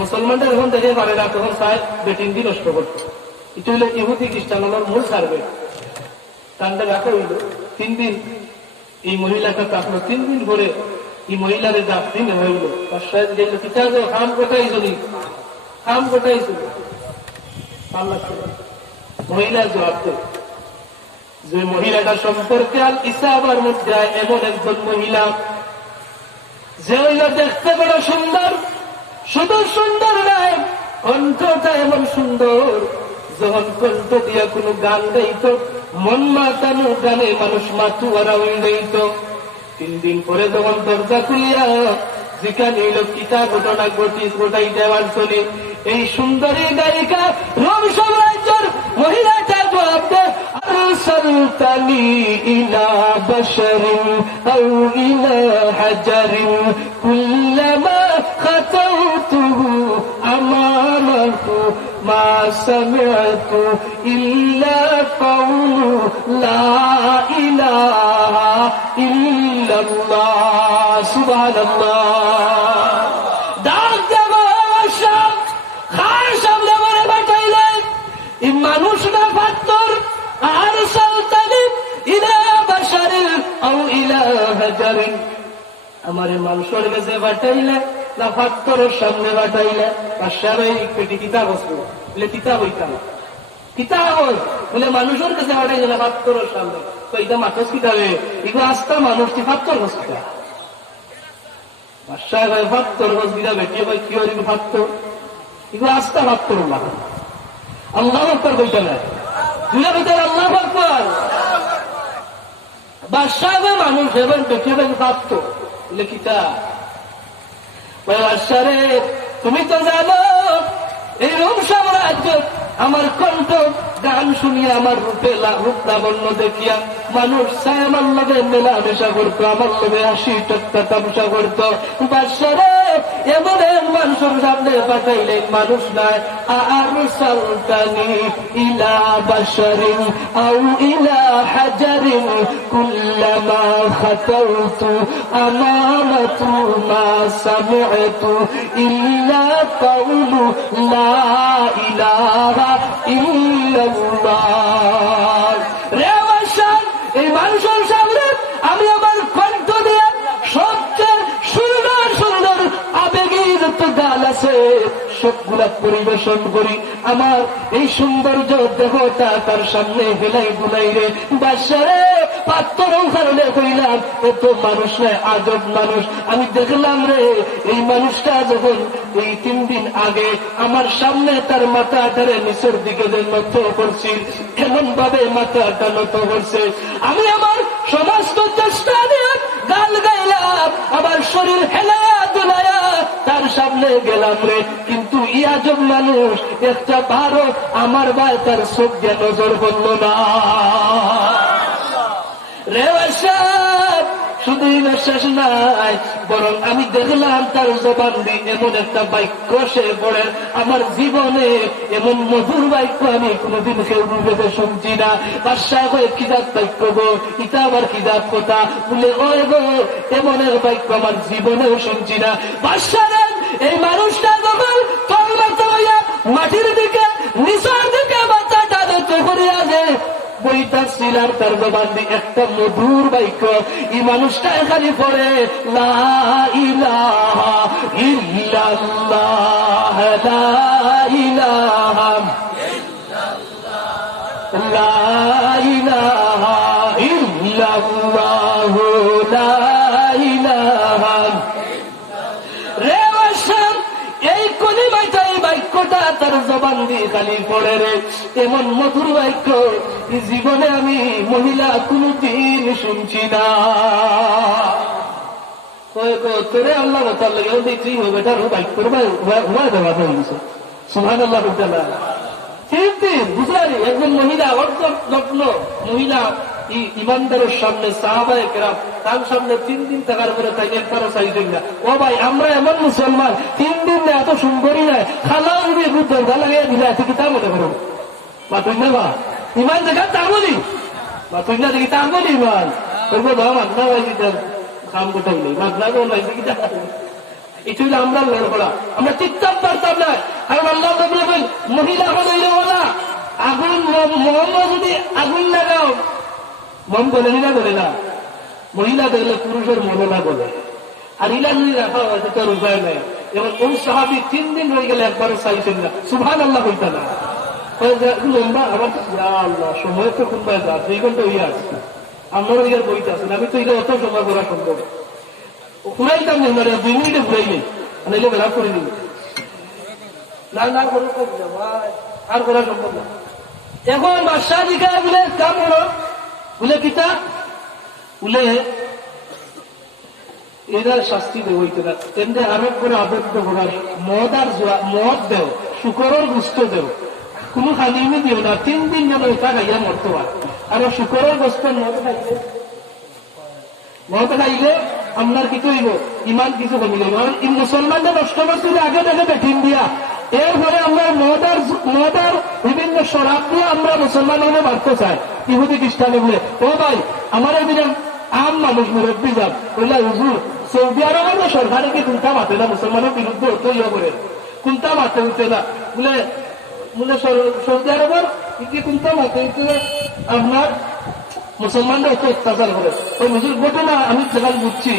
মুসলমানরা যখন দেখে পারে না, তখন চায় বেটিন দিয়ে নষ্ট করতে। এটা হইল ইহুদি খ্রিস্টান আমার মূল সার্ভে। কানটা রাখা হইল 3 দিন, এই মহিলাটা থাকলো 3 দিন পরে এই মহিলারে ডাকতে নেওয়া হইল। বাদশাহ গেল, কিতা গো খাম কোটাইছো নি, খাম কোটাইছো। মহিলা জবাব দেয় যে মহিলাটা সম্পর্কে আল ইসাবার মধ্যে এমন একজন মহিলা যে হইল দেখতে বড় সুন্দর, শুধু সুন্দর নয়, কণ্ঠটা এমন সুন্দর, যখন কণ্ঠ দিয়া কোনো গান গাইত, মন মাতানো গানে মানুষ মাতুয়ারা হয়ে যাইত। 3 দিন পরে যখন দরজা খুলিয়া যেখানে এলো কিতা ঘটনা ঘটাই দেওয়ার জন্য এই সুন্দরী গায়িকা রোম সাম্রাজ্যের মহিলাটা জবাব দেয়, আরসালতানি ইলা বাশারিন আও ইলা হাজারিন কুল্লামা খাতাউতুহু আমামাহু মা সামি'তু ইল্লা কাউলু লা ইলাহা ইল্লাল্লাহ। সুবহানাল্লাহ। মানুষ না পাত্তর, আর সালতানি ইলা বাশারিন আও ইলা হাজারিন, আমারে মানুষের কাছে পাঠাইলে না পাত্তরের সামনে পাঠাইলে। বাদশাহ পেটি কিতাব আসলো, বলে কিতাব হইতাম, কিতাব বলে মানুষের কাছে পাঠাইলে না পাত্তরের সামনে। তো এটা মাথস কিতাবে, এগুলো আস্থা মানুষ কি পাত্তর হসপিটাল। বাদশাহ পাত্তর হসপিটাল বেটি ভাই কি হইল পাত্তর, এগুলো আস্থা পাত্তর না। আল্লাহ আকবার বলতে না, দুনিয়া ভিতরে আল্লাহ আকবার। বাদশাহ মানুষ এবং বেটি প্রাপ্ত লিখিতা। বাদশাহ রে, তুমি তো জানো এই রোম সাম্রাজ্য আমার কণ্ঠ গান শুনিয়া, আমার রূপ লাবণ্য দেখিয়া মানুষ চাই আমার লগে মেলামেশা করতো, আমার লগে হাসি ঠাট্টা তামাশা করতো। বাদশাহ রে, এমন মানুষের সামনে পাঠাইলে মানুষ নাই। আরসালতানি ইলা বাশারিন আও ইলা হাজারিন কুল্লামা খাতাউতু আমামাতু মা সামি'তু ইল্লা কাউলু লা ইলাহা ইল্লাল্লাহ। রে বাদশাহ, এই মানুষের সামনে আমি আমার কণ্ঠ দিয়ে সবচেয়ে সুন্দর সুন্দর আবেগী যত গান আছে সবগুলা পরিবেশন করি। আমার এই সৌন্দর্য দেহটা তার সামনে হেলাই বুলাই রে। বাদশাহ রে, পাত্তর কারণে কইলাম এত মানুষ নয়, আজব মানুষ। আমি দেখলাম রে, এই মানুষটা যখন এই 3 দিন আগে আমার সামনে তার মাথাটারে নিচের দিকে যে নত করছি, এমন ভাবে মাথাটা নত করছে, আমি আমার সমস্ত চেষ্টা দিয়ে গান গাইলাম, আমার শরীর হেলায়া দুলায়া তার সামনে গেলাম রে, কিন্তু ইয়াজব মানুষ একটা ভারত আমার ভাই তার চোখ দিয়ে নজর করল না রে। শুধুই বিশ্বাস নাই, বরং আমি দেখলাম তার জবান দিয়ে এমন একটা বাক্য সে পড়ে, আমার জীবনে এমন মধুর বাক্য আমি কোনোদিন কেউ রূপে শুনছি না। বাদশাহ হয়ে কিতাব বাক্য গো, ইটা আবার কিতাব কথা বলে, ওই গো এমন এক বাক্য আমার জীবনেও শুনছি না। বাদশাহ এই মানুষটা যখন তল মাথা হইয়া মাটির দিকে নিচের দিকে বাচ্চাটা দেখতে করিয়া যে বইটা সিলার তার জবান দিয়ে একটা মধুর বাক্য এই মানুষটা এখানে পড়ে লা ইলাহা ইল্লাল্লাহ লা ইলাহা লা ইলাহা ইল্লাল্লাহ লা ইলাহা রে বাসাম এই কলিমাটা এই বাক্যটা তার জবান দিয়ে খালি পড়ে রে এমন মধুর বাক্য এই জীবনে আমি মহিলা কোনদিন শুনছি না তোরে আল্লাহ তার লেগেও দেখছি বেটার বাক্যর হুয়া দেওয়া হয়েছে সুবহানাল্লাহ বুঝলেন একজন মহিলা যত্ন মহিলা ইমানদারের সামনে সাহাবায়ে কেরাম তার সামনে 3 দিন থাকার পরে তাই একবারও চাইছেন না ও ভাই আমরা এমন মুসলমান 3 দিন না এত সুন্দরী নাই খালা যদি একটু দরজা লাগিয়ে দিলে এত কি তা মনে করো বা তুই না বা ইমান দেখা তা বলি বা তুই না দেখি তা বলি ইমান করবো বা মাগনা ভাইছি তার কাম কোথাও নেই মাগনা কোন ভাইছি কি এটা হলো আমরা লড়বড়া আমরা চিৎকার পারতাম না কারণ আল্লাহ বলবেন মহিলা হলো বলা আগুন মোহাম্মদ যদি আগুন লাগাও মন বলে না বলে না মহিলা দেখলে পুরুষের মননা বলে আর ইলা যদি রাখা হয় তার উপায় নেই এবং কোন সাহাবি 3 দিন রয়ে গেলে একবারও চাইছেন না সুবহানাল্লাহ হইতা না আমার আল্লাহ সময় তো কোন যা 2 ঘন্টা হইয়া আছে আমারও ইয়ার বইতে আছেন আমি তো এটা অত সময় করা সম্ভব ঘুরাইতাম না 2 মিনিটে ঘুরাইনি নাইলে বেলা করে নিই না না করে আর করা সম্ভব না এখন বাদশাহ দিকে বলে কাম হলো বলে কিতা বলে এরা শাস্তি দেব হইতে না তেমনি আরোপ করে আবদ্ধ করার মদ দেও শুকরের গুস্ত দেও কোনো খালিমি দিও না 3 দিন যেন এটা খাইয়া মরতে পারে আর শুকরের গোস্ত মদ খাইলে আপনার কিছু হইব ইমান কিছু কমিল কারণ এই মুসলমানদের নষ্ট করতে আগে দেখে বেঠিন দিয়া এরপরে আমরা মদার বিভিন্ন শরাব দিয়ে আমরা মুসলমান হলে বাড়তে চাই ইহুদি খ্রিস্টানে বলে ও ভাই আমার এদিকে আম মানুষ মুরব্বী যান বললে হুজুর সৌদি আরবের সরকারে কি কোনটা মাতে না মুসলমানের বিরুদ্ধে হতে ইয়ে করে কোনটা মাতে উঠে না বলে বলে সৌদি আরবের কি কোনটা মাতে উঠে আপনার মুসলমানরা অত অত্যাচার করে ওই হুজুর ঘটনা আমি সেখানে বুঝছি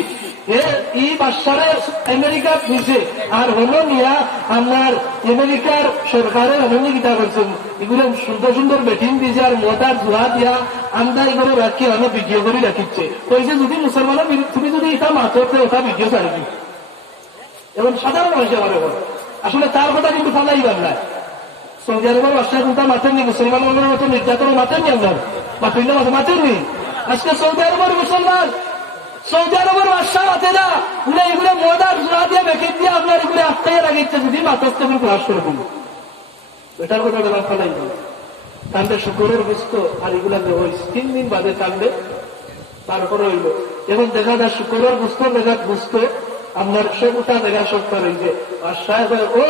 এই বাদশারে আমেরিকা নিচে আর হলো নিয়া আপনার আমেরিকার সরকারের অনেক গীতা করছেন এগুলো সুন্দর সুন্দর বেটিং দিয়েছে আর মতার জোয়া দিয়া আমরা এগুলো রাখি আমি ভিডিও করে রাখিচ্ছে কইছে যদি মুসলমানের তুমি যদি এটা মাত্রতে ওটা ভিডিও ছাড়বি এবং সাধারণ মানুষের ঘরে ঘর আসলে তার কথা কিন্তু ফালাইবার না সৌদি আরবের বাদশাহ কোনটা মাতেননি মুসলমানের মতো নির্যাতন মাতেননি আপনার মাতেন না মাতেননি আজকে সৌদি আরবের মুসলমান সৌদি আরবের বাদশাহ মাতে না উনি এগুলো মদার জোড়া দিয়ে বেঁকে দিয়ে আপনার এগুলো আটকাইয়া লাগিয়েছে যদি মাথাস্তে তুমি প্রকাশ করে দিল এটার কথা বলা ফেলাই কান্দে শুকরের বুঝত আর এগুলা হয়েছে 3 দিন বাদে কান্দে তারপরে হইল এখন দেখা যায় শুকরের বুঝত দেখা বুঝত আপনার সবটা দেখা সত্তর হয়েছে বাদশাহ ও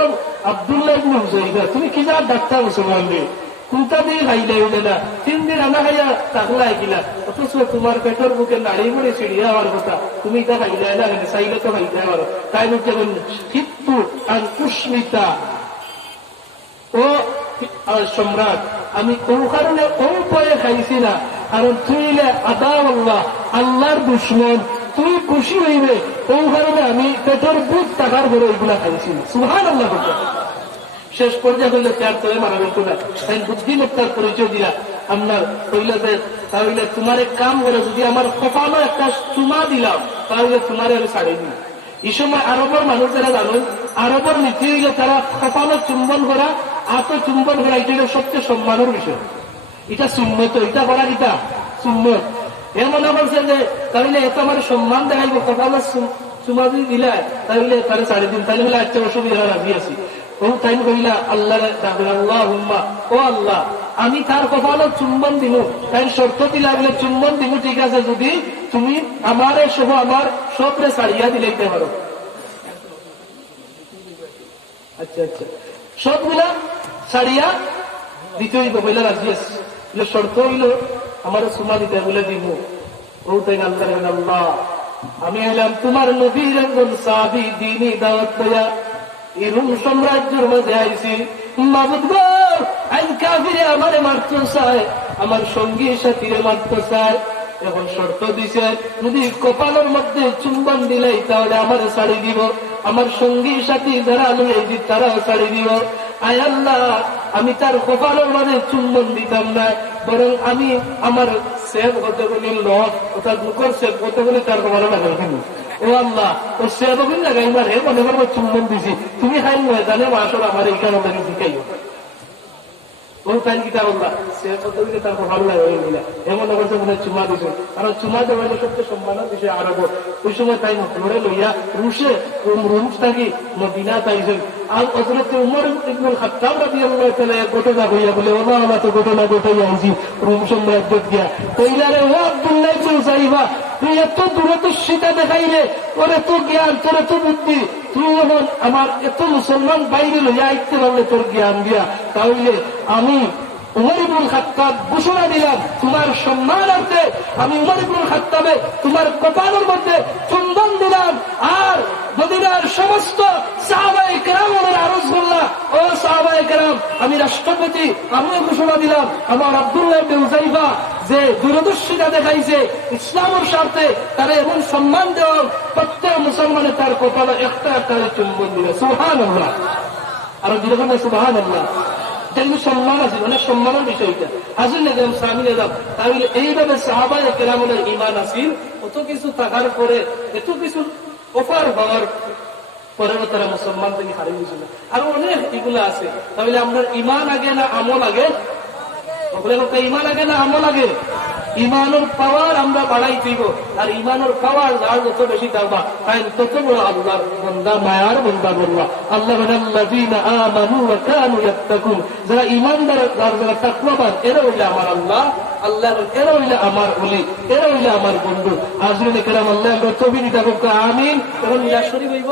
আব্দুল্লাহ ইবনে হুযাইফা তুমি কি যা ডাক্তার মুসলমান রে কোনটা দিয়ে খাইলে উঠে না 3 দিন আমরা খাইয়া তাহলে কিনা অথচ তোমার পেটের বুকে নাড়ি পড়ে ছিড়িয়ে হওয়ার কথা তুমি এটা খাইলে না চাইলে তো খাইতে পারো তাই বলতে কিন্তু আর কুস্মিতা ও সম্রাট আমি কোন কারণে ও পয়ে খাইছি না কারণ তুইলে আদা আল্লাহ আল্লাহর দুশ্মন তুই খুশি হইবে ও কারণে আমি পেটের বুক টাকার করে ওইগুলা খাইছি সুবহানাল্লাহ বলতে শেষ পর্যায়ে হইলে চার তলে মারা গেল না তাই বুদ্ধিমত্তার পরিচয় দিলা আপনার হইলে যে তাহলে তোমার এক কাম করে যদি আমার কপালও একটা চুমা দিলাম তাহলে তোমার আমি ছাড়ি দিই এই সময় আরবের মানুষ যারা জানেন আরবের নীতি হইলে তারা কপালও চুম্বন করা আত চুম্বন করা এটা হলো সবচেয়ে সম্মানের বিষয় এটা সুন্নত এটা করা এটা সুন্নত এ মনে করছে যে তাহলে এত আমার সম্মান দেখাইব কপালের চুমা যদি দিলা তাহলে তারা ছাড়ি দিন তাহলে হলে একটা অসুবিধা রাজি আছি ও তাই কইলা আল্লাহ আল্লাহুম্মা ও আল্লাহ আমি তার কপালে চুম্বন দিব তাই শর্ত দিলা বলে চুম্বন দিব ঠিক আছে যদি তুমি আমার সহ আমার সবরে ছাড়িয়া দিলাইতে পারো আচ্ছা আচ্ছা সবগুলা ছাড়িয়া দ্বিতীয় কইলা রাজি আছে বলে শর্ত হইল আমার চুমা দিতে বলে দিব ও তাই আল্লাহ আল্লাহ আমি হইলাম তোমার নবীর একজন সাহাবী দ্বীনি দাওয়াত দেয়া এই রুম সাম্রাজ্যের মধ্যে আইছি মাবুদ গো আজ কাফিরে আমারে মারতে চায় আমার সঙ্গী সাথীরে মারতে চায়, এখন শর্ত দিছে যদি কপালের মধ্যে চুম্বন দিলাই তাহলে আমার ছাড়ি দিব, আমার সঙ্গী সাথী যারা লইছি তারাও ছাড়ি দিব। আয় আল্লাহ, আমি তার কপালের মধ্যে চুম্বন দিতাম না, বরং আমি আমার সেব কতগুলি লোক অর্থাৎ মুখর সেব কতগুলি তার কপালে লাগাই দিব। ও আল্লাহ, ও সেবগুলি লাগাইবার হে মনে করবো চুম্বন দিছি, তুমি খাই ময়দানে মাসর আমার এইখানে লাগে শিখাইও। ও তাই কি তার আল্লাহ সে পদ্ধতিতে তার ভালো লাগে এমন অবস্থা মনে চুমা দিছে, কারণ চুমা দেওয়া সবচেয়ে সম্মানের বিষয় আরব। ওই সময় তাই ধরে লইয়া রুশে রুশ থাকি মদিনা তাইছেন। আর হযরত উমর ইবনুল খাত্তাব রাদিয়াল্লাহু তাআলা ঘটনা হইয়া বলে ও না তো ঘটনা ঘটাই আইছি রোম সাম্রাজ্য গিয়া কইলারে ও আব্দুল্লাহ ইবনে সাইবা, তুই এত দূরদর্শিতা দেখাইলে, তোর এত জ্ঞান, তোর এত বুদ্ধি, তুই যখন আমার এত মুসলমান বাইরে লইয়া আইতে পারলে তোর জ্ঞান দিয়া, তাহলে আমি উমর ইবনুল খাত্তাব ঘোষণা দিলাম তোমার সম্মানার্থে আমি উমর ইবনুল খাত্তাবে তোমার কপালের মধ্যে চুম্বন দিলাম। আর মদিনার সমস্ত সাহাবায়ে কেরামের আরজ করলাম, ও সাহাবায়ে কেরাম, আমি রাষ্ট্রপতি আমিও ঘোষণা দিলাম আমার আব্দুল্লাহ ইবনে হুযাইফা যে দূরদর্শিতা দেখাইছে ইসলামের স্বার্থে তারা এমন সম্মান দেওয়া, প্রত্যেক মুসলমানে তার কপালে একটা একটা চুম্বন দিল। সুবহানাল্লাহ, আর যেরকম সুবহানাল্লাহ, কিন্তু সম্মান আছে, অনেক সম্মানের বিষয়টা আসলে দেখলাম সামিল এলাম। তাহলে এইভাবে সাহাবায়ে কেরামের ঈমান আসিল, কত কিছু থাকার পরে, এত কিছু অফার হওয়ার পরেও তারা মুসলমান থেকে হারিয়ে গেছিল। আরো অনেক এগুলো আছে। তাহলে আমরা ঈমান আগে না আমল আগে? ঈমান আগে না আমল আগে? ইমানের পাওয়ার আমরা বাড়াই দিব, আর ইমানের পাওয়ার যার যত বেশি দাবা তাই তত বড় আল্লাহর বান্দা, মায়ার বান্দা বলবা। আল্লাহ আল্লাযীনা আমানু ওয়া কানু ইয়াত্তাকুন, যারা ঈমানদার, যারা তাকওয়াবান, এরা হইল আমার আল্লাহ, আল্লাহর এরা হইল আমার ওলি, এরা হইল আমার বন্ধু। আজরিন কেরাম, আল্লাহ তৌফিক দান করুন, আমিন। এখন ইলা শরীফ হইব।